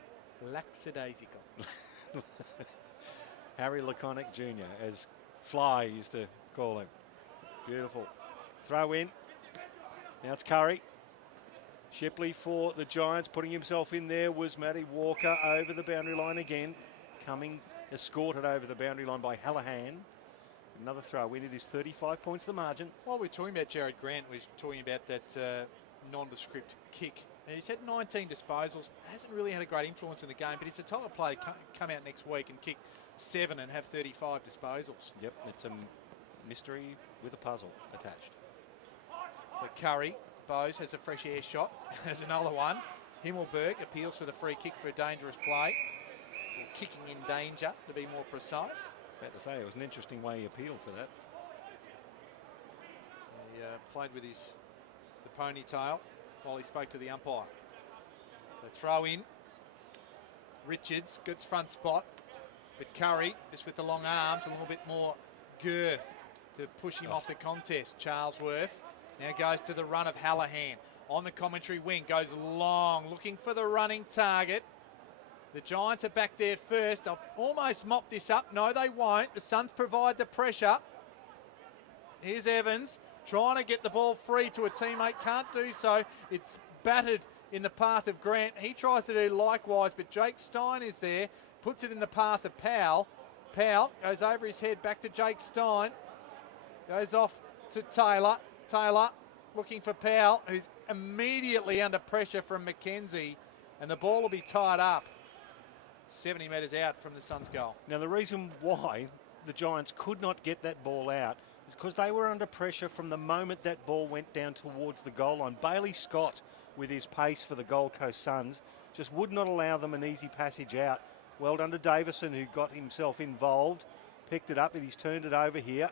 Lackadaisical. Harry Laconic Jr., as Fly used to call him. Beautiful. Throw in. Now it's Curry. Shipley for the Giants. Putting himself in there was Matty Walker over the boundary line again. Coming escorted over the boundary line by Hallahan. Another throw in. It is 35 points the margin. While we're talking about Jared Grant, we're talking about that nondescript kick. Now, he's had 19 disposals. Hasn't really had a great influence in the game, but it's a type of player come out next week and kick 7 and have 35 disposals. Yep, it's a mystery with a puzzle attached. So Curry, Bowes has a fresh air shot. Has another one. Himmelberg appeals for the free kick for a dangerous play. Or kicking in danger, to be more precise. About to say, it was an interesting way he appealed for that. He played with the ponytail while he spoke to the umpire. So throw in. Richards gets front spot. But Curry, just with the long arms, a little bit more girth to push him off the contest. Charlesworth now goes to the run of Hallahan. On the commentary wing, goes long, looking for the running target. The Giants are back there first. They'll almost mop this up. No, they won't. The Suns provide the pressure. Here's Evans trying to get the ball free to a teammate. Can't do so. It's battered in the path of Grant. He tries to do likewise, but Jake Stein is there. Puts it in the path of Powell. Powell goes over his head back to Jake Stein. Goes off to Taylor. Taylor looking for Powell, who's immediately under pressure from McKenzie. And the ball will be tied up. 70 metres out from the Suns' goal. Now, the reason why the Giants could not get that ball out is because they were under pressure from the moment that ball went down towards the goal line. Bailey Scott, with his pace for the Gold Coast Suns, just would not allow them an easy passage out. Well done to Davison, who got himself involved, picked it up, and he's turned it over here.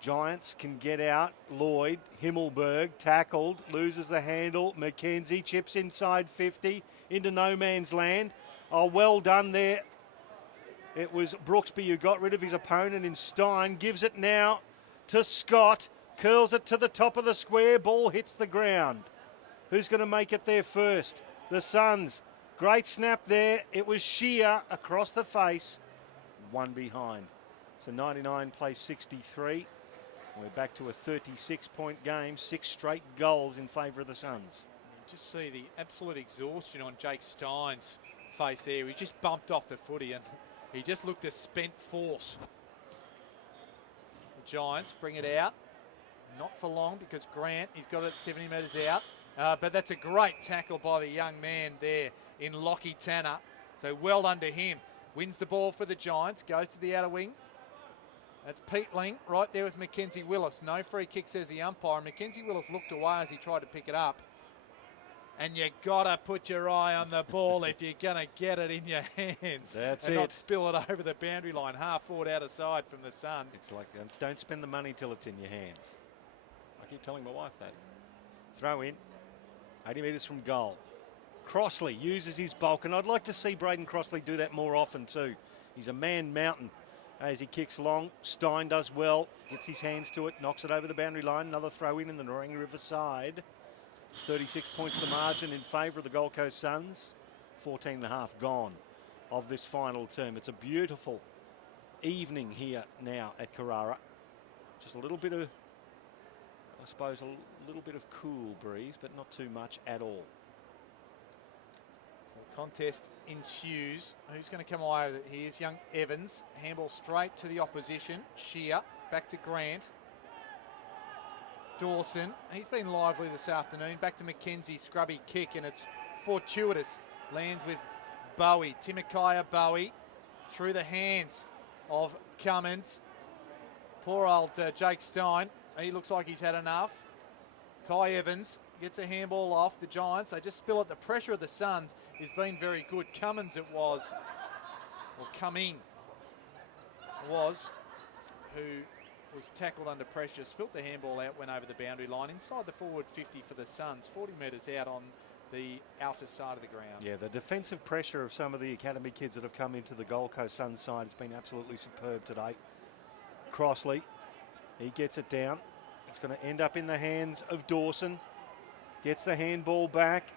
Giants can get out. Lloyd, Himmelberg, tackled, loses the handle. McKenzie chips inside 50 into no man's land. Oh, well done there. It was Brooksby who got rid of his opponent in Stein. Gives it now to Scott. Curls it to the top of the square. Ball hits the ground. Who's going to make it there first? The Suns. Great snap there. It was Shear across the face. One behind. So 99 plays 63. We're back to a 36-point game. 6 straight goals in favour of the Suns. You just see the absolute exhaustion on Jake Stein's face there. He just bumped off the footy and he just looked a spent force. The Giants bring it out. Not for long because Grant, he's got it 70 metres out. But that's a great tackle by the young man there in Lockie Tanner. So well done to him. Wins the ball for the Giants. Goes to the outer wing. That's Peatling right there with Mackenzie Willis. No free kick, says the umpire. Mackenzie Willis looked away as he tried to pick it up. And you got to put your eye on the ball if you're going to get it in your hands. That's and it. not spill it over the boundary line. Half forward, out of side from the Suns. It's like, don't spend the money till it's in your hands. I keep telling my wife that. Throw in. 80 metres from goal. Crossley uses his bulk, and I'd like to see Braden Crossley do that more often too. He's a man mountain as he kicks long. Stein does well, gets his hands to it, knocks it over the boundary line. Another throw in the Narang River side. It's 36 points the margin in favour of the Gold Coast Suns. 14.5 gone of this final term. It's a beautiful evening here now at Carrara. Just a little bit of, I suppose, a little bit of cool breeze, but not too much at all. So contest ensues. Who's going to come away with it? Here's young Evans. Handball straight to the opposition. Shear back to Grant. Dawson, he's been lively this afternoon. Back to Mackenzie, scrubby kick, and it's fortuitous. Lands with Bowie, Timokiah Bowie, through the hands of Cummins. Poor old Jake Stein, he looks like he's had enough. Ty Evans gets a handball off the Giants. They just spill it. The pressure of the Suns has been very good. Cummins it was, or Cumming was, who was tackled under pressure, spilt the handball out, went over the boundary line, inside the forward 50 for the Suns, 40 metres out on the outer side of the ground. Yeah, the defensive pressure of some of the academy kids that have come into the Gold Coast Suns side has been absolutely superb today. Crossley, he gets it down. It's going to end up in the hands of Dawson. Gets the handball back.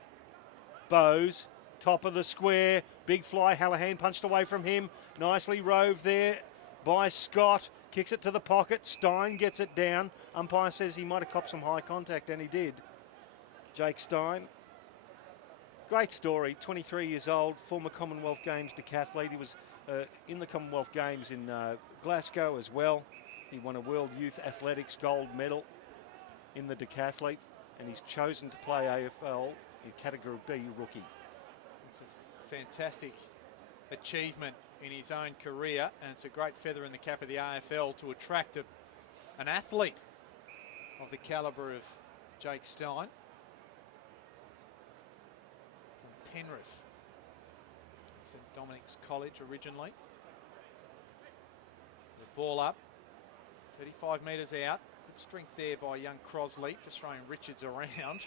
Bowes, top of the square, big fly, Hallahan punched away from him. Nicely roved there by Scott. Kicks it to the pocket. Stein gets it down. Umpire says he might have copped some high contact, and he did. Jake Stein. Great story. 23 years old, former Commonwealth Games decathlete. He was in the Commonwealth Games in Glasgow as well. He won a World Youth Athletics gold medal in the decathlete, and he's chosen to play AFL in Category B rookie. It's a fantastic achievement in his own career, and it's a great feather in the cap of the AFL to attract an athlete of the calibre of Jake Stein from Penrith, St Dominic's College originally. So the ball up, 35 metres out. Good strength there by young Crosley, just throwing Richards around.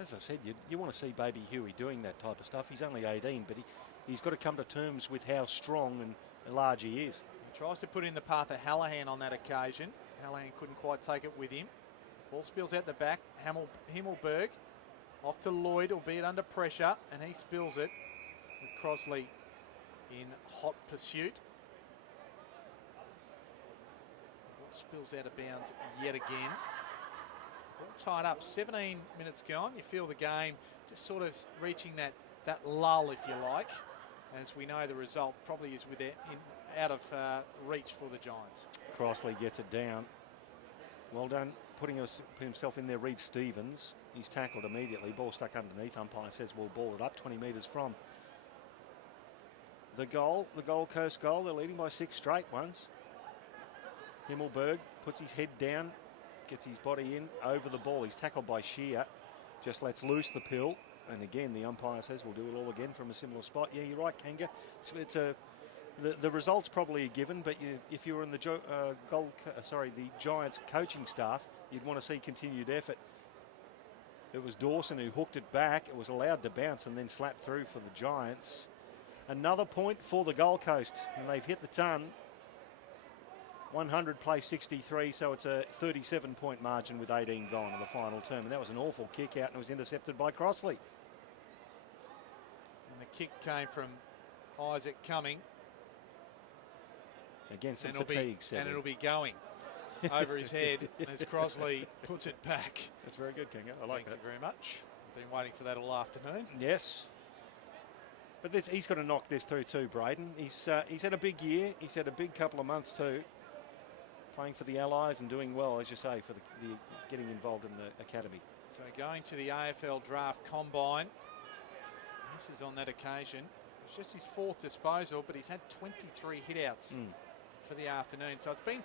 As I said, you want to see baby Huey doing that type of stuff. He's only 18, but he's got to come to terms with how strong and large he is. He tries to put in the path of Hallahan on that occasion. Hallahan couldn't quite take it with him. Ball spills out the back. Himmelberg off to Lloyd, albeit under pressure, and he spills it with Crosley in hot pursuit. Ball spills out of bounds yet again. All tied up, 17 minutes gone. You feel the game just sort of reaching that lull, if you like, as we know the result probably is out of reach for the Giants. Crossley gets it down. Well done, putting himself in there. Reed Stevens, he's tackled immediately. Ball stuck underneath. Umpire says we'll ball it up 20 metres from the goal, the Gold Coast goal. They're leading by 6 straight ones. Himmelberg puts his head down, gets his body in over the ball. He's tackled by Shear, just lets loose the pill. And again, the umpire says we'll do it all again from a similar spot. Yeah, you're right, Kanga. The result's probably a given, but if you were in the the Giants coaching staff, you'd want to see continued effort. It was Dawson who hooked it back. It was allowed to bounce and then slapped through for the Giants. Another point for the Gold Coast, and they've hit the ton. 100 plays 63, so it's a 37-point margin with 18 gone in the final term. And that was an awful kick out, and it was intercepted by Crossley. And the kick came from Isaac Cumming. Again, some fatigue set and it'll be going over his head as Crossley puts it back. That's very good, Kinga. I like that. Thank you very much. Been waiting for that all afternoon. Yes. But he's got to knock this through too, Braden. He's had a big year. He's had a big couple of months too, playing for the Allies and doing well, as you say, for the getting involved in the academy. So going to the AFL Draft Combine. This is on that occasion. It's just his 4th disposal, but he's had 23 hitouts for the afternoon. So it's been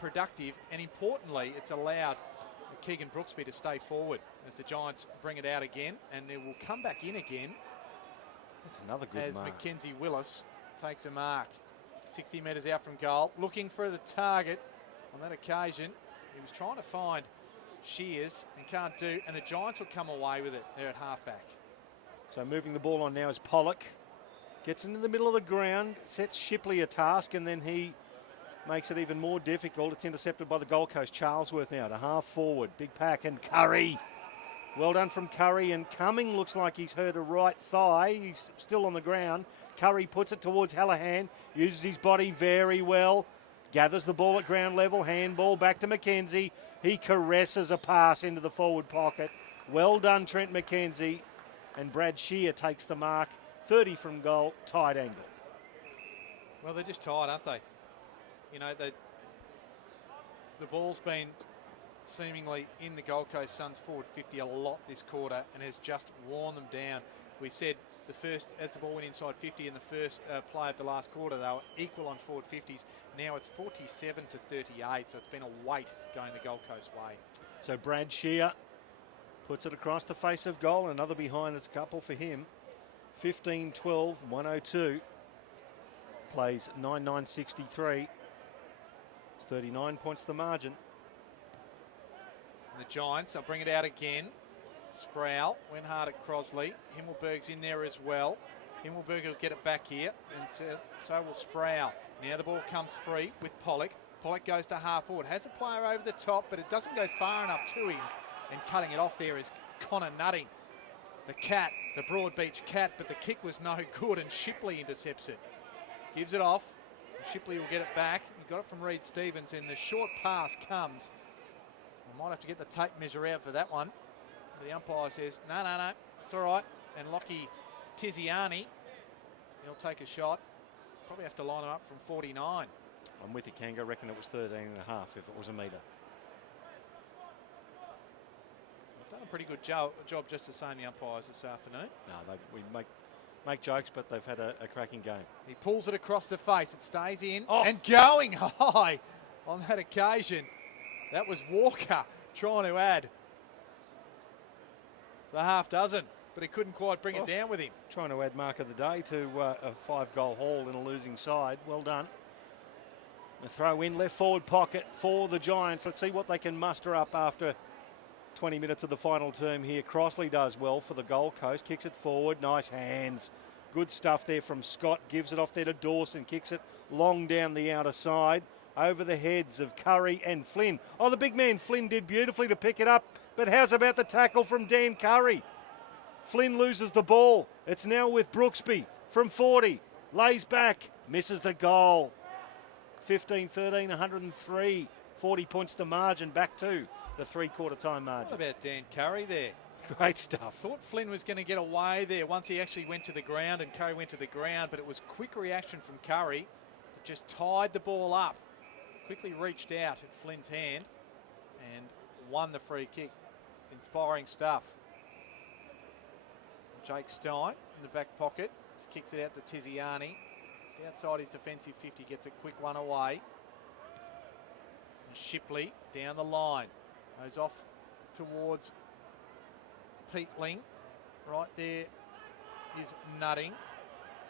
productive, and importantly, it's allowed Keegan Brooksby to stay forward as the Giants bring it out again, and it will come back in again. That's another good as mark. Mackenzie Willis takes a mark. 60 metres out from goal, looking for the target. On that occasion, he was trying to find Shears and can't do, and the Giants will come away with it. They're at halfback. So moving the ball on now is Pollock. Gets into the middle of the ground, sets Shipley a task, and then he makes it even more difficult. It's intercepted by the Gold Coast. Charlesworth now to half forward. Big pack, and Curry Well done from Curry, and Cumming looks like he's hurt a right thigh. He's still on the ground. Curry puts it towards Hallahan, uses his body very well, gathers the ball at ground level, handball back to McKenzie. He caresses a pass into the forward pocket. Well done, Trent McKenzie. And Brad Shear takes the mark. 30 from goal, tight angle. Well, they're just tired, aren't they? You know, the ball's been seemingly in the Gold Coast Suns forward 50 a lot this quarter and has just worn them down. We said as the ball went inside 50 in the first play of the last quarter, they were equal on forward 50s. Now it's 47 to 38, so it's been a weight going the Gold Coast way. So Brad Shear puts it across the face of goal. Another behind this couple for him. 15-12, 102. Plays 9-9-63. It's 39 points the margin. And the Giants, they'll bring it out again. Sproul went hard at Crosley. Himmelberg's in there as well. Himmelberg will get it back here, and so will Sproul. Now the ball comes free with Pollock. Pollock goes to half forward. Has a player over the top, but it doesn't go far enough to him. And cutting it off there is Connor Nutting. The Cat, the Broadbeach Cat, but the kick was no good, and Shipley intercepts it. Gives it off. Shipley will get it back. He got it from Reed Stevens, and the short pass comes. I might have to get the tape measure out for that one. The umpire says, no, it's all right. And Lockie Tiziani, he'll take a shot. Probably have to line him up from 49. I'm with you, Kanga. I reckon it was 13 and a half if it was a metre. They've done a pretty good job just to saying the umpires this afternoon. No, we make jokes, but they've had a cracking game. He pulls it across the face. It stays in and going high on that occasion. That was Walker trying to add the half dozen, but he couldn't quite bring it down with him. Trying to add mark of the day to a 5-goal haul in a losing side. Well done. A throw in left forward pocket for the Giants. Let's see what they can muster up after 20 minutes of the final term here. Crossley does well for the Gold Coast. Kicks it forward. Nice hands. Good stuff there from Scott. Gives it off there to Dawson. Kicks it long down the outer side. Over the heads of Curry and Flynn. Oh, the big man Flynn did beautifully to pick it up. But how's about the tackle from Dan Curry? Flynn loses the ball. It's now with Brooksby from 40. Lays back. Misses the goal. 15-13, 103. 40 points the margin. Back to the three-quarter time margin. What about Dan Curry there? Great stuff. Thought Flynn was going to get away there once he actually went to the ground and Curry went to the ground, but it was quick reaction from Curry that just tied the ball up. Quickly reached out at Flynn's hand and won the free kick. Inspiring stuff. Jake Stein in the back pocket. Just kicks it out to Tiziani. Just outside his defensive 50, gets a quick one away. And Shipley down the line. Goes off towards Peatling. Right there is Nutting.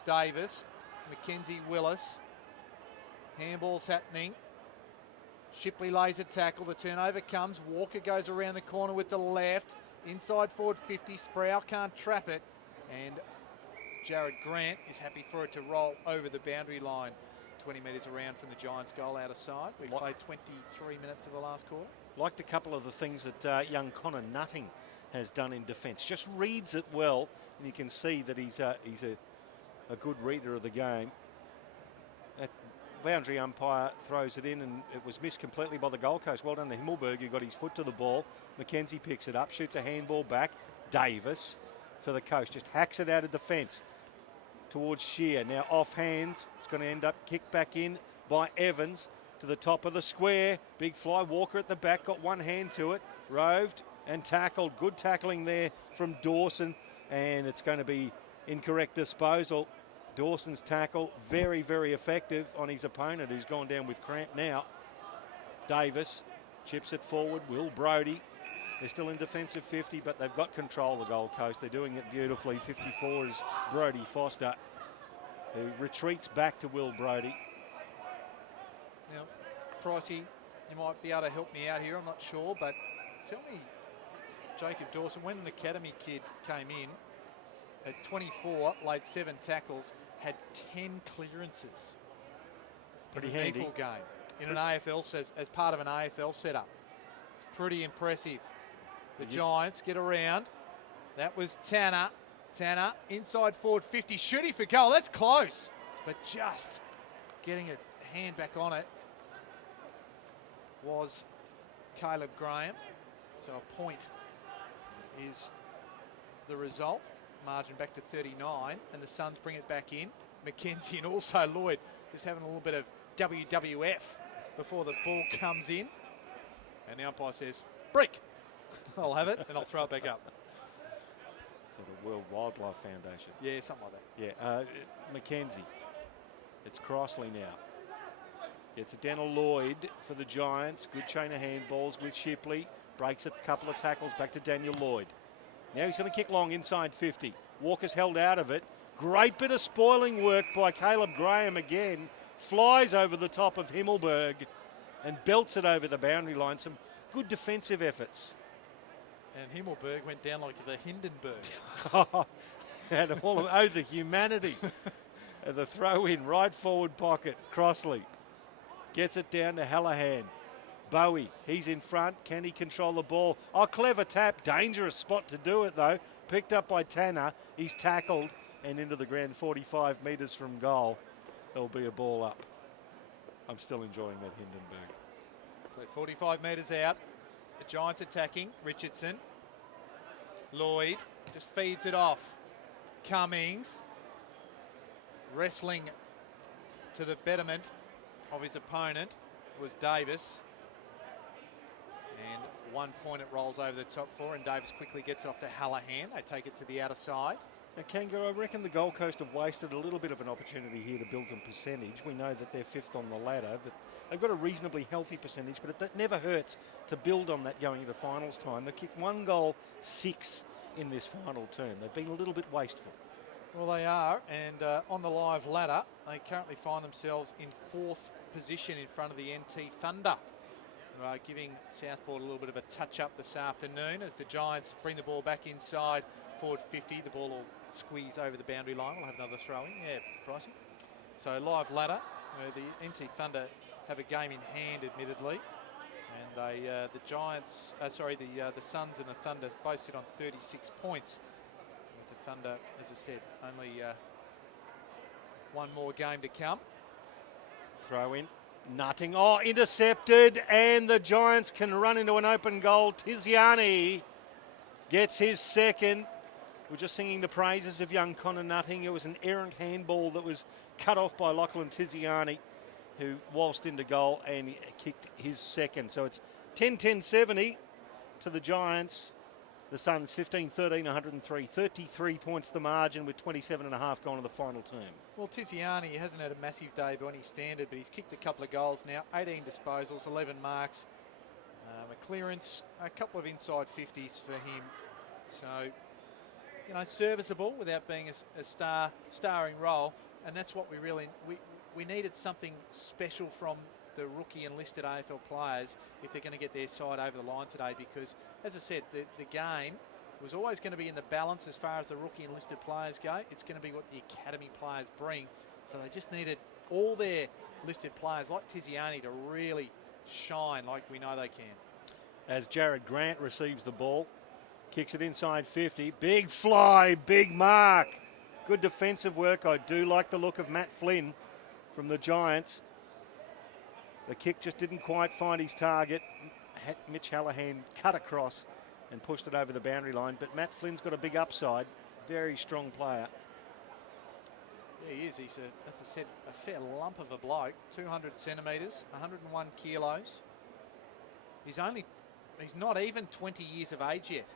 Davis. Mackenzie Willis. Handball's happening. Shipley lays a tackle. The turnover comes. Walker goes around the corner with the left. Inside forward 50. Sproul can't trap it. And Jared Grant is happy for it to roll over the boundary line. 20 metres around from the Giants' goal out of side. We've played 23 minutes of the last quarter. Liked a couple of the things that young Connor Nutting has done in defence. Just reads it well. And you can see that he's a good reader of the game. Boundary umpire throws it in and it was missed completely by the Gold Coast. Well done to Himmelberg, who got his foot to the ball. McKenzie picks it up, shoots a handball back. Davis for the Coast just hacks it out of defence towards Shear. Now off hands. It's going to end up kicked back in by Evans to the top of the square. Big fly. Walker at the back, got one hand to it. Roved and tackled. Good tackling there from Dawson. And it's going to be incorrect disposal. Dawson's tackle, very, very effective on his opponent, who's gone down with cramp now. Davis chips it forward. Will Brodie. They're still in defensive 50, but they've got control of the Gold Coast. They're doing it beautifully. 54 is Brodie Foster, who retreats back to Will Brodie. Now, Pricey, you might be able to help me out here. I'm not sure, but tell me, Jacob Dawson, when an academy kid came in, at 24, laid 7 tackles, had 10 clearances. Pretty in an handy. NEAFL game in an AFL as part of an AFL setup. It's pretty impressive. The Giants get around. That was Tanner. Tanner inside forward 50, shooting for goal. That's close, but just getting a hand back on it was Caleb Graham. So a point is the result. Margin back to 39, and the Suns bring it back in. Mackenzie and also Lloyd just having a little bit of WWF before the ball comes in. And the umpire says, break. I'll have it, and I'll throw it back up. So the World Wildlife Foundation. Yeah, something like that. Yeah, Mackenzie. It's Crossley now. It's a Daniel Lloyd for the Giants. Good chain of handballs with Shipley. Breaks a couple of tackles back to Daniel Lloyd. Now he's going to kick long inside 50. Walker's held out of it. Great bit of spoiling work by Caleb Graham again. Flies over the top of Himmelberg and belts it over the boundary line. Some good defensive efforts. And Himmelberg went down like the Hindenburg. And all of the humanity. The throw in, right forward pocket. Crossley gets it down to Hallahan. Bowie, he's in front. Can he control the ball? Oh, clever tap. Dangerous spot to do it, though. Picked up by Tanner. He's tackled and into the ground 45 metres from goal. There'll be a ball up. I'm still enjoying that Hindenburg. So 45 metres out. The Giants attacking. Richardson. Lloyd just feeds it off. Cummings. Wrestling to the betterment of his opponent was Davis. And 1 point it rolls over the top four, and Davis quickly gets it off to Hallahan. They take it to the outer side. Now, Kangaroo, I reckon the Gold Coast have wasted a little bit of an opportunity here to build some percentage. We know that they're fifth on the ladder, but they've got a reasonably healthy percentage, but it never hurts to build on that going into finals time. They've kicked 1 goal, 6 in this final term. They've been a little bit wasteful. Well, they are, and on the live ladder, they currently find themselves in 4th position in front of the NT Thunder. Giving Southport a little bit of a touch-up this afternoon as the Giants bring the ball back inside forward 50. The ball will squeeze over the boundary line. We'll have another throw-in. Yeah, pricey. So live ladder. The NT Thunder have a game in hand, admittedly. And the Giants, the Suns and the Thunder both sit on 36 points. With the Thunder, as I said, only 1 more game to come. Throw in. Nutting. Oh, intercepted, and the Giants can run into an open goal. Tiziani gets his second. We're just singing the praises of young Connor Nutting. It was an errant handball that was cut off by Lachlan Tiziani, who waltzed into goal and he kicked his second. So it's 10-10-70 to the Giants. The Suns 15-13, 103. 33 points the margin with 27.5 gone to the final term. Well, Tiziani hasn't had a massive day by any standard, but he's kicked a couple of goals now. 18 disposals, 11 marks. A clearance, a couple of inside 50s for him. So, you know, serviceable without being a starring role. And that's what we needed, something special from the rookie enlisted AFL players if they're going to get their side over the line today, because, as I said, the game was always going to be in the balance as far as the rookie enlisted players go. It's going to be what the academy players bring. So they just needed all their listed players like Tiziani to really shine like we know they can. As Jared Grant receives the ball, kicks it inside 50. Big fly, big mark. Good defensive work. I do like the look of Matt Flynn from the Giants. The kick just didn't quite find his target. Mitch Hallahan cut across and pushed it over the boundary line. But Matt Flynn's got a big upside. Very strong player. Yeah, he is. He's, as I said, a fair lump of a bloke. 200 centimetres, 101 kilos. He's not even 20 years of age yet.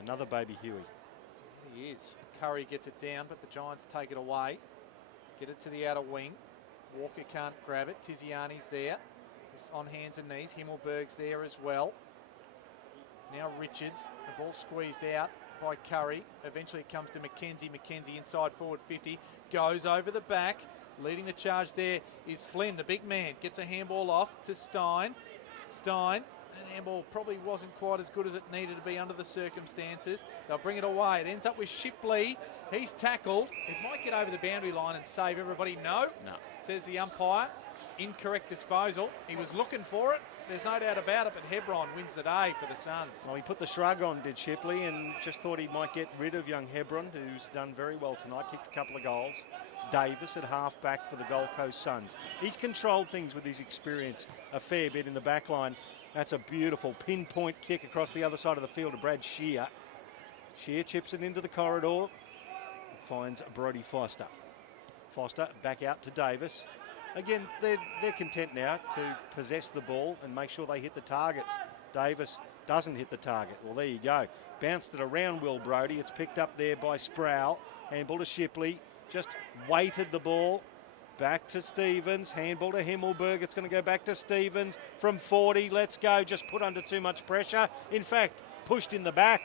Another baby Huey. He is. Curry gets it down, but the Giants take it away. Get it to the outer wing. Walker can't grab it. Tiziani's there. He's on hands and knees. Himmelberg's there as well. Now Richards. The ball squeezed out by Curry. Eventually it comes to Mackenzie. Mackenzie inside forward 50. Goes over the back. Leading the charge there is Flynn, the big man. Gets a handball off to Stein. Stein. That handball probably wasn't quite as good as it needed to be under the circumstances. They'll bring it away. It ends up with Shipley. He's tackled. It might get over the boundary line and save everybody. No, says the umpire. incorrect disposal. He was looking for it. There's no doubt about it, but Hebron wins the day for the Suns. Well, he put the shrug on, did Shipley, and just thought he might get rid of young Hebron, who's done very well tonight, kicked a couple of goals. Davis at half-back for the Gold Coast Suns. He's controlled things with his experience a fair bit in the back line. That's a beautiful pinpoint kick across the other side of the field to Brad Shear. Shear chips it into the corridor, finds Brodie Foster. Foster back out to Davis. Again, they're content now to possess the ball and make sure they hit the targets. Davis doesn't hit the target. Well, there you go. Bounced it around Will Brodie. It's picked up there by Sproul. Handball to Shipley. Just weighted the ball. Back to Stevens. Handball to Himmelberg. It's going to go back to Stevens from 40. Let's go. Just put under too much pressure. In fact, pushed in the back.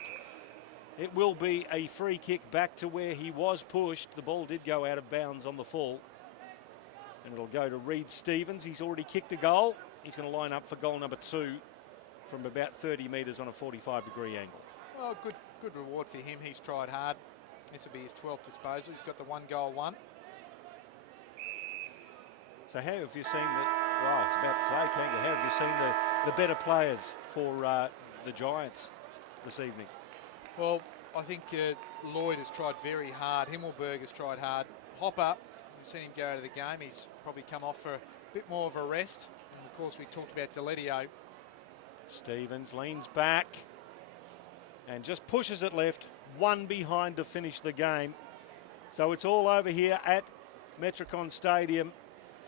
It will be a free kick back to where he was pushed. The ball did go out of bounds on the full. And it'll go to Reed Stevens. He's already kicked a goal. He's going to line up for goal number 2 from about 30 metres on a 45-degree angle. Well, good reward for him. He's tried hard. This will be his 12th disposal. He's got the 1-goal one. So how have you seen the... Well, I was about to say, Kanga, how have you seen the better players for the Giants this evening? Well, I think Lloyd has tried very hard. Himmelberg has tried hard. Hopper, we've seen him go out of the game. He's probably come off for a bit more of a rest. And of course, we talked about Deletio. Stevens leans back and just pushes it left. One behind to finish the game. So it's all over here at Metricon Stadium.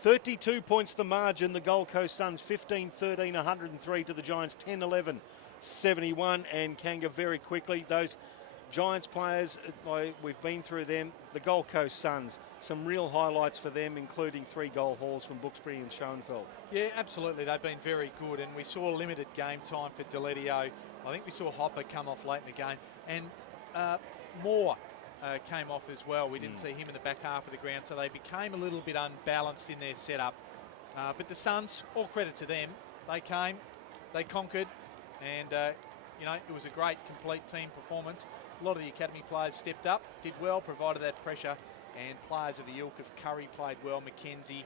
32 points the margin. The Gold Coast Suns 15-13, 103 to the Giants 10-11, 71. And Kanga very quickly, those Giants players, we've been through them. The Gold Coast Suns, some real highlights for them, including 3 goal hauls from Brooksbury and Schoenfeld. Yeah, absolutely. They've been very good, and we saw limited game time for Deletio. I think we saw Hopper come off late in the game, and Moore came off as well. We didn't see him in the back half of the ground, so they became a little bit unbalanced in their setup. But the Suns, all credit to them. They came, they conquered, and you know, it was a great, complete team performance. A lot of the academy players stepped up, did well, provided that pressure, and players of the ilk of Curry played well. McKenzie,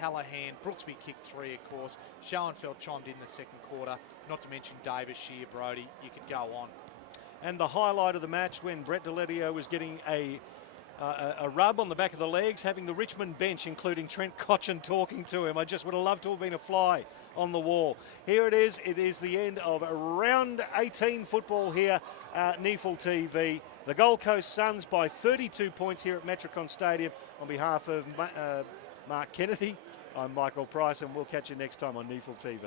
Hallahan, Brooksby kicked 3, of course. Schoenfeld chimed in the second quarter, not to mention Davis, Shear, Brodie. You could go on. And the highlight of the match when Brett Deletio was getting a rub on the back of the legs, having the Richmond bench, including Trent Cotchin, talking to him. I just would have loved to have been a fly on the wall. Here it is. It is the end of round 18 football here at NEAFL TV. The Gold Coast Suns by 32 points here at Metricon Stadium. On behalf of Mark Kennedy, I'm Michael Price, and we'll catch you next time on NEAFL TV.